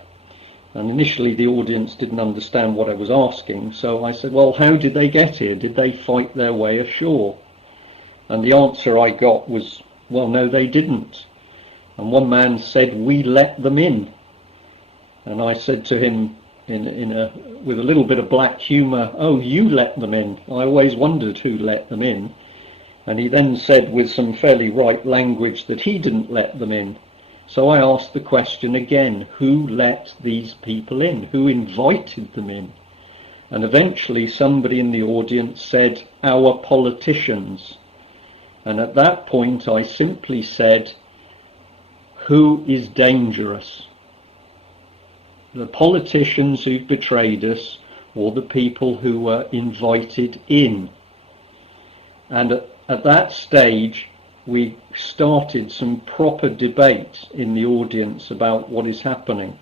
And initially the audience didn't understand what I was asking, so I said, well, how did they get here? Did they fight their way ashore? And the answer I got was, well, no, they didn't. And one man said, we let them in. And I said to him with a little bit of black humour, oh, you let them in. I always wondered who let them in. And he then said with some fairly right language that he didn't let them in. So I asked the question again, who let these people in? Who invited them in? And eventually somebody in the audience said, our politicians. And at that point I simply said, who is dangerous? The politicians who've betrayed us, or the people who were invited in? And at that stage we started some proper debate in the audience about what is happening.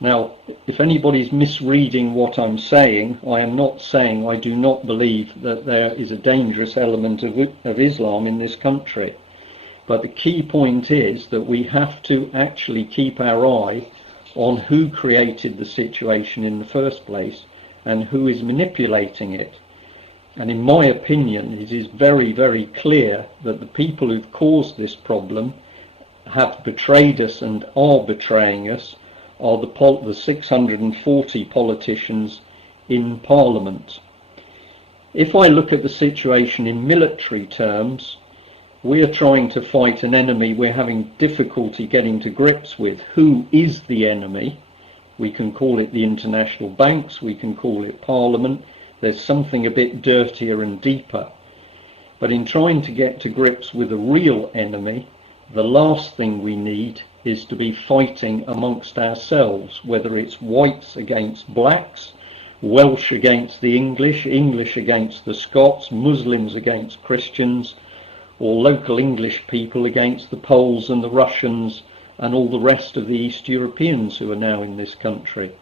Now, if anybody's misreading what I'm saying, I am not saying I do not believe that there is a dangerous element of Islam in this country. But the key point is that we have to actually keep our eye on who created the situation in the first place and who is manipulating it. And in my opinion, it is very, very clear that the people who've caused this problem, have betrayed us and are betraying us, are the 640 politicians in Parliament. If I look at the situation in military terms, we are trying to fight an enemy we're having difficulty getting to grips with. Who is the enemy? We can call it the international banks, we can call it Parliament. There's something a bit dirtier and deeper. But in trying to get to grips with a real enemy, the last thing we need is to be fighting amongst ourselves, whether it's whites against blacks, Welsh against the English, English against the Scots, Muslims against Christians, or local English people against the Poles and the Russians and all the rest of the East Europeans who are now in this country.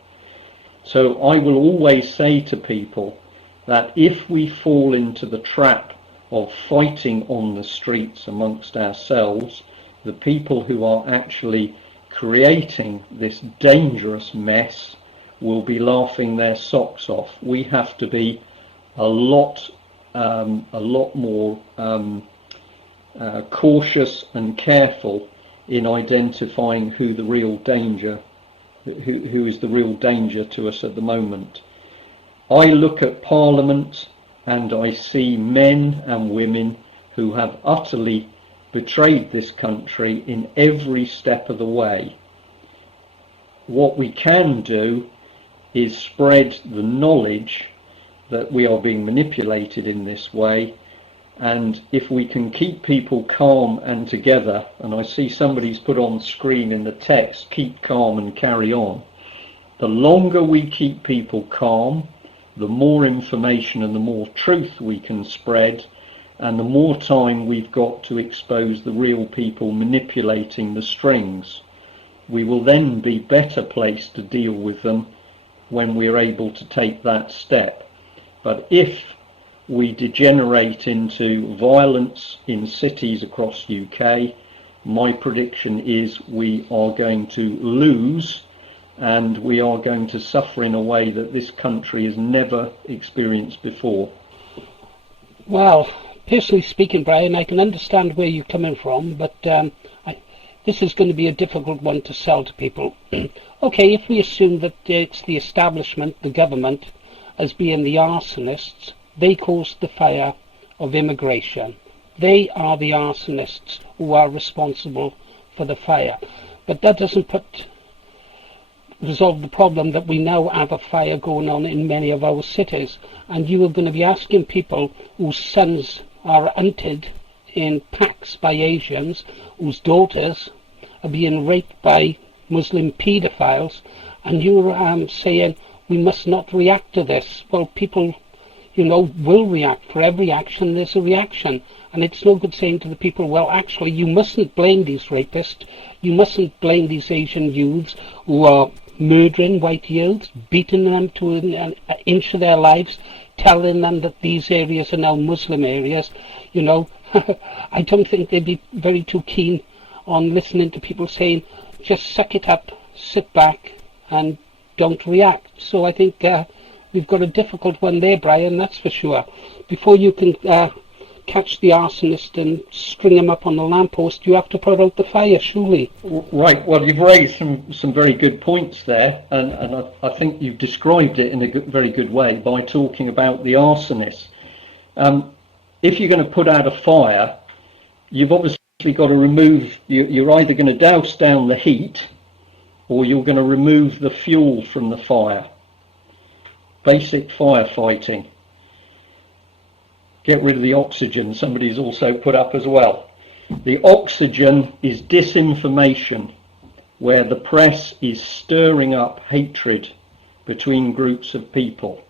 So I will always say to people that if we fall into the trap of fighting on the streets amongst ourselves, the people who are actually creating this dangerous mess will be laughing their socks off. We have to be a lot more cautious and careful in identifying who the real danger, who is the real danger to us at the moment. I look at Parliament and I see men and women who have utterly betrayed this country in every step of the way. What we can do is spread the knowledge that we are being manipulated in this way, and if we can keep people calm and together, and I see somebody's put on screen in the text, keep calm and carry on. The longer we keep people calm, the more information and the more truth we can spread, and the more time we've got to expose the real people manipulating the strings. We will then be better placed to deal with them when we're able to take that step. But if we degenerate into violence in cities across UK, my prediction is we are going to lose, and we are going to suffer in a way that this country has never experienced before. Well, personally speaking, Brian, I can understand where you're coming from, but this is going to be a difficult one to sell to people. Okay, if we assume that it's the establishment, the government, as being the arsonists, they caused the fire of immigration. They are the arsonists who are responsible for the fire. But that doesn't resolve the problem that we now have a fire going on in many of our cities. And you are going to be asking people whose sons are hunted in packs by Asians, whose daughters are being raped by Muslim paedophiles, and you're saying we must not react to this. Well, people, will react. For every action there's a reaction, and it's no good saying to the people, well, actually you mustn't blame these rapists, you mustn't blame these Asian youths who are murdering white youths, beating them to an inch of their lives, telling them that these areas are now Muslim areas. I don't think they'd be very too keen on listening to people saying, just suck it up, sit back and don't react. So I think we've got a difficult one there, Brian, that's for sure. Before you can catch the arsonist and string him up on the lamppost, you have to put out the fire, surely. Right, well, you've raised some very good points there, and I think you've described it in a very good way by talking about the arsonist. If you're going to put out a fire, you've obviously got to remove, you're either going to douse down the heat or you're going to remove the fuel from the fire. Basic firefighting. Get rid of the oxygen, somebody's also put up as well. The oxygen is disinformation, where the press is stirring up hatred between groups of people.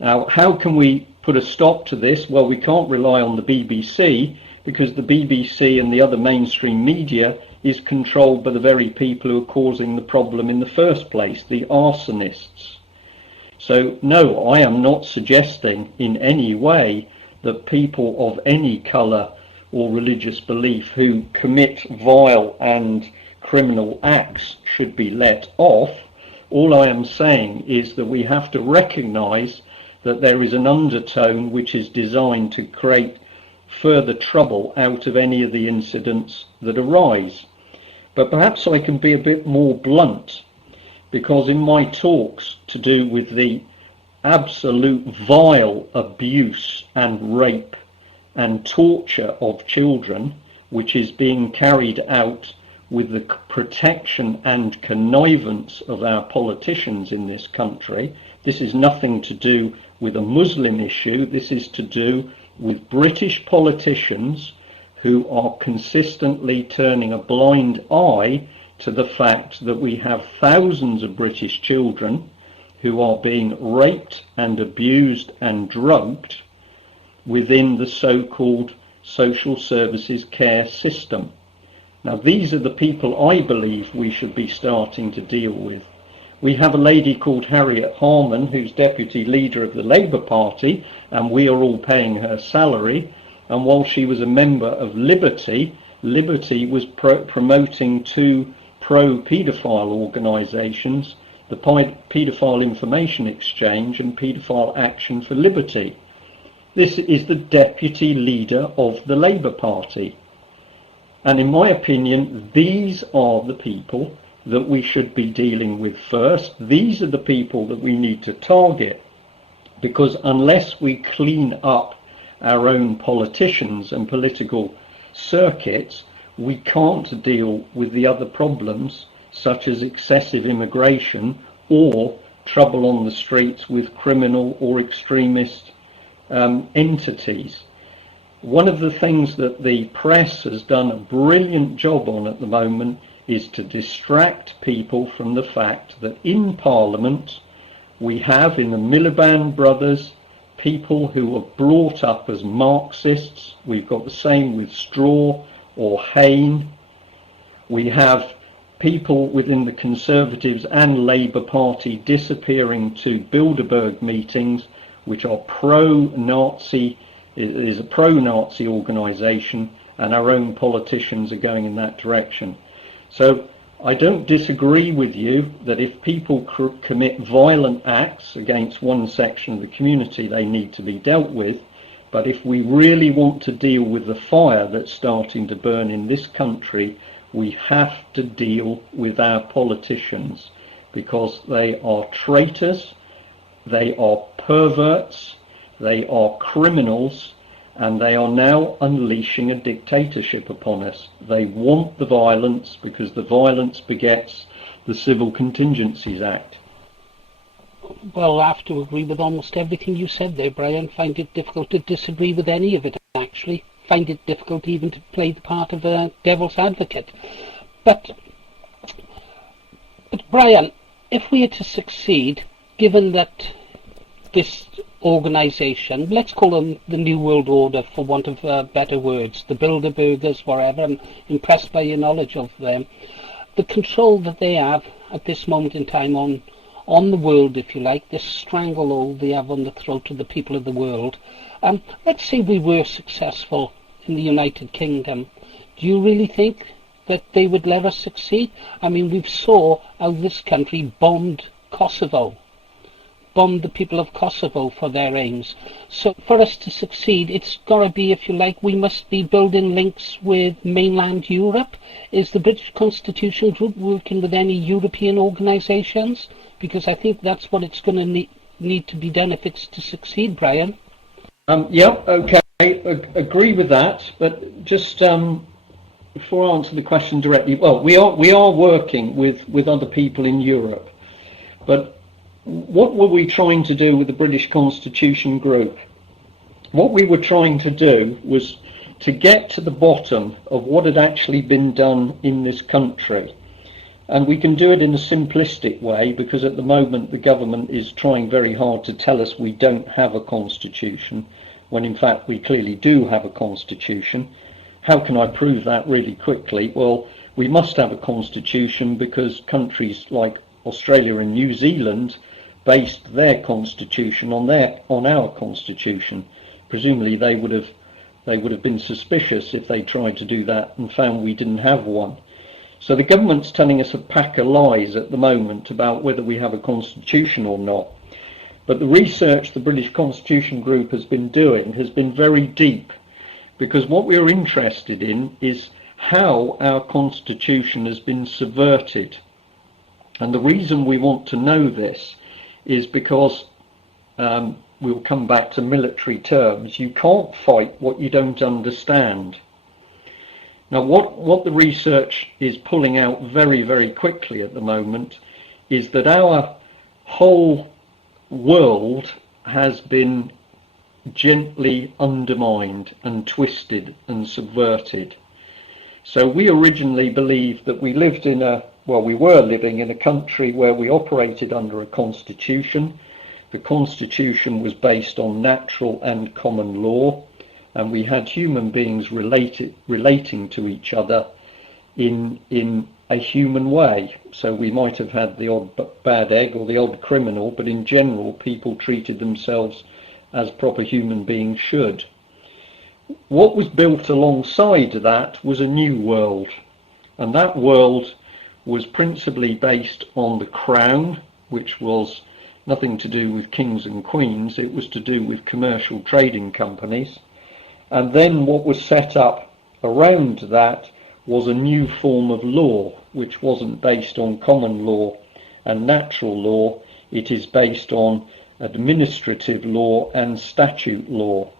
Now, how can we put a stop to this? Well, we can't rely on the BBC, because the BBC and the other mainstream media is controlled by the very people who are causing the problem in the first place, the arsonists. So, no, I am not suggesting in any way that people of any colour or religious belief who commit vile and criminal acts should be let off. All I am saying is that we have to recognise that there is an undertone which is designed to create further trouble out of any of the incidents that arise. But perhaps I can be a bit more blunt, because in my talks to do with the absolute vile abuse and rape and torture of children, which is being carried out with the protection and connivance of our politicians in this country, this is nothing to do with a Muslim issue, this is to do with British politicians who are consistently turning a blind eye to the fact that we have thousands of British children who are being raped and abused and drugged within the so-called social services care system. Now, these are the people I believe we should be starting to deal with. We have a lady called Harriet Harman, who's deputy leader of the Labour Party, and we are all paying her salary. And while she was a member of Liberty, Liberty was promoting two pro-paedophile organisations, the Paedophile Information Exchange and Paedophile Action for Liberty. This is the deputy leader of the Labour Party. And in my opinion, these are the people that we should be dealing with first. These are the people that we need to target, because unless we clean up our own politicians and political circuits, we can't deal with the other problems such as excessive immigration or trouble on the streets with criminal or extremist entities. One of the things that the press has done a brilliant job on at the moment is to distract people from the fact that in Parliament we have, in the Miliband brothers, people who were brought up as Marxists. We've got the same with Straw or Hayne. We have people within the Conservatives and Labour Party disappearing to Bilderberg meetings, which are pro-Nazi, is a pro-Nazi organisation, and our own politicians are going in that direction. So I don't disagree with you that if people commit violent acts against one section of the community, they need to be dealt with. But if we really want to deal with the fire that's starting to burn in this country, we have to deal with our politicians, because they are traitors, they are perverts, they are criminals, and they are now unleashing a dictatorship upon us. They want the violence because the violence begets the Civil Contingencies Act. Well, I have to agree with almost everything you said there, Brian. Find it difficult to disagree with any of it, actually. Find it difficult even to play the part of a devil's advocate. But Brian, if we are to succeed, given that this organisation, let's call them the New World Order for want of better words, the Bilderbergers, whatever, I'm impressed by your knowledge of them, the control that they have at this moment in time on the world, if you like, this stranglehold they have on the throat of the people of the world. Let's say we were successful in the United Kingdom. Do you really think that they would let us succeed? I mean, we saw how this country bombed Kosovo, bombed the people of Kosovo for their aims. So for us to succeed, it's got to be, if you like, we must be building links with mainland Europe. Is the British Constitution Group working with any European organisations? Because I think that's what it's going to need to be done if it's to succeed, Brian. Yeah, okay, agree with that, but just before I answer the question directly, well, we are working with other people in Europe, but what were we trying to do with the British Constitution Group? What we were trying to do was to get to the bottom of what had actually been done in this country. And we can do it in a simplistic way, because at the moment the government is trying very hard to tell us we don't have a constitution, when in fact we clearly do have a constitution. How can I prove that really quickly? Well, we must have a constitution because countries like Australia and New Zealand based their constitution on our constitution. Presumably they would have been suspicious if they tried to do that and found we didn't have one. So the government's telling us a pack of lies at the moment about whether we have a constitution or not. But the research the British Constitution Group has been doing has been very deep, because what we're interested in is how our constitution has been subverted. And the reason we want to know this is because, we'll come back to military terms, you can't fight what you don't understand. Now, what the research is pulling out very, very quickly at the moment is that our whole world has been gently undermined and twisted and subverted. So we originally believed that we were living in a country where we operated under a constitution. The constitution was based on natural and common law, and we had human beings relating to each other in a human way. So we might have had the odd bad egg or the odd criminal, but in general people treated themselves as proper human beings should. What was built alongside that was a new world, and that world was principally based on the crown, which was nothing to do with kings and queens. It was to do with commercial trading companies. And then what was set up around that was a new form of law, which wasn't based on common law and natural law. It is based on administrative law and statute law.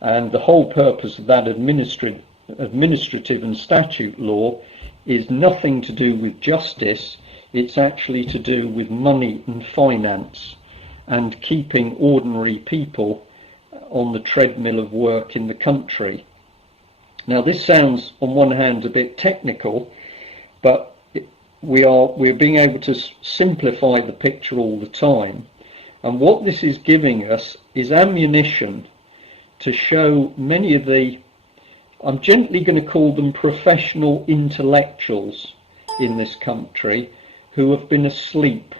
And the whole purpose of that administrative and statute law is nothing to do with justice. It's actually to do with money and finance and keeping ordinary people on the treadmill of work in the country. Now, this sounds on one hand a bit technical, but we're being able to simplify the picture all the time. And what this is giving us is ammunition to show many of I'm gently going to call them professional intellectuals in this country, who have been asleep.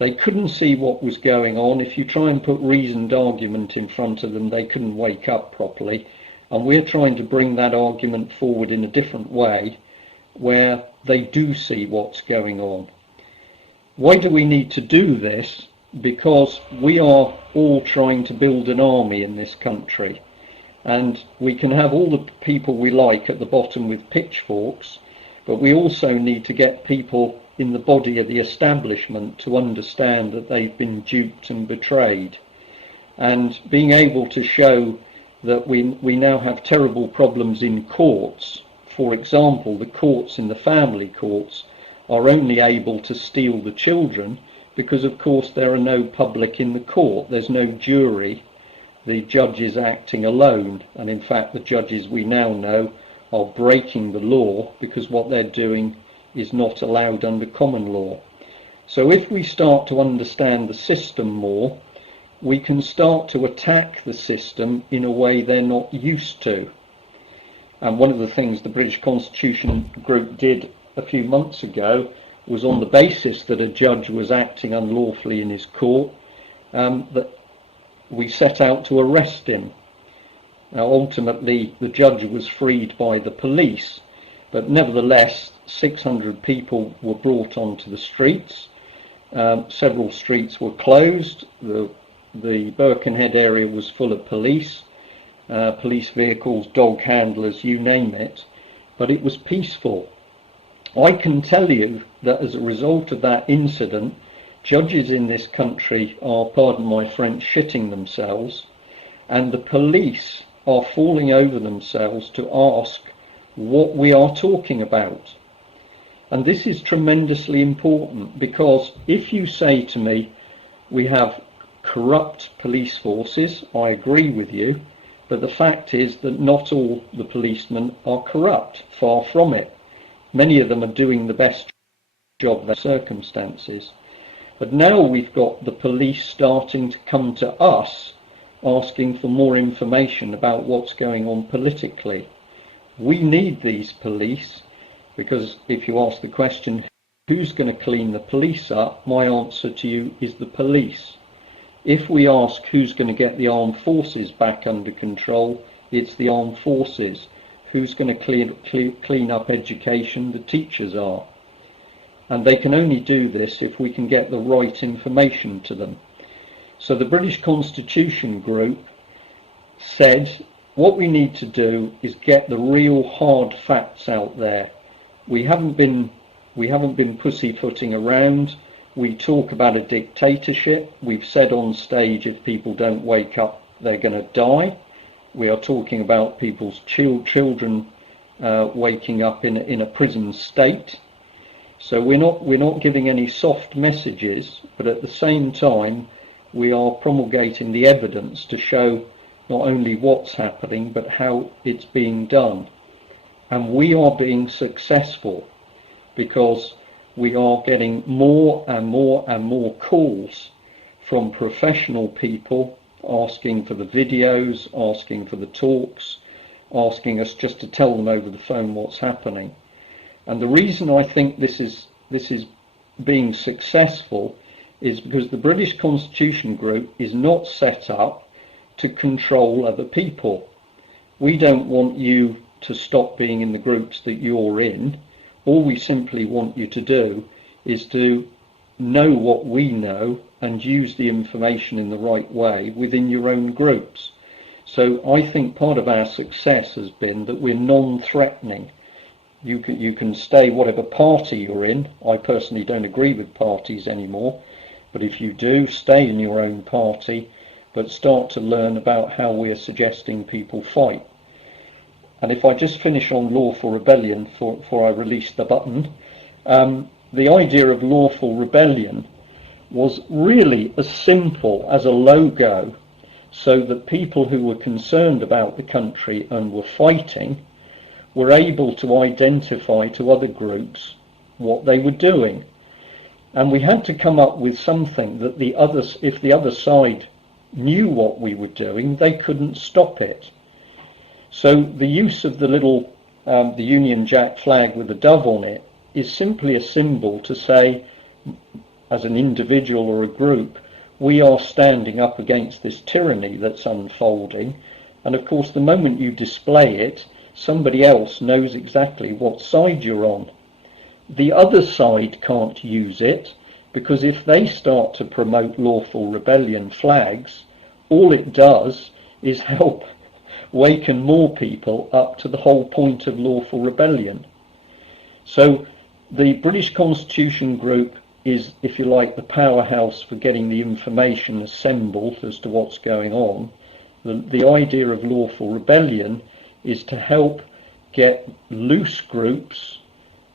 They couldn't see what was going on. If you try and put reasoned argument in front of them, they couldn't wake up properly. And we're trying to bring that argument forward in a different way, where they do see what's going on. Why do we need to do this? Because we are all trying to build an army in this country, and we can have all the people we like at the bottom with pitchforks, but we also need to get people in the body of the establishment to understand that they've been duped and betrayed. And being able to show that we now have terrible problems in courts. For example, the courts in the family courts are only able to steal the children because, of course, there are no public in the court. There's no jury. The judge is acting alone, and in fact the judges, we now know, are breaking the law because what they're doing is not allowed under common law. So if we start to understand the system more, we can start to attack the system in a way they're not used to. And one of the things the British Constitution Group did a few months ago was, on the basis that a judge was acting unlawfully in his court, that we set out to arrest him. Now, ultimately, the judge was freed by the police, but nevertheless, 600 people were brought onto the streets. Several streets were closed. The Birkenhead area was full of police vehicles, dog handlers, you name it, but it was peaceful. I can tell you that as a result of that incident, judges in this country are, pardon my French, shitting themselves, and the police are falling over themselves to ask what we are talking about. And this is tremendously important, because if you say to me, we have corrupt police forces, I agree with you, but the fact is that not all the policemen are corrupt, far from it. Many of them are doing the best job of their circumstances. But now we've got the police starting to come to us asking for more information about what's going on politically. We need these police, because if you ask the question, who's going to clean the police up, my answer to you is the police. If we ask who's going to get the armed forces back under control, it's the armed forces. Who's going to clean up education? The teachers are. And they can only do this if we can get the right information to them. So the British Constitution Group said, what we need to do is get the real hard facts out there. We haven't been pussyfooting around. We talk about a dictatorship. We've said on stage, if people don't wake up, they're going to die. We are talking about people's children waking up in a prison state. So we're not giving any soft messages, but at the same time, we are promulgating the evidence to show not only what's happening, but how it's being done. And we are being successful because we are getting more and more and more calls from professional people asking for the videos, asking for the talks, asking us just to tell them over the phone what's happening. And the reason I think this is being successful is because the British Constitution Group is not set up to control other people. We don't want you to stop being in the groups that you're in. All we simply want you to do is to know what we know and use the information in the right way within your own groups. So I think part of our success has been that we're non-threatening. You can stay whatever party you're in. I personally don't agree with parties anymore, but if you do, stay in your own party, but start to learn about how we're suggesting people fight. And if I just finish on lawful rebellion before I release the button, the idea of lawful rebellion was really as simple as a logo, so that people who were concerned about the country and were fighting were able to identify to other groups what they were doing. And we had to come up with something that if the other side knew what we were doing, they couldn't stop it. So the use of the little the Union Jack flag with a dove on it is simply a symbol to say, as an individual or a group, we are standing up against this tyranny that's unfolding. And of course, the moment you display it, somebody else knows exactly what side you're on. The other side can't use it, because if they start to promote lawful rebellion flags, all it does is help waken more people up to the whole point of lawful rebellion. So the British Constitution Group is, if you like, the powerhouse for getting the information assembled as to what's going on. The idea of lawful rebellion is to help get loose groups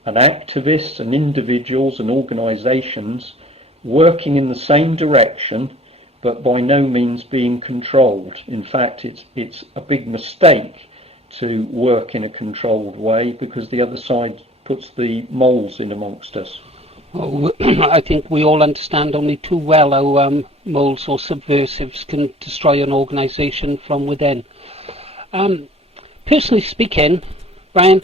and activists and individuals and organisations working in the same direction, but by no means being controlled. In fact, it's a big mistake to work in a controlled way, because the other side puts the moles in amongst us. Well, I think we all understand only too well how moles or subversives can destroy an organisation from within. Personally speaking, Brian,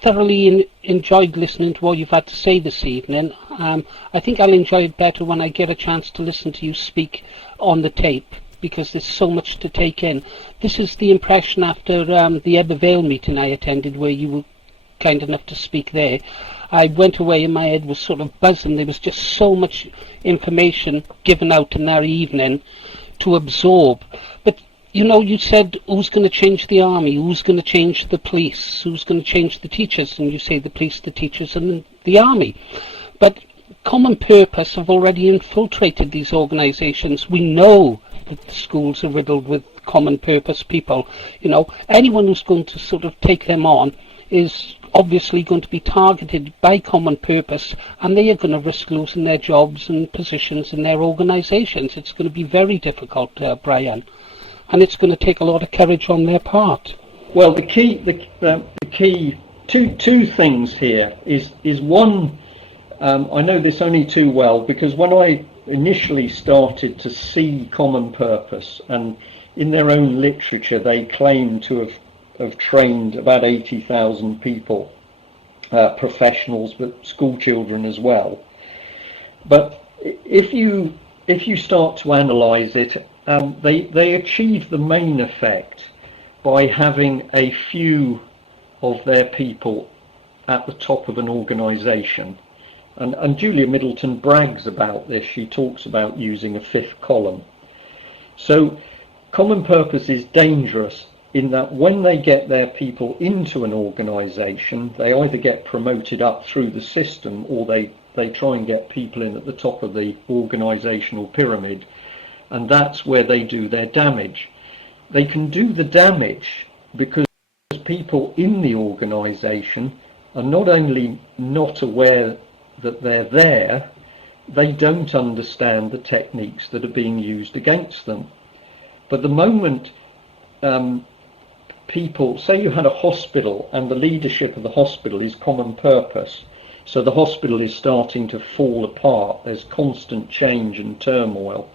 thoroughly enjoyed listening to what you've had to say this evening. I think I'll enjoy it better when I get a chance to listen to you speak on the tape, because there's so much to take in. This is the impression after the Ebbw Vale meeting I attended, where you were kind enough to speak there. I went away and my head was sort of buzzing. There was just so much information given out in that evening to absorb. But you know, you said, who's going to change the army? Who's going to change the police? Who's going to change the teachers? And you say the police, the teachers and the army. But common purpose have already infiltrated these organisations. We know that the schools are riddled with common purpose people. You know, anyone who's going to sort of take them on is obviously going to be targeted by common purpose, and they are going to risk losing their jobs and positions in their organisations. It's going to be very difficult, Brian, and it's going to take a lot of courage on their part. Well, the key two things here is one. I know this only too well, because when I initially started to see common purpose, and in their own literature they claim to have trained about 80,000 people, professionals, but school children as well. But if you start to analyse it, they achieve the main effect by having a few of their people at the top of an organisation. And Julia Middleton brags about this. She talks about using a fifth column. So common purpose is dangerous in that when they get their people into an organisation, they either get promoted up through the system, or they try and get people in at the top of the organisational pyramid, and that's where they do their damage. They can do the damage because people in the organisation are not only not aware that they're there, they don't understand the techniques that are being used against them. But the moment people, say you had a hospital and the leadership of the hospital is common purpose, so the hospital is starting to fall apart, there's constant change and turmoil,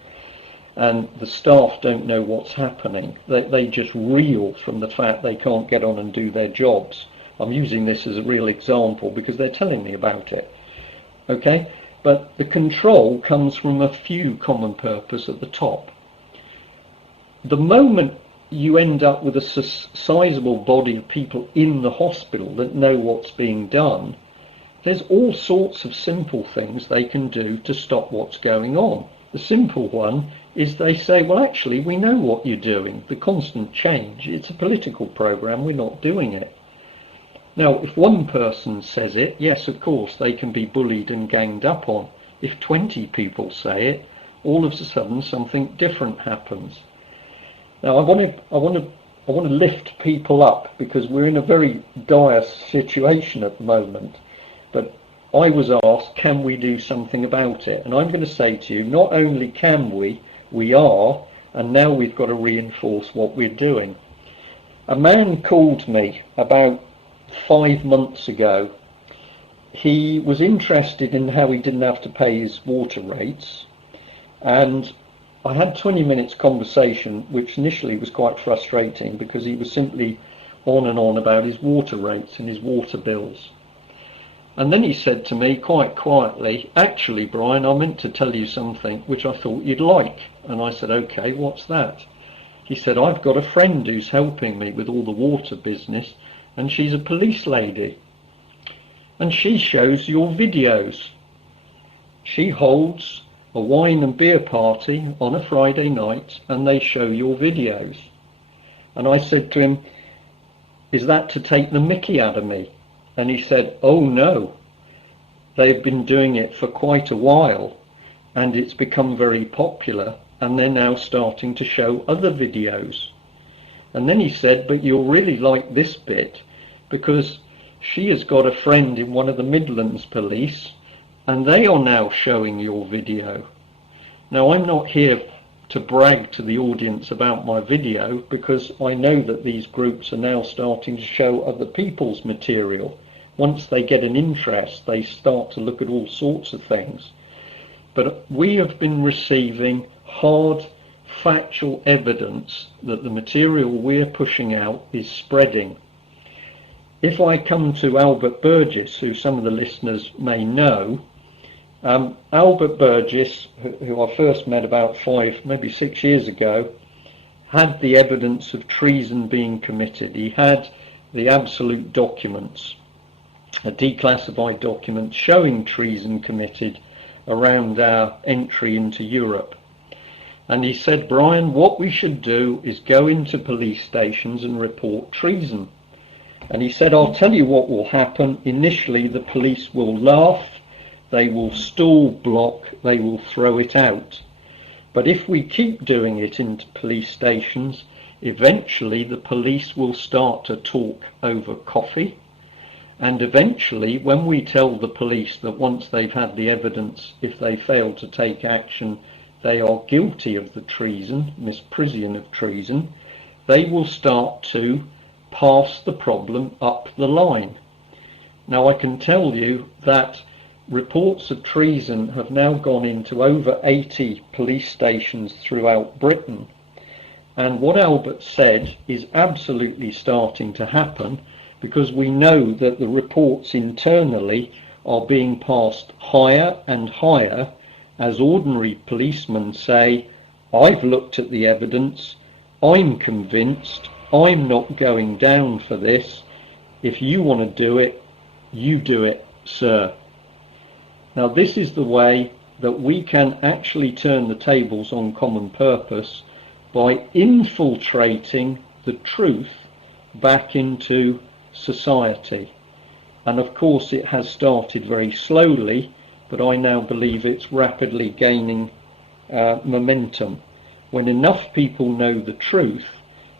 and the staff don't know what's happening. They just reel from the fact they can't get on and do their jobs. I'm using this as a real example because they're telling me about it. Okay? But the control comes from a few common purpose at the top. The moment you end up with a sizable body of people in the hospital that know what's being done, there's all sorts of simple things they can do to stop what's going on. The simple one is they say, well, actually, we know what you're doing. The constant change, it's a political program, we're not doing it. Now, if one person says it, yes, of course, they can be bullied and ganged up on. If 20 people say it, all of a sudden something different happens. Now, I want to lift people up because we're in a very dire situation at the moment. But I was asked, can we do something about it? And I'm going to say to you, not only can we are, and now we've got to reinforce what we're doing. A man called me about 5 months ago. He was interested in how he didn't have to pay his water rates, and I had 20 minutes conversation, which initially was quite frustrating because he was simply on and on about his water rates and his water bills. And then he said to me quite quietly, actually, Brian, I meant to tell you something which I thought you'd like. And I said, okay, what's that? He said, I've got a friend who's helping me with all the water business, and she's a police lady. And she shows your videos. She holds a wine and beer party on a Friday night, and they show your videos. And I said to him, is that to take the mickey out of me? And he said, oh no, they've been doing it for quite a while and it's become very popular and they're now starting to show other videos. And then he said, but you'll really like this bit because she has got a friend in one of the Midlands police and they are now showing your video. Now, I'm not here to brag to the audience about my video because I know that these groups are now starting to show other people's material. Once they get an interest, they start to look at all sorts of things. But we have been receiving hard, factual evidence that the material we're pushing out is spreading. If I come to Albert Burgess, who some of the listeners may know, Albert Burgess, who I first met about 5, maybe 6 years ago, had the evidence of treason being committed. He had the absolute documents, a declassified document showing treason committed around our entry into Europe. And he said, Brian, what we should do is go into police stations and report treason. And he said, I'll tell you what will happen. Initially, the police will laugh. They will stall block, they will throw it out. But if we keep doing it into police stations, eventually the police will start to talk over coffee. And eventually, when we tell the police that once they've had the evidence, if they fail to take action, they are guilty of the treason, misprision of treason, they will start to pass the problem up the line. Now, I can tell you that reports of treason have now gone into over 80 police stations throughout Britain. And what Albert said is absolutely starting to happen because we know that the reports internally are being passed higher and higher as ordinary policemen say, I've looked at the evidence, I'm convinced, I'm not going down for this. If you want to do it, you do it, sir. Now, this is the way that we can actually turn the tables on common purpose by infiltrating the truth back into society. And of course, it has started very slowly, but I now believe it's rapidly gaining momentum. When enough people know the truth,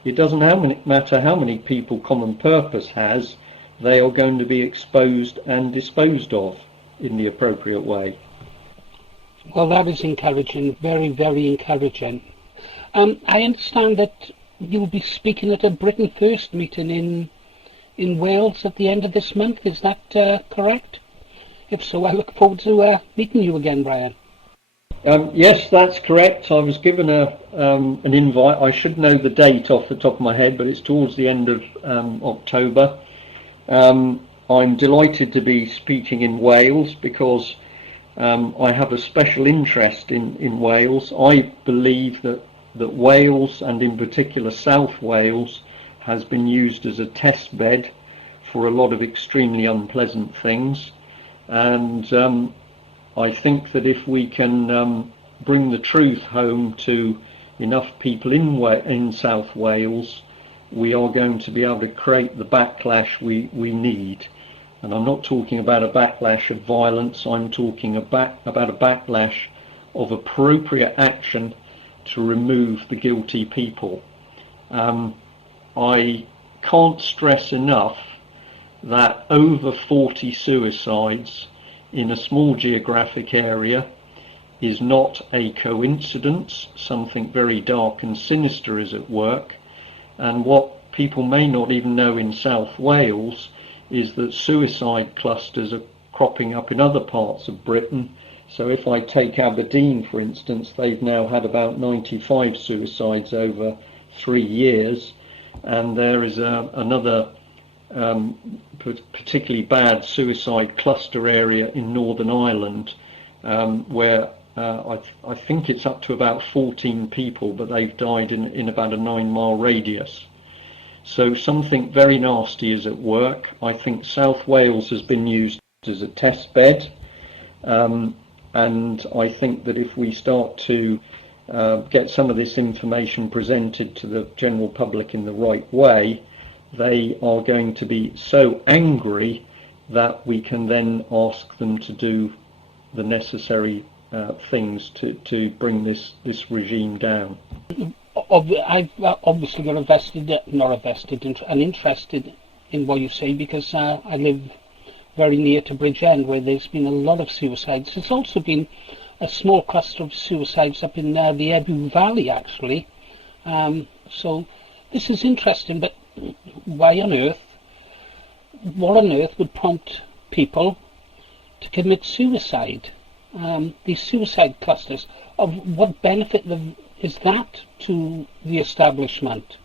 it doesn't matter how many people common purpose has, they are going to be exposed and disposed of in the appropriate way. Well, that is encouraging, very, very encouraging. I understand that you'll be speaking at a Britain First meeting in Wales at the end of this month. Is that correct? If so, I look forward to meeting you again, Brian. Yes, that's correct. I was given an invite. I should know the date off the top of my head, but it's towards the end of October. I'm delighted to be speaking in Wales because I have a special interest in Wales. I believe that Wales, and in particular South Wales, has been used as a test bed for a lot of extremely unpleasant things. And I think that if we can bring the truth home to enough people in South Wales, we are going to be able to create the backlash we need. And I'm not talking about a backlash of violence, I'm talking about a backlash of appropriate action to remove the guilty people. I can't stress enough that over 40 suicides in a small geographic area is not a coincidence. Something very dark and sinister is at work. And what people may not even know in South Wales is that suicide clusters are cropping up in other parts of Britain. So if I take Aberdeen, for instance, they've now had about 95 suicides over 3 years. And there is another particularly bad suicide cluster area in Northern Ireland, where I think it's up to about 14 people, but they've died in about a 9-mile radius. So something very nasty is at work. I think South Wales has been used as a test bed, and I think that if we start to get some of this information presented to the general public in the right way, they are going to be so angry that we can then ask them to do the necessary things to bring this regime down. I've obviously got an interest in what you say, because I live very near to Bridgend, where there's been a lot of suicides. There's also been a small cluster of suicides up in the Ebu Valley, actually. So this is interesting, but what on earth would prompt people to commit suicide? These suicide clusters, of what benefit is that to the establishment?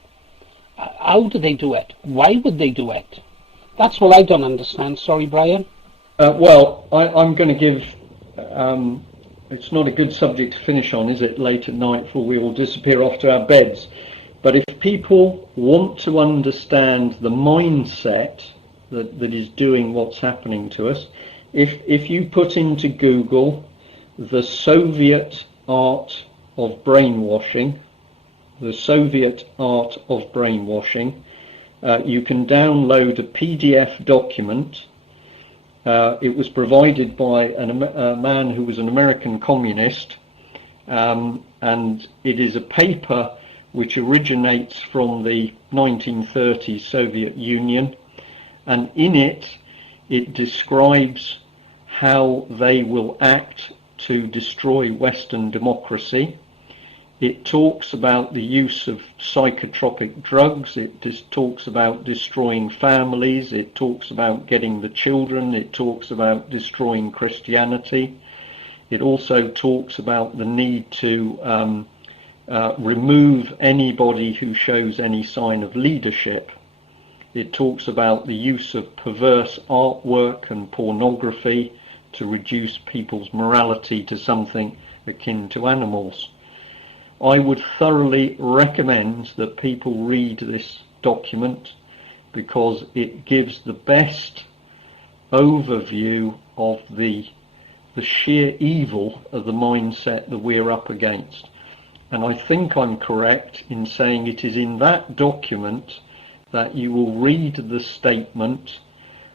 How do they do it? Why would they do it? That's what I don't understand. Sorry, Brian. Well, I'm going to give... it's not a good subject to finish on, is it, late at night, before we all disappear off to our beds. But if people want to understand the mindset that is doing what's happening to us, if you put into Google the Soviet art of brainwashing, you can download a PDF document. It was provided by a man who was an American communist, and it is a paper which originates from the 1930s Soviet Union, and in it describes how they will act to destroy Western democracy. It talks about the use of psychotropic drugs, it talks about destroying families, it talks about getting the children, it talks about destroying Christianity. It also talks about the need to remove anybody who shows any sign of leadership. It talks about the use of perverse artwork and pornography to reduce people's morality to something akin to animals. I would thoroughly recommend that people read this document because it gives the best overview of the sheer evil of the mindset that we're up against. And I think I'm correct in saying it is in that document that you will read the statement,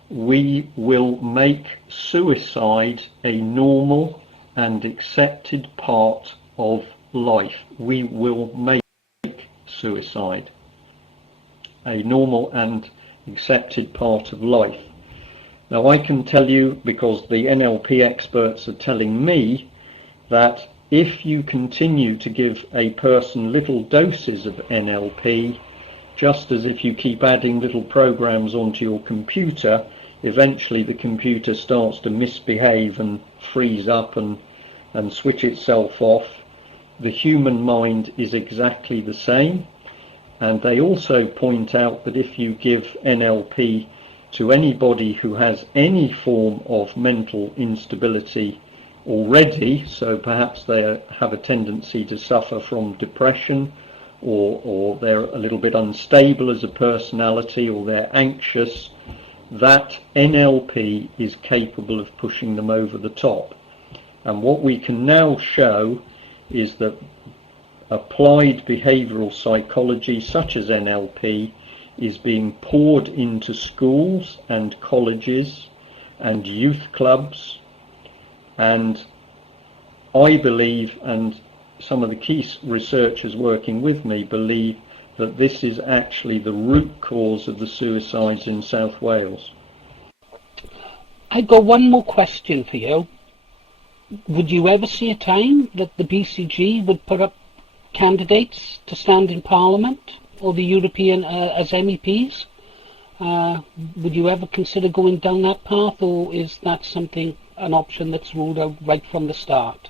"We will make suicide a normal and accepted part of life." We will make suicide a normal and accepted part of life. Now I can tell you, because the NLP experts are telling me, that if you continue to give a person little doses of NLP, just as if you keep adding little programs onto your computer, eventually the computer starts to misbehave and freeze up and switch itself off. The human mind is exactly the same. And they also point out that if you give NLP to anybody who has any form of mental instability already, so perhaps they have a tendency to suffer from depression, or they're a little bit unstable as a personality, or they're anxious, that NLP is capable of pushing them over the top. And what we can now show is that applied behavioural psychology such as NLP is being poured into schools and colleges and youth clubs, and I believe, and some of the key researchers working with me believe, that this is actually the root cause of the suicides in South Wales. I've got one more question for you. Would you ever see a time that the BCG would put up candidates to stand in Parliament or the European as MEPs? Would you ever consider going down that path, or is that an option that's ruled out right from the start?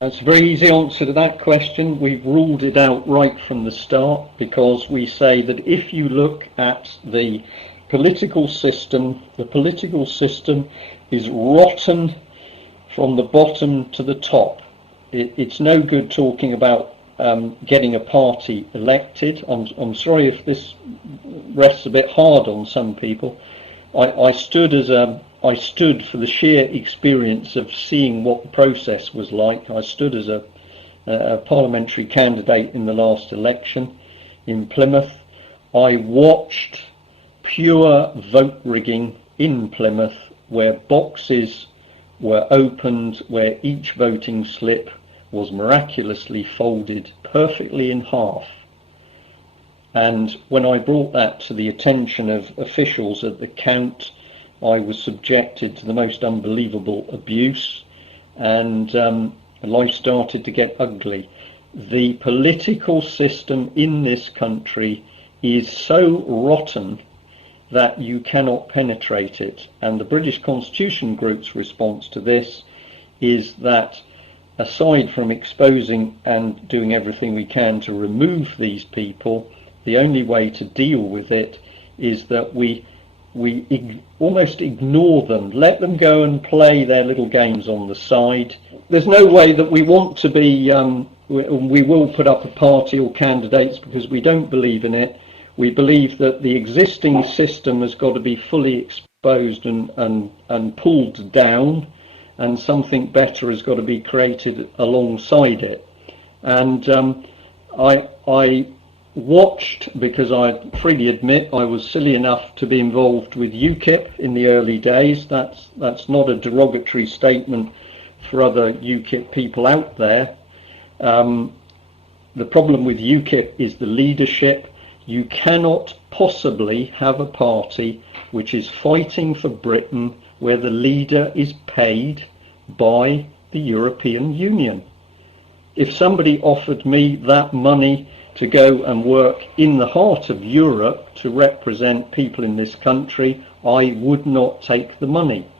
That's a very easy answer to that question. We've ruled it out right from the start, because we say that if you look at the political system is rotten from the bottom to the top. It's no good talking about getting a party elected. I'm sorry if this rests a bit hard on some people. I stood for the sheer experience of seeing what the process was like. I stood as a parliamentary candidate in the last election in Plymouth. I watched pure vote rigging in Plymouth, where boxes were opened, where each voting slip was miraculously folded perfectly in half. And when I brought that to the attention of officials at the count, I was subjected to the most unbelievable abuse, and life started to get ugly. The political system in this country is so rotten that you cannot penetrate it. And the British Constitution Group's response to this is that, aside from exposing and doing everything we can to remove these people, the only way to deal with it is that we almost ignore them, let them go and play their little games on the side. There's no way that we want to be, we will put up a party or candidates because we don't believe in it. We believe that the existing system has got to be fully exposed and pulled down, and something better has got to be created alongside it. And I watched, because I freely admit I was silly enough to be involved with UKIP in the early days. That's not a derogatory statement for other UKIP people out there. The problem with UKIP is the leadership. You cannot possibly have a party which is fighting for Britain where the leader is paid by the European Union. If somebody offered me that money to go and work in the heart of Europe to represent people in this country, I would not take the money.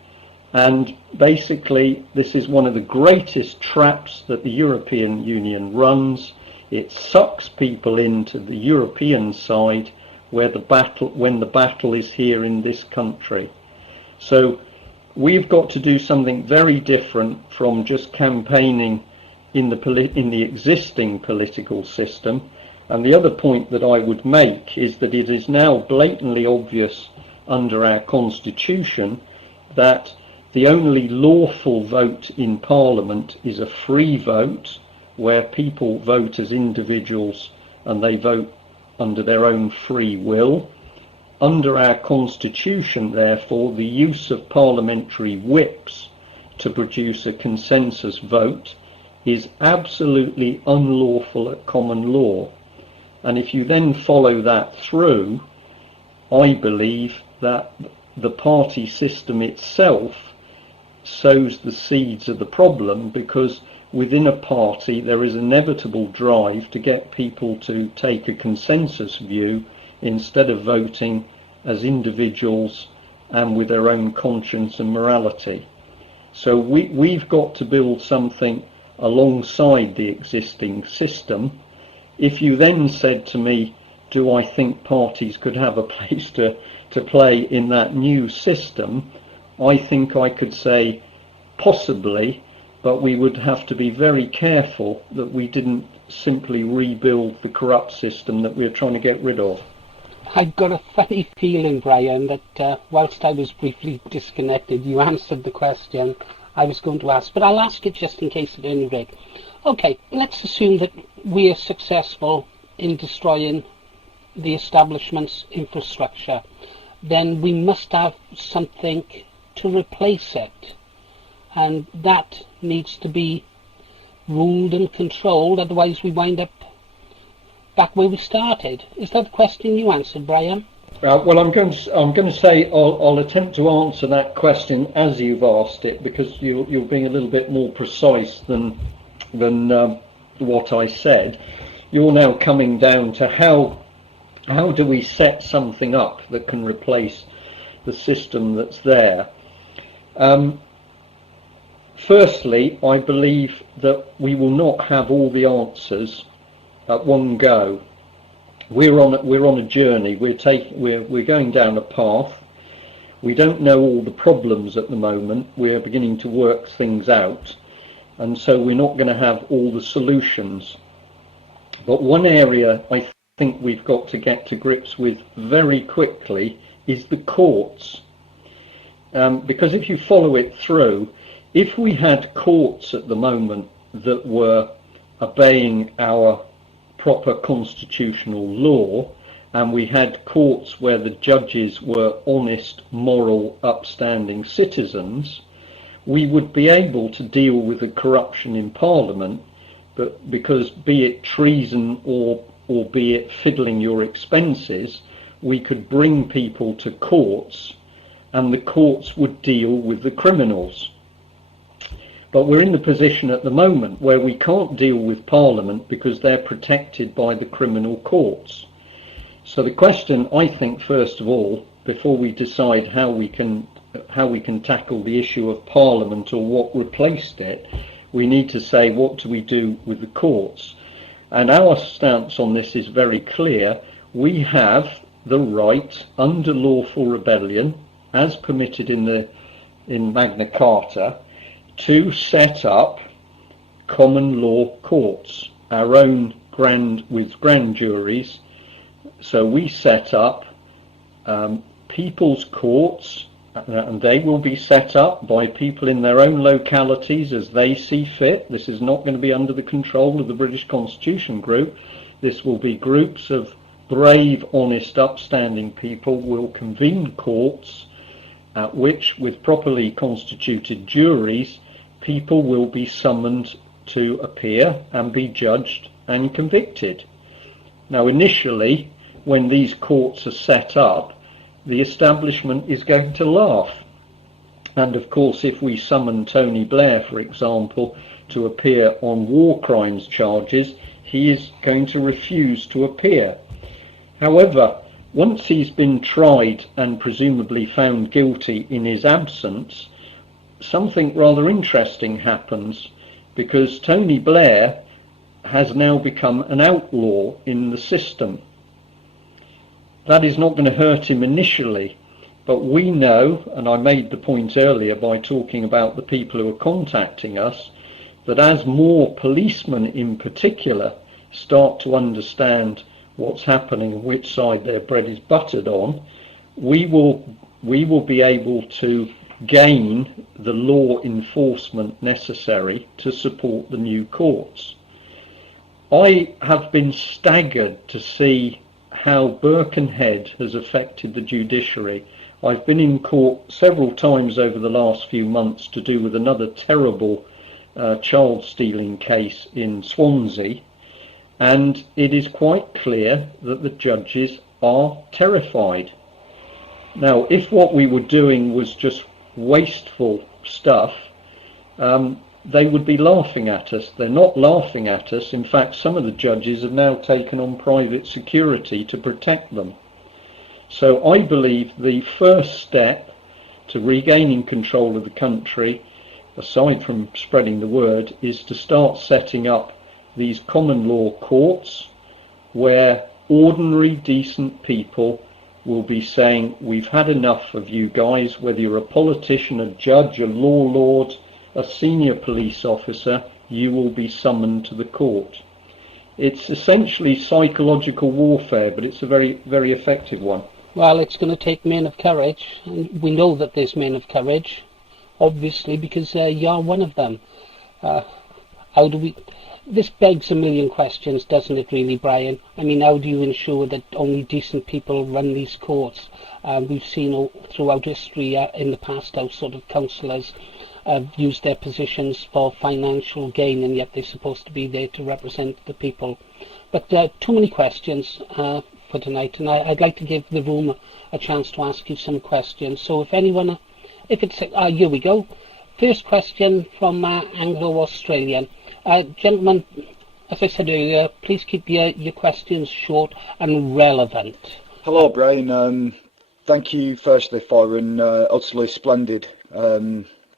And basically, this is one of the greatest traps that the European Union runs. It sucks people into the European side when the battle is here in this country. So we've got to do something very different from just campaigning in the existing political system. And the other point that I would make is that it is now blatantly obvious under our constitution that the only lawful vote in Parliament is a free vote, where people vote as individuals and they vote under their own free will. Under our constitution, therefore, the use of parliamentary whips to produce a consensus vote is absolutely unlawful at common law. And if you then follow that through, I believe that the party system itself sows the seeds of the problem, because within a party there is inevitable drive to get people to take a consensus view instead of voting as individuals and with their own conscience and morality. So we've got to build something alongside the existing system. If you then said to me, do I think parties could have a place to play in that new system, I think I could say possibly, but we would have to be very careful that we didn't simply rebuild the corrupt system that we're trying to get rid of. I've got a funny feeling, Brian, that whilst I was briefly disconnected, you answered the question I was going to ask, but I'll ask it just in case at any rate. Okay, let's assume that we are successful in destroying the establishment's infrastructure. Then we must have something to replace it, and that needs to be ruled and controlled, otherwise we wind up back where we started. Is that the question you answered, Brian? Well, I'm going to say I'll attempt to answer that question as you've asked it, because you're being a little bit more precise than what I said. You're now coming down to how do we set something up that can replace the system that's there. Firstly, I believe that we will not have all the answers at one go. We're on a journey. We're going down a path. We don't know all the problems at the moment. We're beginning to work things out, and so we're not going to have all the solutions. But one area I think we've got to get to grips with very quickly is the courts, because if you follow it through, if we had courts at the moment that were obeying our proper constitutional law, and we had courts where the judges were honest, moral, upstanding citizens, we would be able to deal with the corruption in Parliament, but because be it treason or be it fiddling your expenses, we could bring people to courts and the courts would deal with the criminals. But we're in the position at the moment where we can't deal with Parliament because they're protected by the criminal courts. So the question, I think, first of all, before we decide how we can tackle the issue of Parliament or what replaced it, we need to say, what do we do with the courts? And our stance on this is very clear. We have the right, under lawful rebellion, as permitted in Magna Carta, to set up common law courts, our own with grand juries. So we set up people's courts, and they will be set up by people in their own localities as they see fit. This is not going to be under the control of the British Constitution Group. This will be groups of brave, honest, upstanding people will convene courts at which, with properly constituted juries, people will be summoned to appear and be judged and convicted. Now, initially, when these courts are set up, the establishment is going to laugh. And of course, if we summon Tony Blair, for example, to appear on war crimes charges, he is going to refuse to appear. However, once he's been tried and presumably found guilty in his absence, something rather interesting happens, because Tony Blair has now become an outlaw in the system. That is not going to hurt him initially, but we know, and I made the point earlier by talking about the people who are contacting us, that as more policemen in particular start to understand what's happening and which side their bread is buttered on, we will be able to gain the law enforcement necessary to support the new courts. I have been staggered to see how Birkenhead has affected the judiciary. I've been in court several times over the last few months to do with another terrible child stealing case in Swansea, and it is quite clear that the judges are terrified. Now, if what we were doing was just wasteful stuff, they would be laughing at us. They're not laughing at us. In fact, some of the judges have now taken on private security to protect them. So I believe the first step to regaining control of the country, aside from spreading the word, is to start setting up these common law courts where ordinary decent people will be saying, we've had enough of you guys, whether you're a politician, a judge, a law lord, a senior police officer, you will be summoned to the court. It's essentially psychological warfare, but it's a very, very effective one. Well, it's going to take men of courage, and we know that there's men of courage, obviously, because you're one of them. How do we... This begs a million questions, doesn't it, really, Brian? I mean, how do you ensure that only decent people run these courts? We've seen throughout history in the past how sort of councillors used their positions for financial gain, and yet they're supposed to be there to represent the people. But too many questions for tonight, and I'd like to give the room a chance to ask you some questions. So if anyone, if it's, here we go. First question from Anglo-Australian. Gentlemen, as I said earlier, please keep your questions short and relevant. Hello, Brian. Thank you firstly for an utterly splendid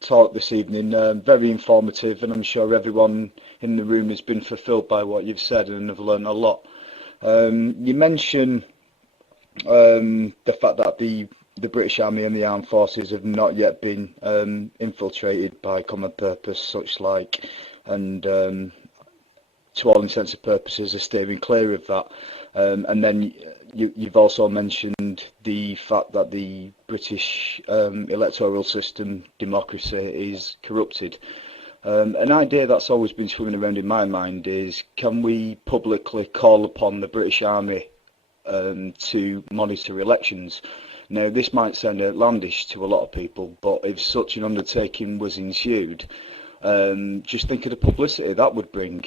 talk this evening. Very informative, and I'm sure everyone in the room has been fulfilled by what you've said and have learned a lot. You mentioned the fact that the British Army and the Armed Forces have not yet been infiltrated by common purpose, such like, and to all intents and purposes are steering clear of that. And then you've also mentioned the fact that the British electoral system, democracy, is corrupted. An idea that's always been swimming around in my mind is, can we publicly call upon the British Army to monitor elections? Now, this might sound outlandish to a lot of people, but if such an undertaking was ensued, just think of the publicity that would bring.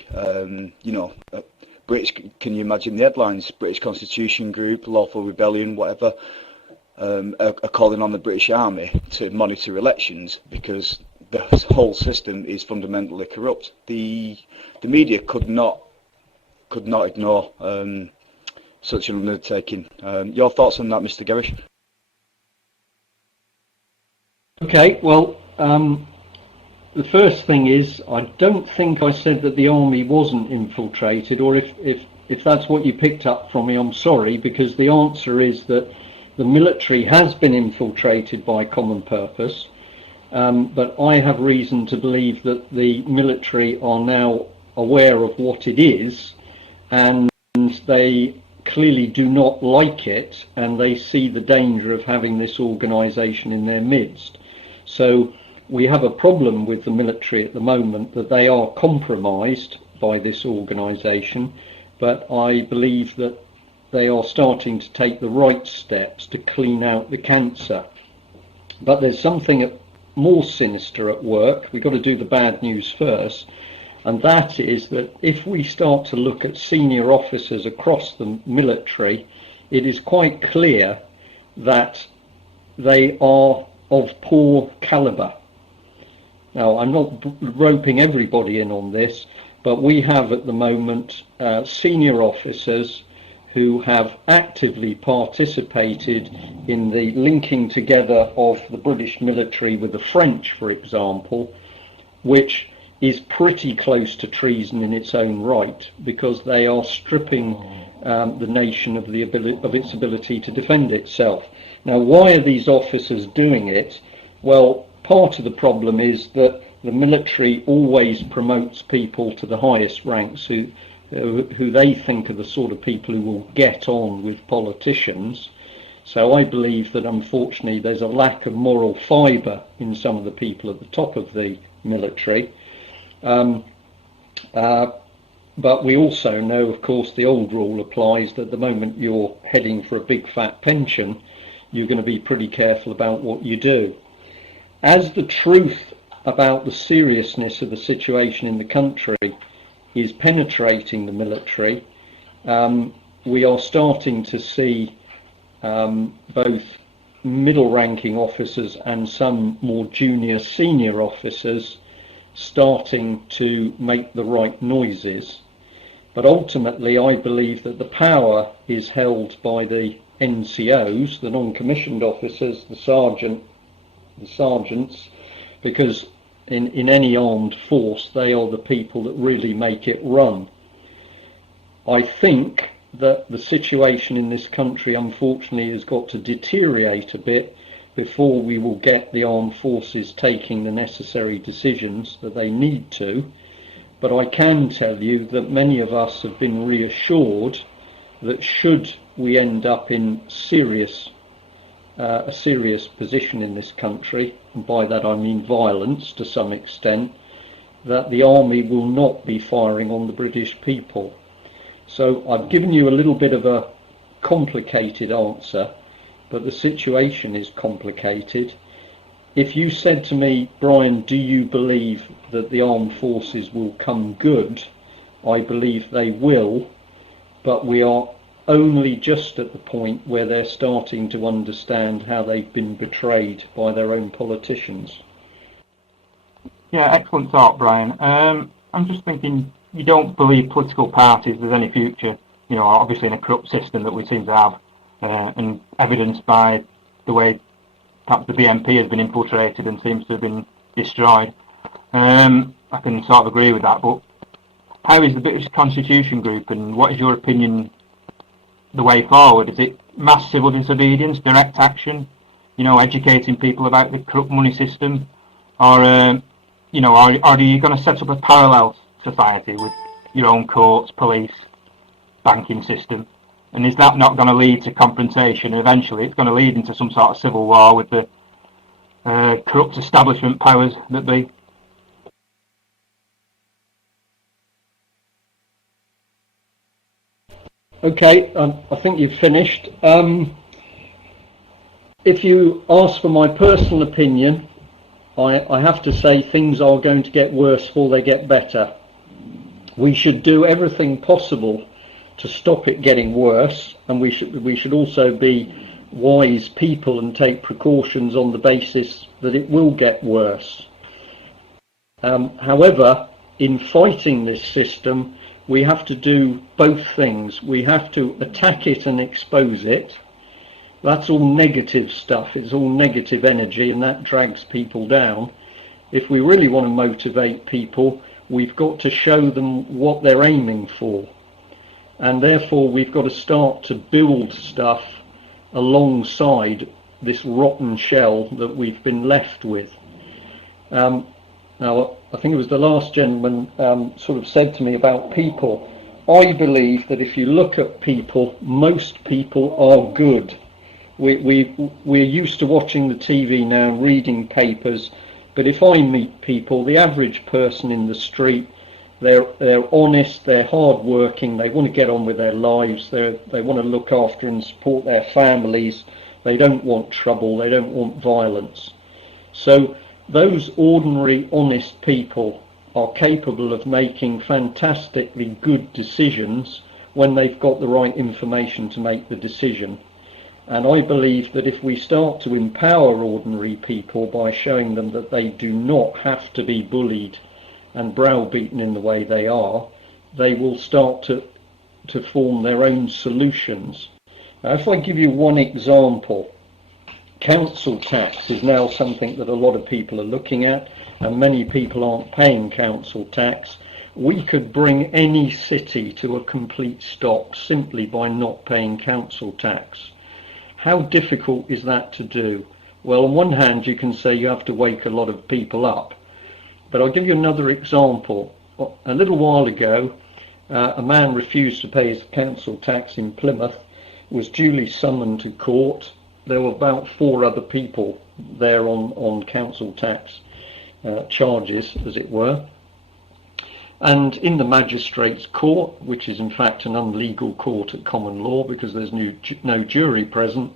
British, can you imagine the headlines? British Constitution Group, Lawful Rebellion, whatever, are calling on the British Army to monitor elections because the whole system is fundamentally corrupt. The media could not ignore such an undertaking. Your thoughts on that, Mr. Gerrish? Okay, well, the first thing is, I don't think I said that the army wasn't infiltrated, or if that's what you picked up from me, I'm sorry, because the answer is that the military has been infiltrated by common purpose, but I have reason to believe that the military are now aware of what it is, and they clearly do not like it, and they see the danger of having this organisation in their midst. So we have a problem with the military at the moment, that they are compromised by this organisation, but I believe that they are starting to take the right steps to clean out the cancer. But there's something more sinister at work. We've got to do the bad news first, and that is that if we start to look at senior officers across the military, it is quite clear that they are of poor calibre. Now, I'm not roping everybody in on this, but we have at the moment senior officers who have actively participated in the linking together of the British military with the French, for example, which is pretty close to treason in its own right, because they are stripping the nation of its ability to defend itself. Now, why are these officers doing it? Well, part of the problem is that the military always promotes people to the highest ranks who they think are the sort of people who will get on with politicians. So I believe that unfortunately there's a lack of moral fibre in some of the people at the top of the military. But we also know, of course, the old rule applies that the moment you're heading for a big fat pension, you're going to be pretty careful about what you do. As the truth about the seriousness of the situation in the country is penetrating the military, we are starting to see both middle-ranking officers and some more junior senior officers starting to make the right noises. But ultimately, I believe that the power is held by the NCOs, the non-commissioned officers, the sergeants, because in any armed force, they are the people that really make it run. I think that the situation in this country, unfortunately, has got to deteriorate a bit before we will get the armed forces taking the necessary decisions that they need to. But I can tell you that many of us have been reassured that should we end up in a serious position in this country, and by that I mean violence to some extent, that the army will not be firing on the British people. So I've given you a little bit of a complicated answer, but the situation is complicated. If you said to me, Brian, do you believe that the armed forces will come good? I believe they will, but we are only just at the point where they're starting to understand how they've been betrayed by their own politicians. Yeah, excellent talk, Brian. I'm just thinking, you don't believe political parties there's any future, obviously in a corrupt system that we seem to have, and evidenced by the way perhaps the BNP has been infiltrated and seems to have been destroyed. I can sort of agree with that, but how is the British Constitution Group, and what is your opinion the way forward? Is it mass civil disobedience, direct action, educating people about the corrupt money system, or are you going to set up a parallel society with your own courts, police, banking system? And is that not going to lead to confrontation? Eventually it's going to lead into some sort of civil war with the corrupt establishment powers that be. Okay, I think you've finished. If you ask for my personal opinion, I have to say things are going to get worse before they get better. We should do everything possible to stop it getting worse, and we should also be wise people and take precautions on the basis that it will get worse. However, in fighting this system, we have to do both things. We have to attack it and expose it. That's all negative stuff. It's all negative energy, and that drags people down. If we really want to motivate people, we've got to show them what they're aiming for. And therefore we've got to start to build stuff alongside this rotten shell that we've been left with. Now, I think it was the last gentleman sort of said to me about people. I believe that if you look at people, most people are good. We're used to watching the TV now, reading papers, but if I meet people, the average person in the street, they're honest, they're hard-working, they want to get on with their lives, they want to look after and support their families, they don't want trouble, they don't want violence. So those ordinary, honest people are capable of making fantastically good decisions when they've got the right information to make the decision. And I believe that if we start to empower ordinary people by showing them that they do not have to be bullied and browbeaten in the way they are, they will start to form their own solutions. Now, if I give you one example, council tax is now something that a lot of people are looking at, and many people aren't paying council tax. We could bring any city to a complete stop simply by not paying council tax. How difficult is that to do? Well, on one hand, you can say you have to wake a lot of people up. But I'll give you another example. A little while ago, a man refused to pay his council tax in Plymouth, was duly summoned to court. There were about 4 other people there on council tax charges, as it were. And in the magistrate's court, which is in fact an unlegal court at common law because there's no jury present,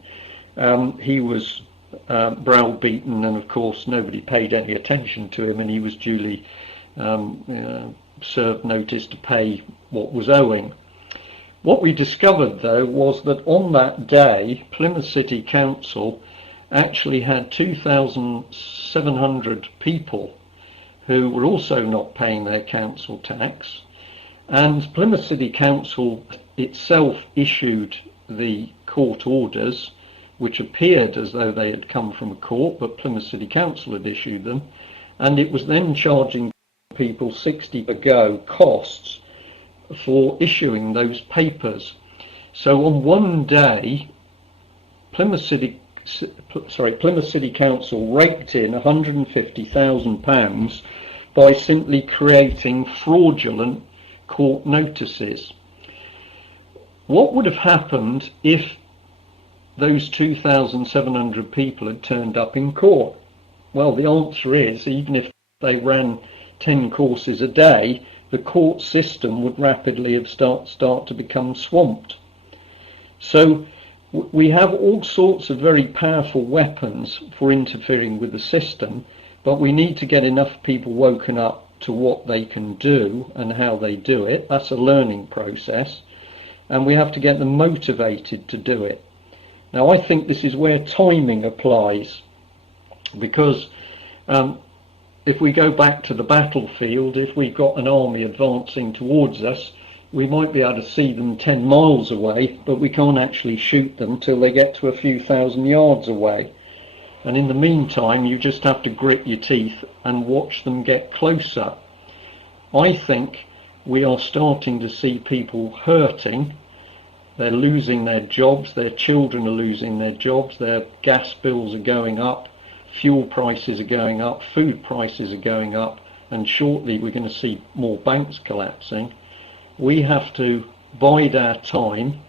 he was browbeaten, and of course nobody paid any attention to him, and he was duly served notice to pay what was owing. What we discovered though was that on that day Plymouth City Council actually had 2,700 people who were also not paying their council tax, and Plymouth City Council itself issued the court orders, which appeared as though they had come from a court, but Plymouth City Council had issued them, and it was then charging people 60 per go costs for issuing those papers. So on one day, Plymouth City Council raked in £150,000 by simply creating fraudulent court notices. What would have happened if those 2,700 people had turned up in court? Well, the answer is, even if they ran 10 courses a day, the court system would rapidly have start to become swamped. So we have all sorts of very powerful weapons for interfering with the system, but we need to get enough people woken up to what they can do and how they do it. That's a learning process, and we have to get them motivated to do it. Now, I think this is where timing applies, because if we go back to the battlefield, if we've got an army advancing towards us, we might be able to see them 10 miles away, but we can't actually shoot them till they get to a few thousand yards away. And in the meantime, you just have to grit your teeth and watch them get closer. I think we are starting to see people hurting. They're losing their jobs, their children are losing their jobs, their gas bills are going up, fuel prices are going up, food prices are going up, and shortly we're going to see more banks collapsing. We have to bide our time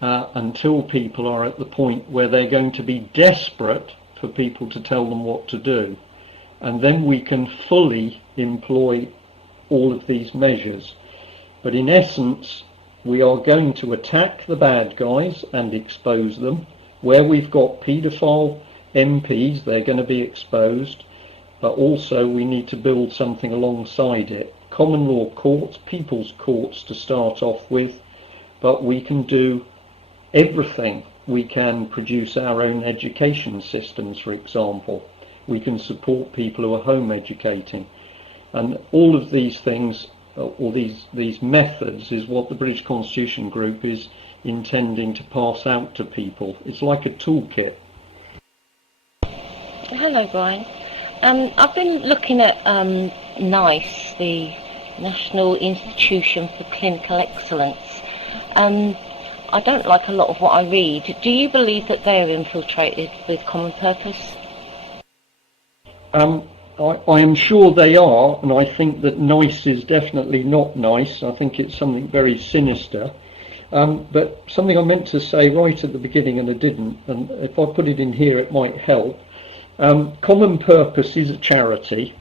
until people are at the point where they're going to be desperate for people to tell them what to do. And then we can fully employ all of these measures. But in essence, we are going to attack the bad guys and expose them. Where we've got paedophile MPs, they're going to be exposed. But also we need to build something alongside it. Common law courts, people's courts to start off with, but we can do everything. We can produce our own education systems, for example. We can support people who are home educating. And all of these things, or these methods, is what the British Constitution Group is intending to pass out to people. It's like a toolkit. Hello, Brian. I've been looking at NICE, the National Institution for Clinical Excellence. I don't like a lot of what I read. Do you believe that they are infiltrated with common purpose? I am sure they are, and I think that NICE is definitely not nice. I think it's something very sinister. But something I meant to say right at the beginning and I didn't, and if I put it in here it might help. Common Purpose is a charity.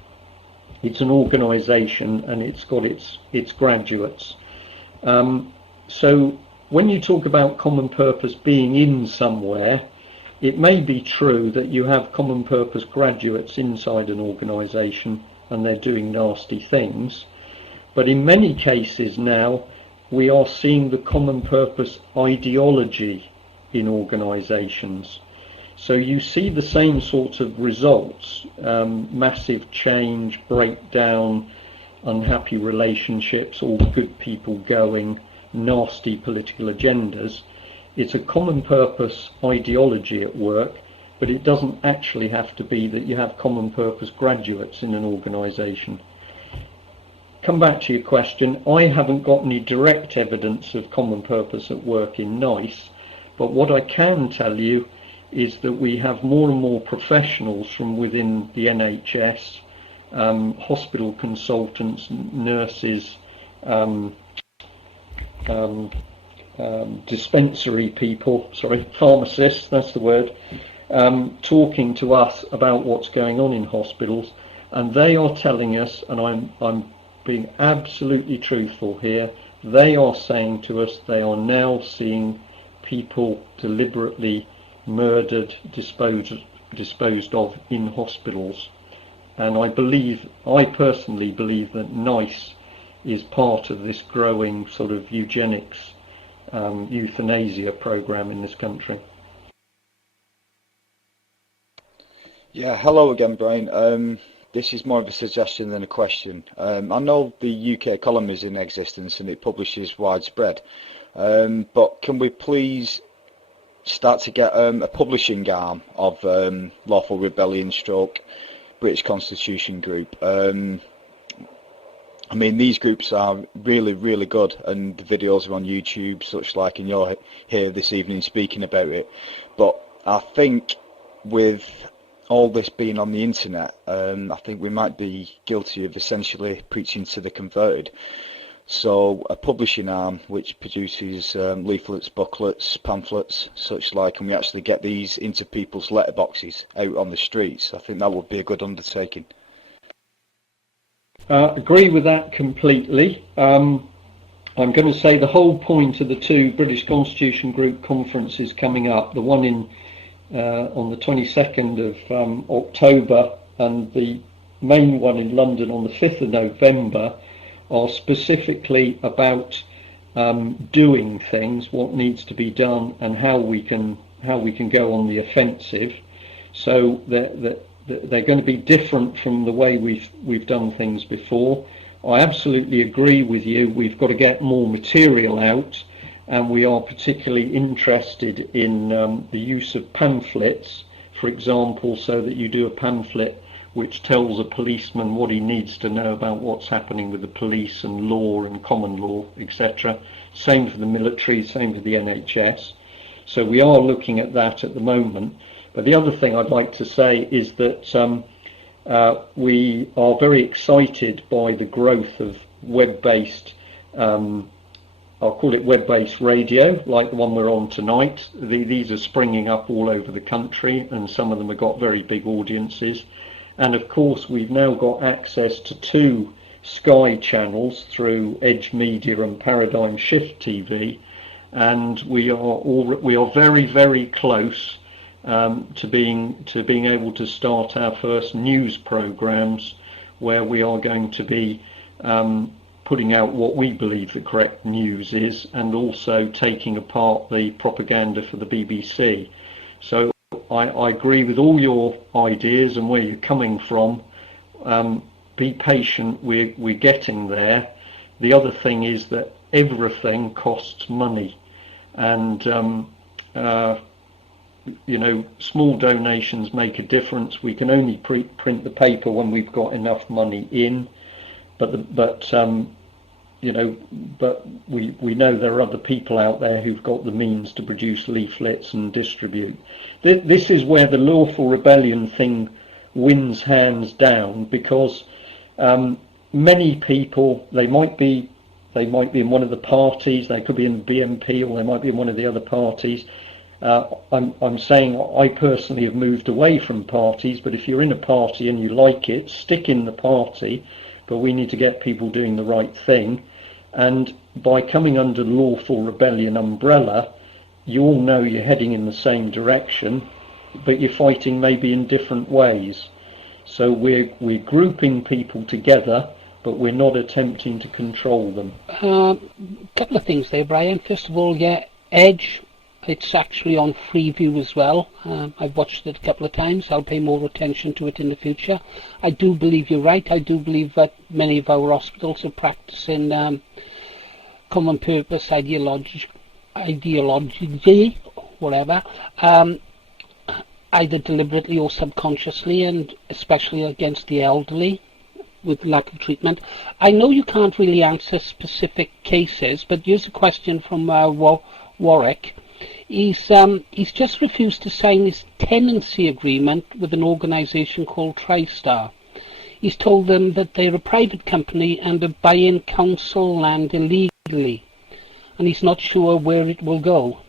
It's an organisation, and it's got its graduates. So when you talk about Common Purpose being in somewhere, it may be true that you have Common Purpose graduates inside an organisation and they're doing nasty things. But in many cases now, we are seeing the Common Purpose ideology in organisations. So you see the same sort of results, massive change, breakdown, unhappy relationships, all the good people going, nasty political agendas. It's a common purpose ideology at work, but it doesn't actually have to be that you have common purpose graduates in an organisation. Come back to your question. I haven't got any direct evidence of common purpose at work in NICE, but what I can tell you is that we have more and more professionals from within the NHS, hospital consultants, nurses, dispensary people, pharmacists, that's the word, talking to us about what's going on in hospitals, and they are telling us, and I'm being absolutely truthful here, they are saying to us they are now seeing people deliberately murdered, disposed of in hospitals. And I personally believe that NICE is part of this growing sort of eugenics, euthanasia program in this country. Yeah, hello again, Brian. this is more of a suggestion than a question. I know the UK column is in existence and it publishes widespread, but can we please start to get a publishing arm of Lawful Rebellion stroke British Constitution Group? I mean, these groups are really, really good, and the videos are on YouTube, such like, and you're here this evening speaking about it. But I think with all this being on the internet, I think we might be guilty of essentially preaching to the converted. So a publishing arm which produces leaflets, booklets, pamphlets, such like, and we actually get these into people's letterboxes out on the streets, I think that would be a good undertaking. Agree with that completely. I'm going to say the whole point of the two British Constitution Group conferences coming up, the one in on the 22nd of October and the main one in London on the 5th of November, are specifically about doing things, what needs to be done, and how we can go on the offensive. So they're going to be different from the way we've done things before. I absolutely agree with you. We've got to get more material out, and we are particularly interested in the use of pamphlets, for example, so that you do a pamphlet which tells a policeman what he needs to know about what's happening with the police and law and common law, etc. Same for the military, same for the NHS. So we are looking at that at the moment. But the other thing I'd like to say is that we are very excited by the growth of web-based, I'll call it web-based radio, like the one we're on tonight. These are springing up all over the country, and some of them have got very big audiences. And of course, we've now got access to 2 Sky channels through Edge Media and Paradigm Shift TV, and we are very, very close to being able to start our first news programs, where we are going to be putting out what we believe the correct news is, and also taking apart the propaganda for the BBC. So I agree with all your ideas and where you're coming from. Be patient, we're getting there. The other thing is that everything costs money, and you know, small donations make a difference. We can only print the paper when we've got enough money in, but you know, but we know there are other people out there who've got the means to produce leaflets and distribute. This is where the Lawful Rebellion thing wins hands down, because many people, they might be in one of the parties, they could be in the BNP, or they might be in one of the other parties. I'm saying I personally have moved away from parties, but if you're in a party and you like it, stick in the party. But we need to get people doing the right thing, and by coming under the Lawful Rebellion umbrella, you all know you're heading in the same direction, but you're fighting maybe in different ways. So we're grouping people together, but we're not attempting to control them. Couple of things there, Brian. First of all, yeah, Edge, it's actually on Freeview as well. I've watched it a couple of times. I'll pay more attention to it in the future. I do believe you're right. I do believe that many of our hospitals are practicing common purpose ideology, whatever, either deliberately or subconsciously, and especially against the elderly with lack of treatment. I know you can't really answer specific cases, but here's a question from Warwick. He's just refused to sign his tenancy agreement with an organisation called TriStar. He's told them that they're a private company and are buying council land illegally, and he's not sure where it will go.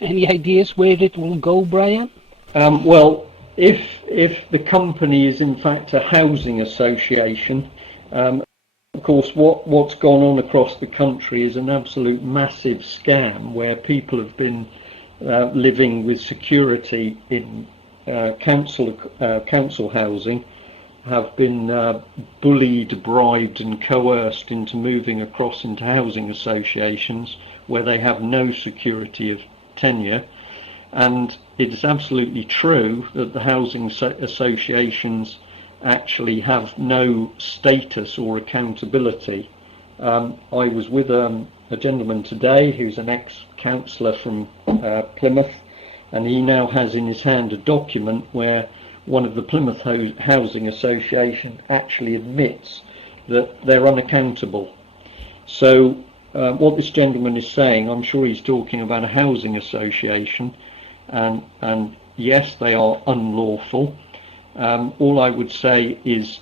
Any ideas where it will go, Brian? Well, if the company is in fact a housing association, of course what's gone on across the country is an absolute massive scam, where people have been living with security in council housing, have been bullied, bribed and coerced into moving across into housing associations where they have no security of tenure. And it is absolutely true that the housing associations actually have no status or accountability. I was with a gentleman today who's an ex-councillor from Plymouth, and he now has in his hand a document where one of the Plymouth Housing Association actually admits that they're unaccountable. So what this gentleman is saying, I'm sure he's talking about a housing association, and yes, they are unlawful. All I would say is,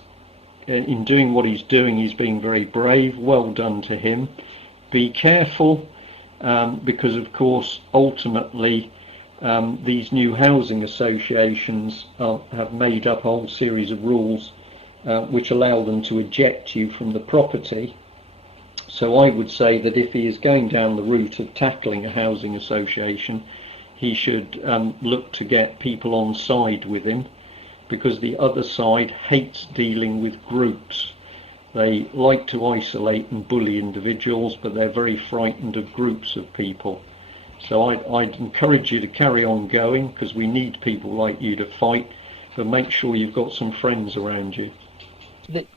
in doing what he's doing, he's being very brave. Well done to him. Be careful, because of course ultimately these new housing associations have made up a whole series of rules which allow them to eject you from the property. So I would say that if he is going down the route of tackling a housing association, he should look to get people on side with him, because the other side hates dealing with groups. They like to isolate and bully individuals, but they're very frightened of groups of people. So I'd encourage you to carry on going, because we need people like you to fight, but make sure you've got some friends around you.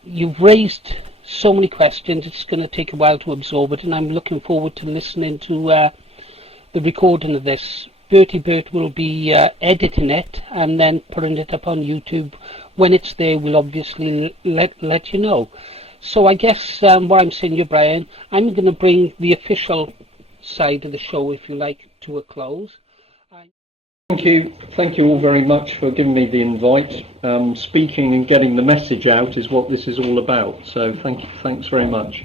You've raised so many questions, it's going to take a while to absorb it, and I'm looking forward to listening to the recording of this. Bertie Bert will be editing it and then putting it up on YouTube. When it's there, we'll obviously let you know. So I guess what I'm saying here, Brian, I'm going to bring the official side of the show, if you like, to a close. Thank you all very much for giving me the invite. Speaking and getting the message out is what this is all about. So thanks very much.